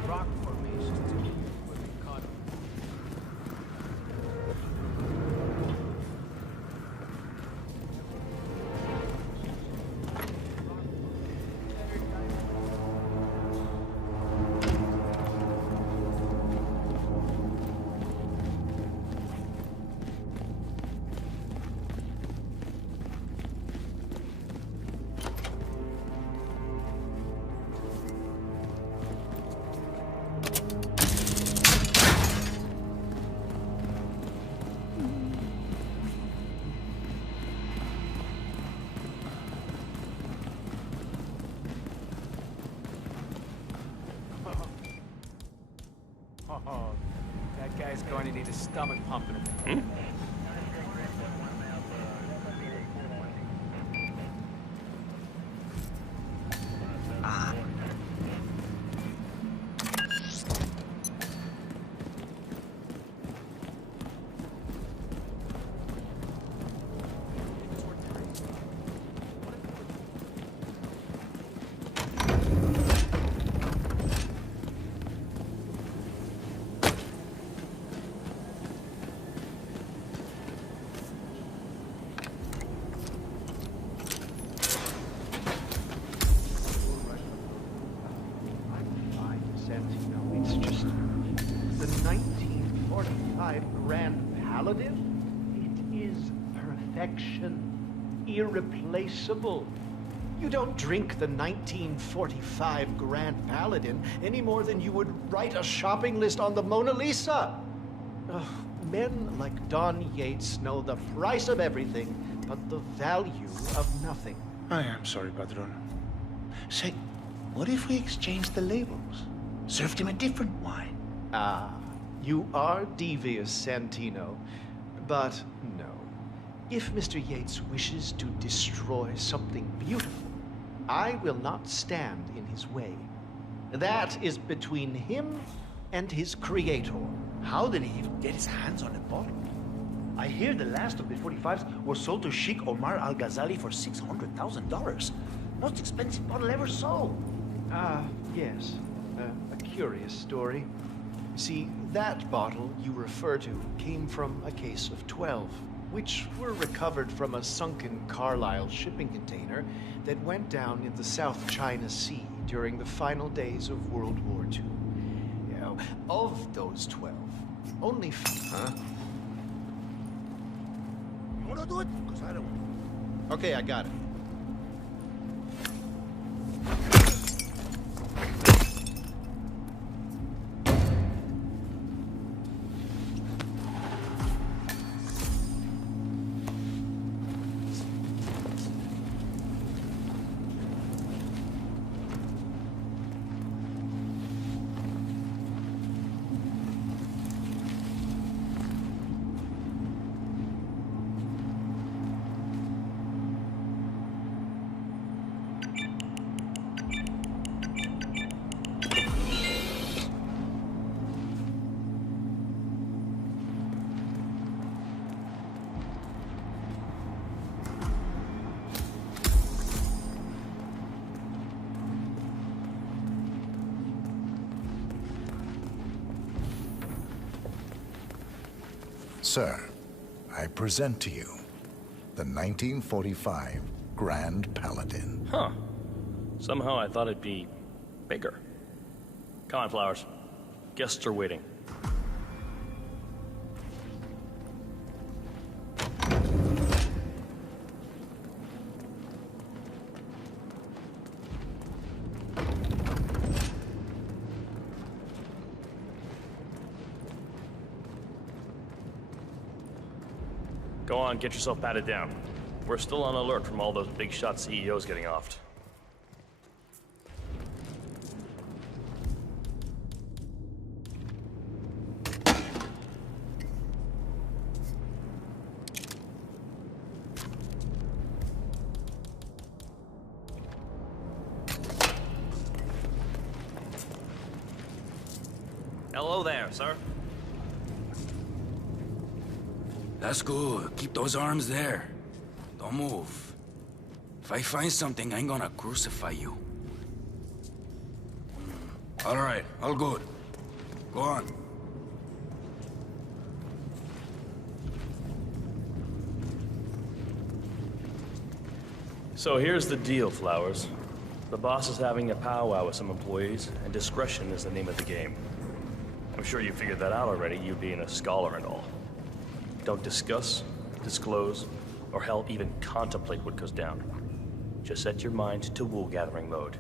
Rock formations to keep equipment caught up. Oh, that guy's going to need a stomach pump in a minute. It's just the 1945 Grand Paladin. It is perfection, irreplaceable. You don't drink the 1945 Grand Paladin any more than you would write a shopping list on the Mona Lisa. Ugh, men like Don Yates know the price of everything, but the value of nothing. I am sorry, Padron. Say, what if we exchange the labels? Served him a different wine. Ah, you are devious, Santino. But no. If Mr. Yates wishes to destroy something beautiful, I will not stand in his way. That is between him and his creator. How did he even get his hands on the bottle? I hear the last of the 45s was sold to Sheikh Omar Al-Ghazali for $600,000. Most expensive bottle ever sold. Ah, yes. A curious story. See, that bottle you refer to came from a case of 12, which were recovered from a sunken Carlisle shipping container that went down in the South China Sea during the final days of World War II. You know, of those 12, only... Huh? You want to do it? Because I don't. Okay, I got it. Sir, I present to you the 1945 Grand Paladin. Huh. Somehow I thought it'd be bigger. Come on, Flowers. Guests are waiting. Go on, get yourself patted down. We're still on alert from all those big shot CEOs getting offed. Hello there, sir. That's good. Keep those arms there. Don't move. If I find something, I'm gonna crucify you. All right, all good. Go on. So here's the deal, Flowers. The boss is having a powwow with some employees, and discretion is the name of the game. I'm sure you figured that out already, you being a scholar and all. Don't discuss, disclose, or hell, even contemplate what goes down. Just set your mind to wool-gathering mode.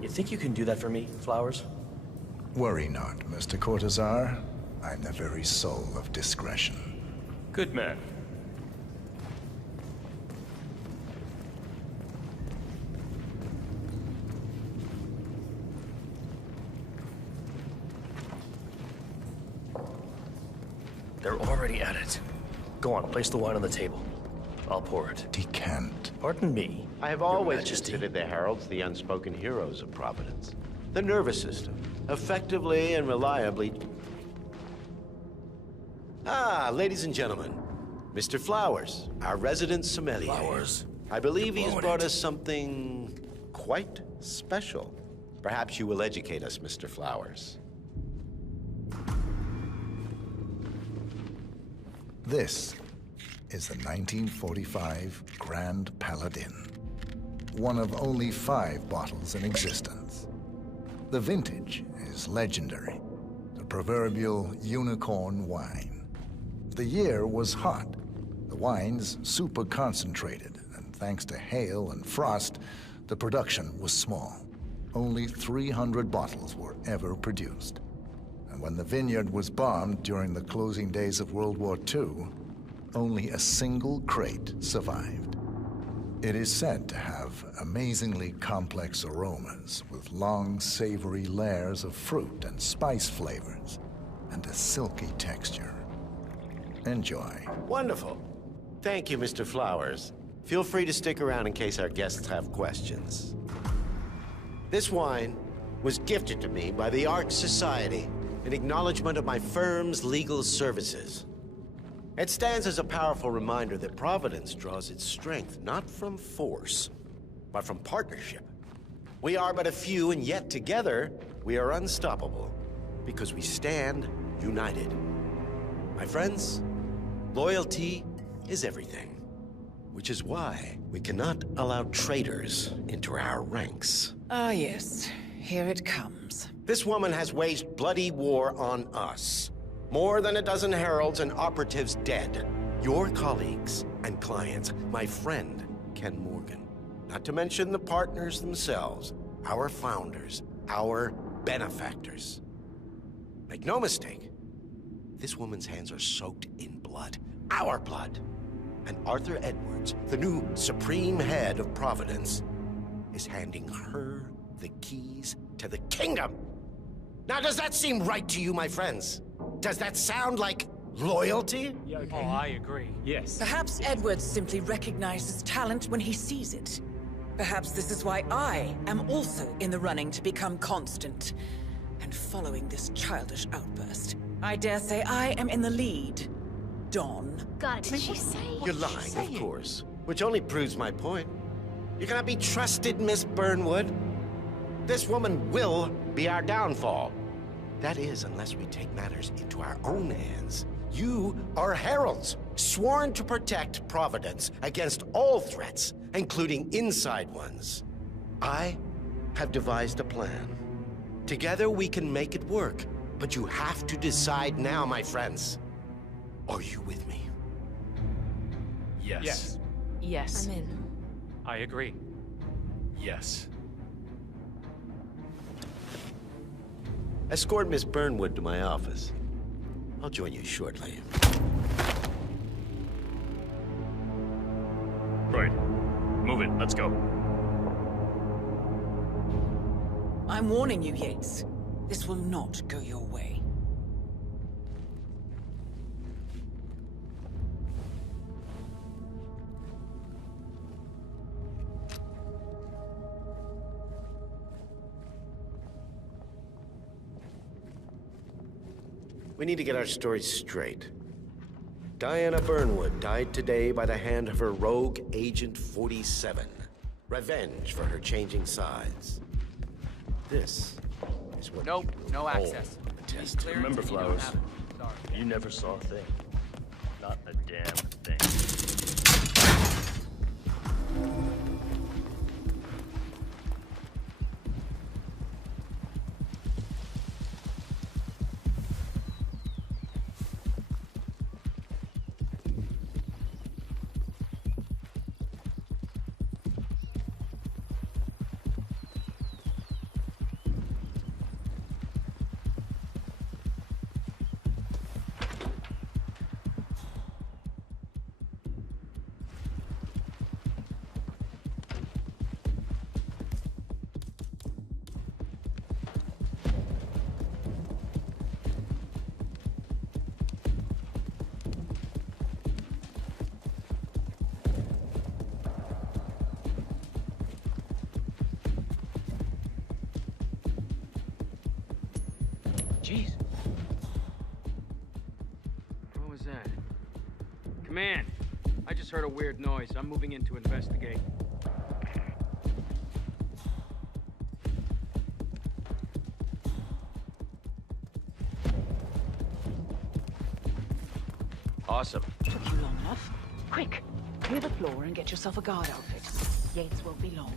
You think you can do that for me, Flowers? Worry not, Mr. Cortazar. I'm the very soul of discretion. Good man. They're already at it. Go on, place the wine on the table. I'll pour it. Decant. Pardon me. I have always considered the heralds the unspoken heroes of Providence. The nervous system, effectively and reliably... Ah, ladies and gentlemen, Mr. Flowers, our resident sommelier. Flowers. I believe he's brought us something quite special. Perhaps you will educate us, Mr. Flowers. This is the 1945 Grand Paladin, one of only 5 bottles in existence. The vintage is legendary, the proverbial unicorn wine. The year was hot, the wine's super concentrated, and thanks to hail and frost, the production was small. Only 300 bottles were ever produced. And when the vineyard was bombed during the closing days of World War II, only a single crate survived. It is said to have amazingly complex aromas with long, savory layers of fruit and spice flavors, and a silky texture. Enjoy. Wonderful. Thank you, Mr. Flowers. Feel free to stick around in case our guests have questions. This wine was gifted to me by the Arch Society in acknowledgement of my firm's legal services. It stands as a powerful reminder that Providence draws its strength not from force, but from partnership. We are but a few, and yet together we are unstoppable because we stand united. My friends, loyalty is everything, which is why we cannot allow traitors into our ranks. Ah, yes. Here it comes. This woman has waged bloody war on us. More than a dozen heralds and operatives dead. Your colleagues and clients, my friend, Ken Morgan. Not to mention the partners themselves, our founders, our benefactors. Make no mistake, this woman's hands are soaked in blood. Our blood. And Arthur Edwards, the new supreme head of Providence, is handing her the keys to the kingdom. Now, does that seem right to you, my friends? Does that sound like loyalty? Oh, I agree. Yes. Perhaps Edwards simply recognizes talent when he sees it. Perhaps this is why I am also in the running to become constant. And following this childish outburst, I dare say I am in the lead. Dawn. God, did she say? You're lying, of course. Which only proves my point. You cannot be trusted, Miss Burnwood. This woman will be our downfall. That is, unless we take matters into our own hands. You are heralds, sworn to protect Providence against all threats, including inside ones. I have devised a plan. Together we can make it work, but you have to decide now, my friends. Are you with me? Yes. Yes. I'm in. I agree. Yes. Escort Miss Burnwood to my office. I'll join you shortly. Right. Move it. Let's go. I'm warning you, Yates. This will not go your way. We need to get our stories straight. Diana Burnwood died today by the hand of her rogue Agent 47. Revenge for her changing sides. This is what Nope, no all access. attest. Remember, Flowers, you never saw a thing. Not a damn thing. Jeez. What was that? Command, I just heard a weird noise. I'm moving in to investigate. Awesome. Took you long enough? Quick, clear the floor and get yourself a guard outfit. Yates won't be long.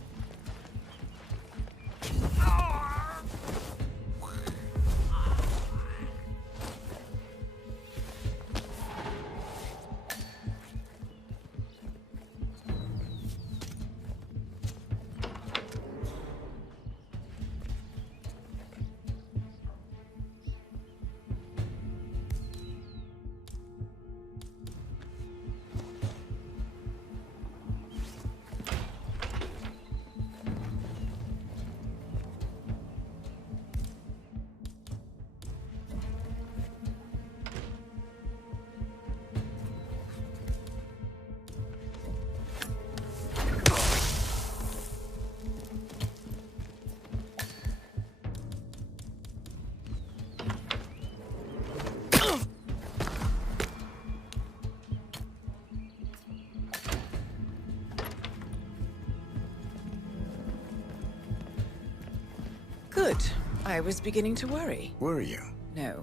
Good. I was beginning to worry. Were you? No.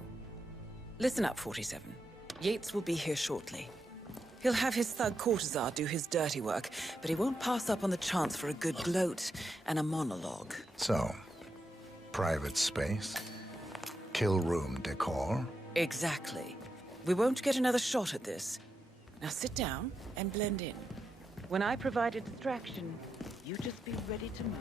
Listen up, 47. Yates will be here shortly. He'll have his thug courtesan do his dirty work, but he won't pass up on the chance for a good gloat and a monologue. So, private space? Kill room decor? Exactly. We won't get another shot at this. Now sit down and blend in. When I provide a distraction, you just be ready to move.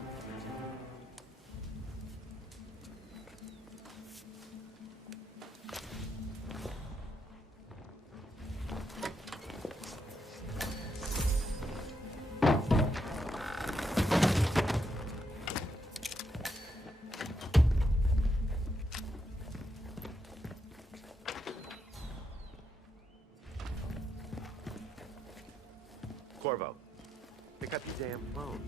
Corvo, pick up your damn phone.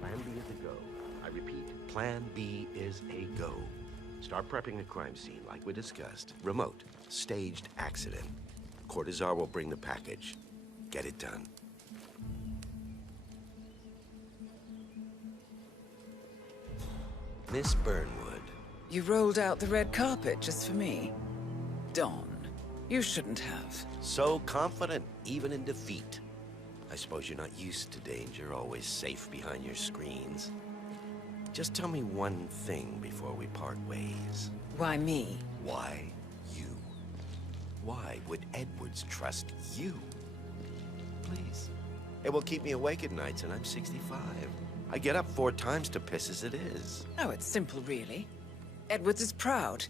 Plan B is a go. I repeat, Plan B is a go. Start prepping a crime scene like we discussed. Remote, staged accident. Cortazar will bring the package. Get it done. Miss Burnwood. You rolled out the red carpet just for me. Dawn. You shouldn't have. So confident, even in defeat. I suppose you're not used to danger, always safe behind your screens. Just tell me one thing before we part ways. Why me? Why you? Why would Edwards trust you? Please. It will keep me awake at nights, and I'm 65. I get up 4 times to piss as it is. Oh, it's simple, really. Edwards is proud.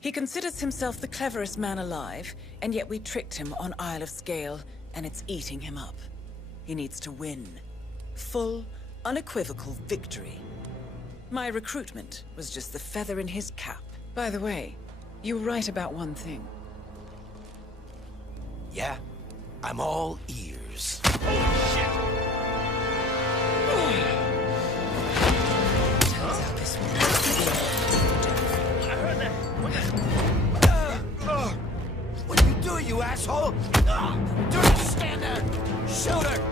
He considers himself the cleverest man alive, and yet we tricked him on Isle of Scale, and it's eating him up. He needs to win. Full, unequivocal victory. My recruitment was just the feather in his cap. By the way, you were right about one thing. Yeah? I'm all ears. Turns out this one I heard that. What are you doing, you asshole? Don't stand there! Shoot her!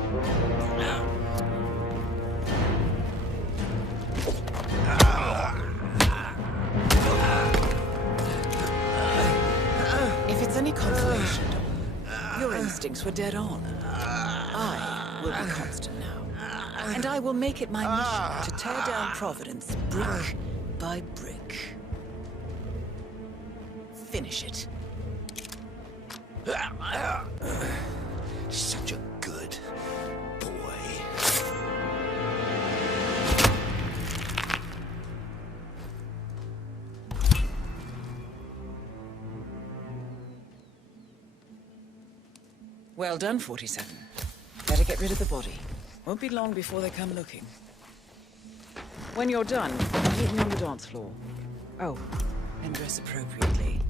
If it's any consolation, your instincts were dead on. I will be constant now. And I will make it my mission to tear down Providence brick by brick. Finish it. Such a good boy. Well done, 47. Better get rid of the body. Won't be long before they come looking. When you're done, meet me on the dance floor. Oh, and dress appropriately.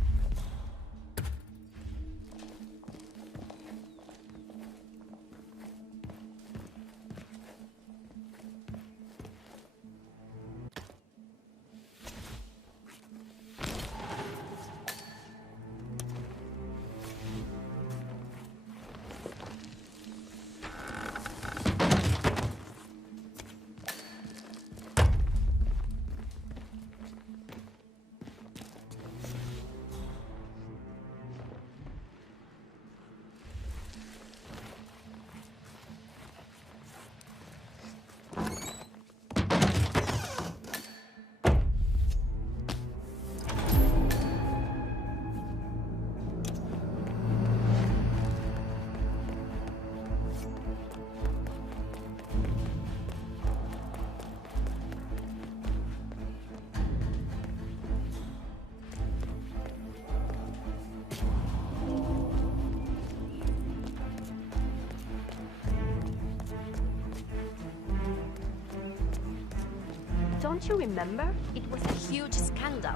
Don't you remember? It was a huge scandal.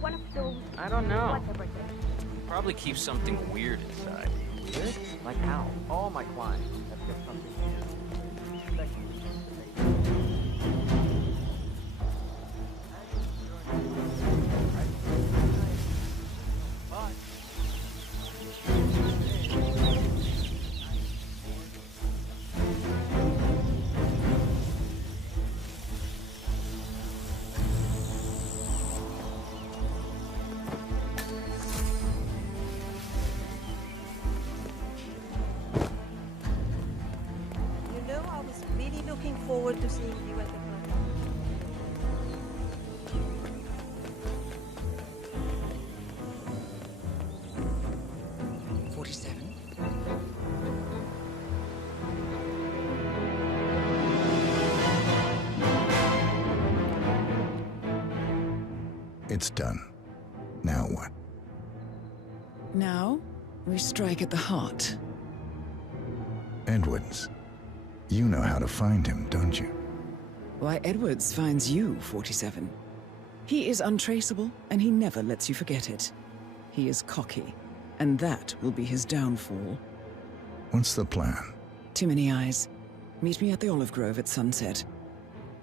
One of those... I don't know. Whatever they... Probably keeps something weird inside. Weird? Like how? All my clients have kept something weird. Forward to seeing you at the club. 47. It's done. Now what? Now, we strike at the heart. Edwards. You know how to find him, don't you? Why, Edwards finds you, 47. He is untraceable, and he never lets you forget it. He is cocky, and that will be his downfall. What's the plan? Too many eyes. Meet me at the Olive Grove at sunset.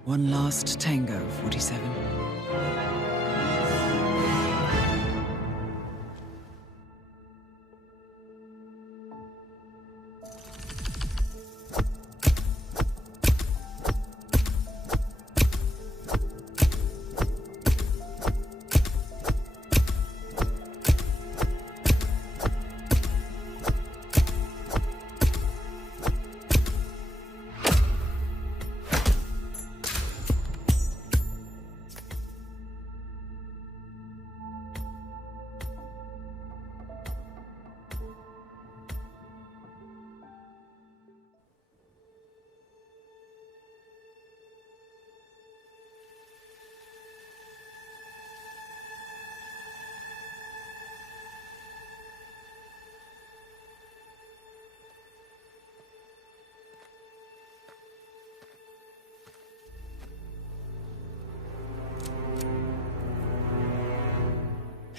One last tango, 47.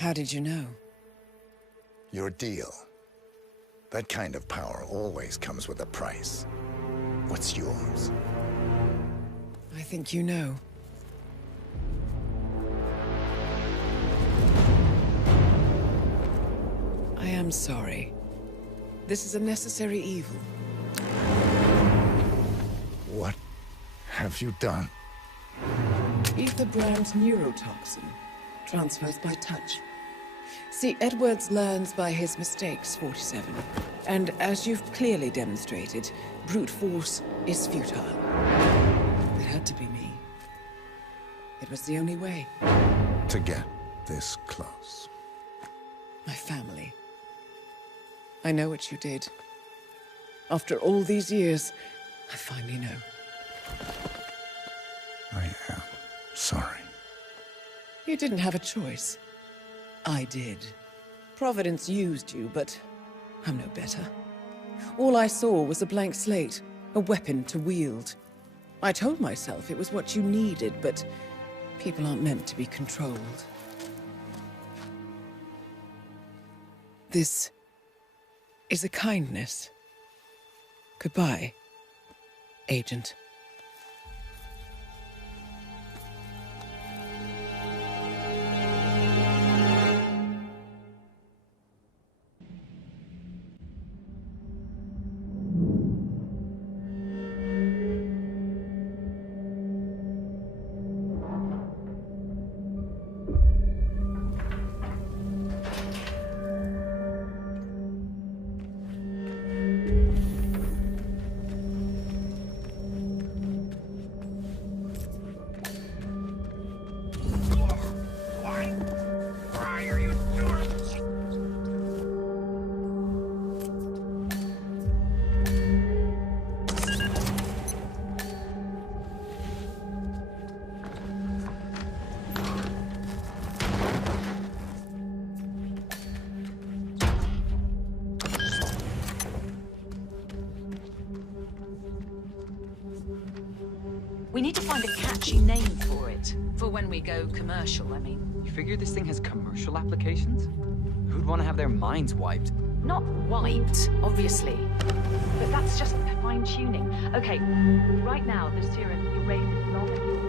How did you know? Your deal. That kind of power always comes with a price. What's yours? I think you know. I am sorry. This is a necessary evil. What have you done? Ether brand neurotoxin transfers by touch. See, Edwards learns by his mistakes, 47. And as you've clearly demonstrated, brute force is futile. It had to be me. It was the only way. To get this close. My family. I know what you did. After all these years, I finally know. I am sorry. You didn't have a choice. I did. Providence used you, but I'm no better. All I saw was a blank slate, a weapon to wield. I told myself it was what you needed, but people aren't meant to be controlled. This is a kindness. Goodbye, Agent. We need to find a catchy name for it. For when we go commercial, I mean. You figure this thing has commercial applications? Who'd want to have their minds wiped? Not wiped, obviously. But that's just fine-tuning. Okay, right now the serum erases long and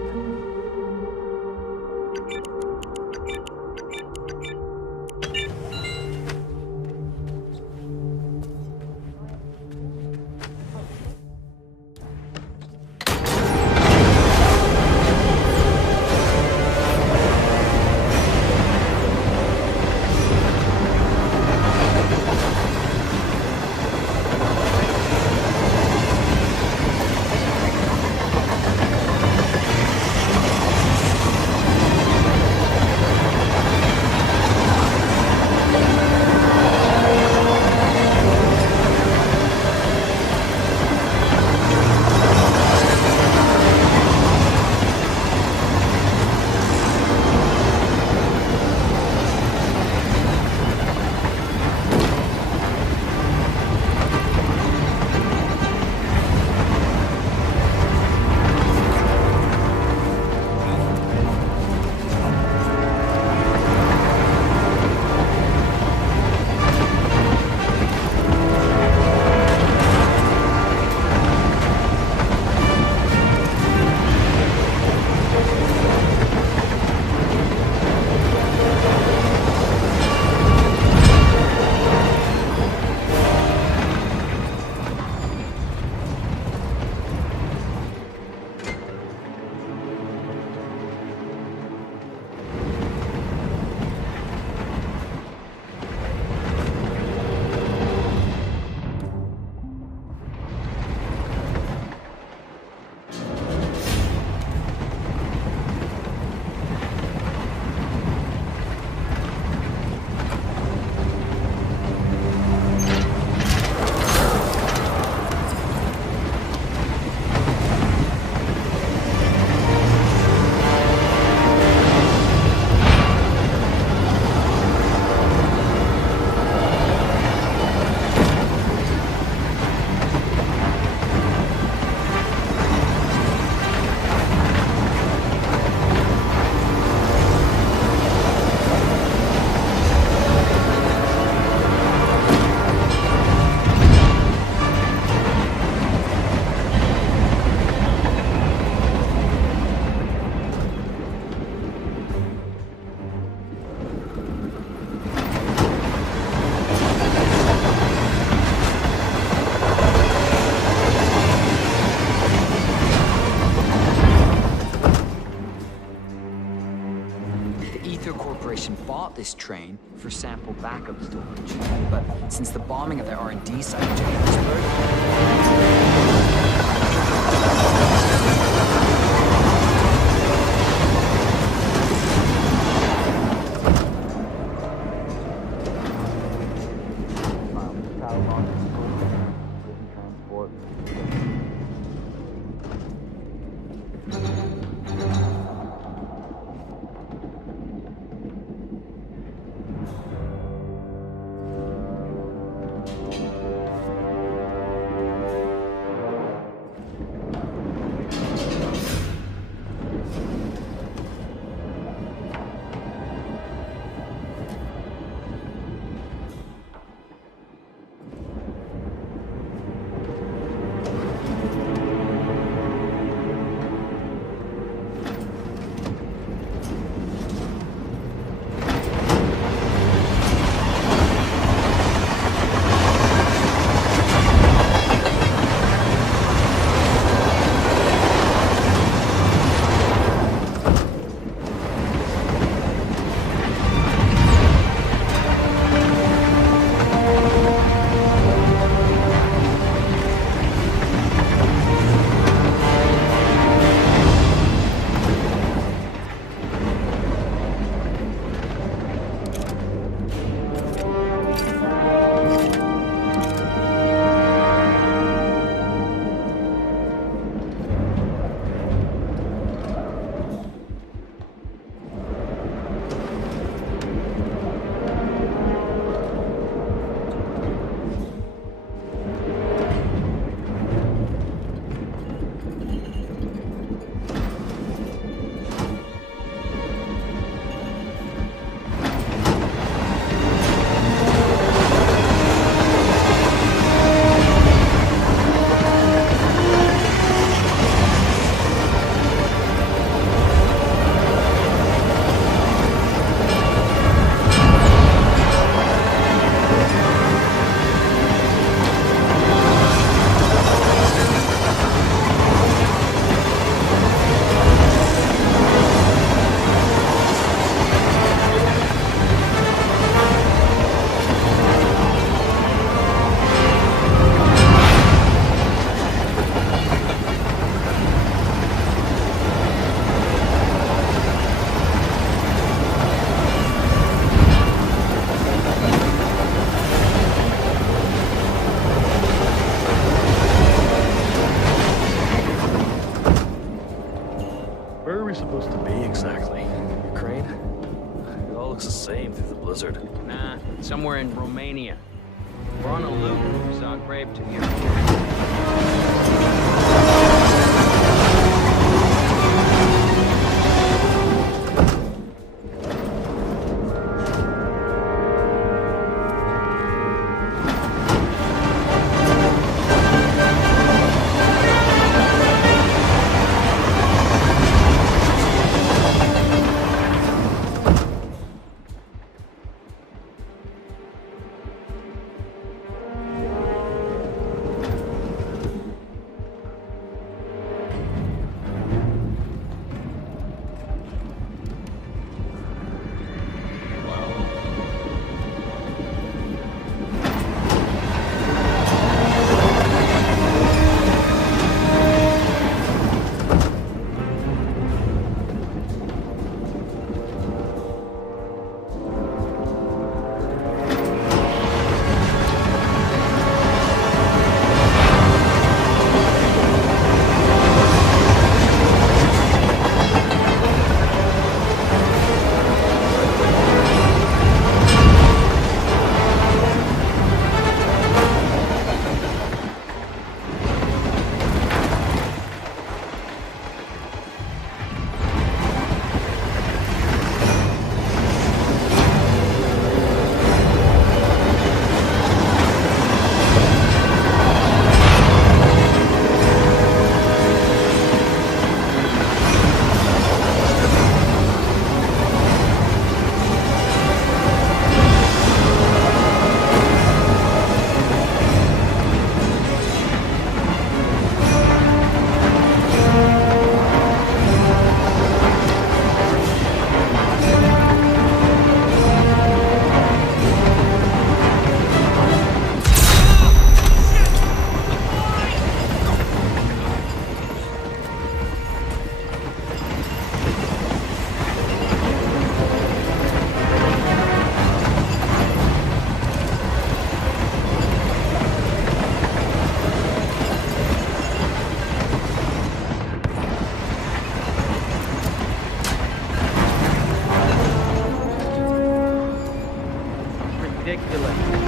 this train for sample backup storage. But since the bombing of the R&D site in Johannesburg, Where are we supposed to be exactly? Ukraine? It all looks the same through the blizzard. Nah, somewhere in Romania. We're on a loop from Zagreb to here. See you later.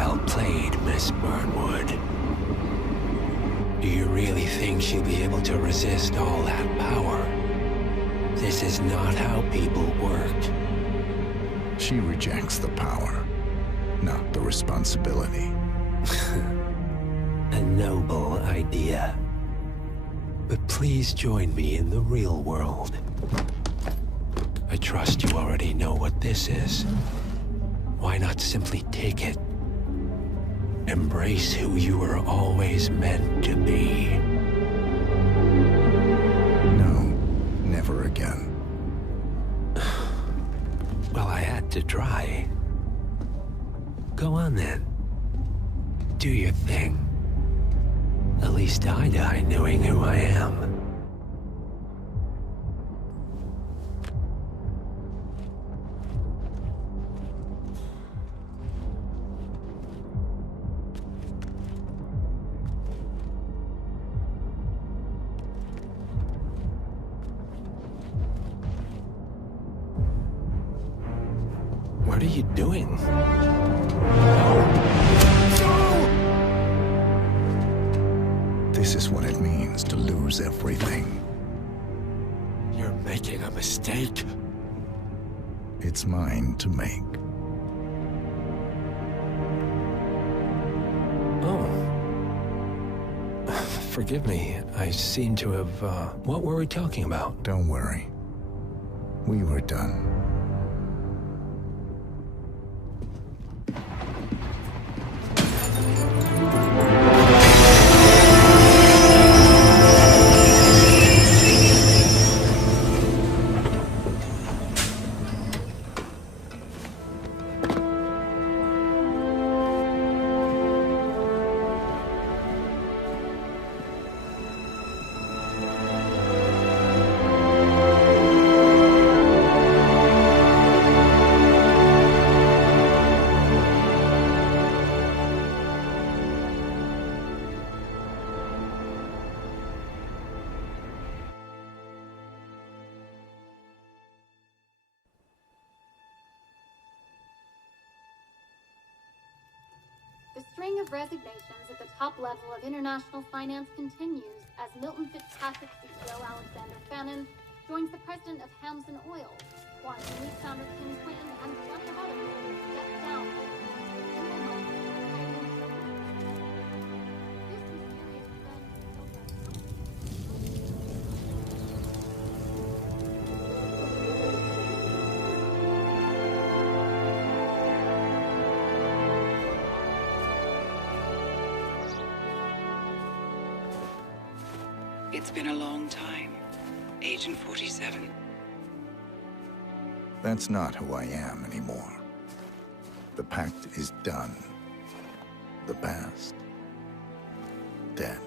Well played, Miss Burnwood. Do you really think she'll be able to resist all that power? This is not how people work. She rejects the power, not the responsibility. A noble idea. But please join me in the real world. I trust you already know what this is. Why not simply take it? Embrace who you were always meant to be. No, never again. Well, I had to try. Go on then. Do your thing. At least I die knowing who I am. What are you doing? This is what it means to lose everything. You're making a mistake. It's mine to make. Oh. Forgive me. I seem to have, What were we talking about? Don't worry. We were done. The string of resignations at the top level of international finance continues as Milton Fitzpatrick CEO Alexander Fannin joins the president of Hamson Oil, Juan Lee founder Kingsland, and plenty of others step down. It's been a long time, Agent 47. That's not who I am anymore. The pact is done. The past, dead.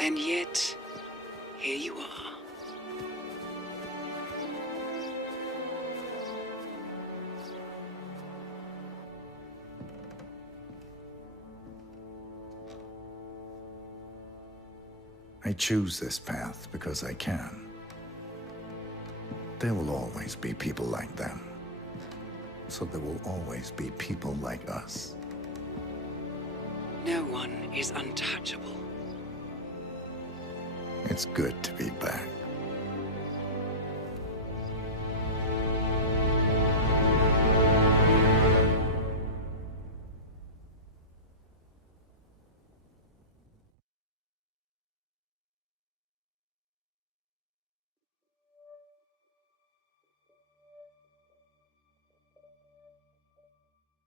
And yet, here you are. I choose this path because I can. There will always be people like them. So there will always be people like us. No one is untouchable. It's good to be back.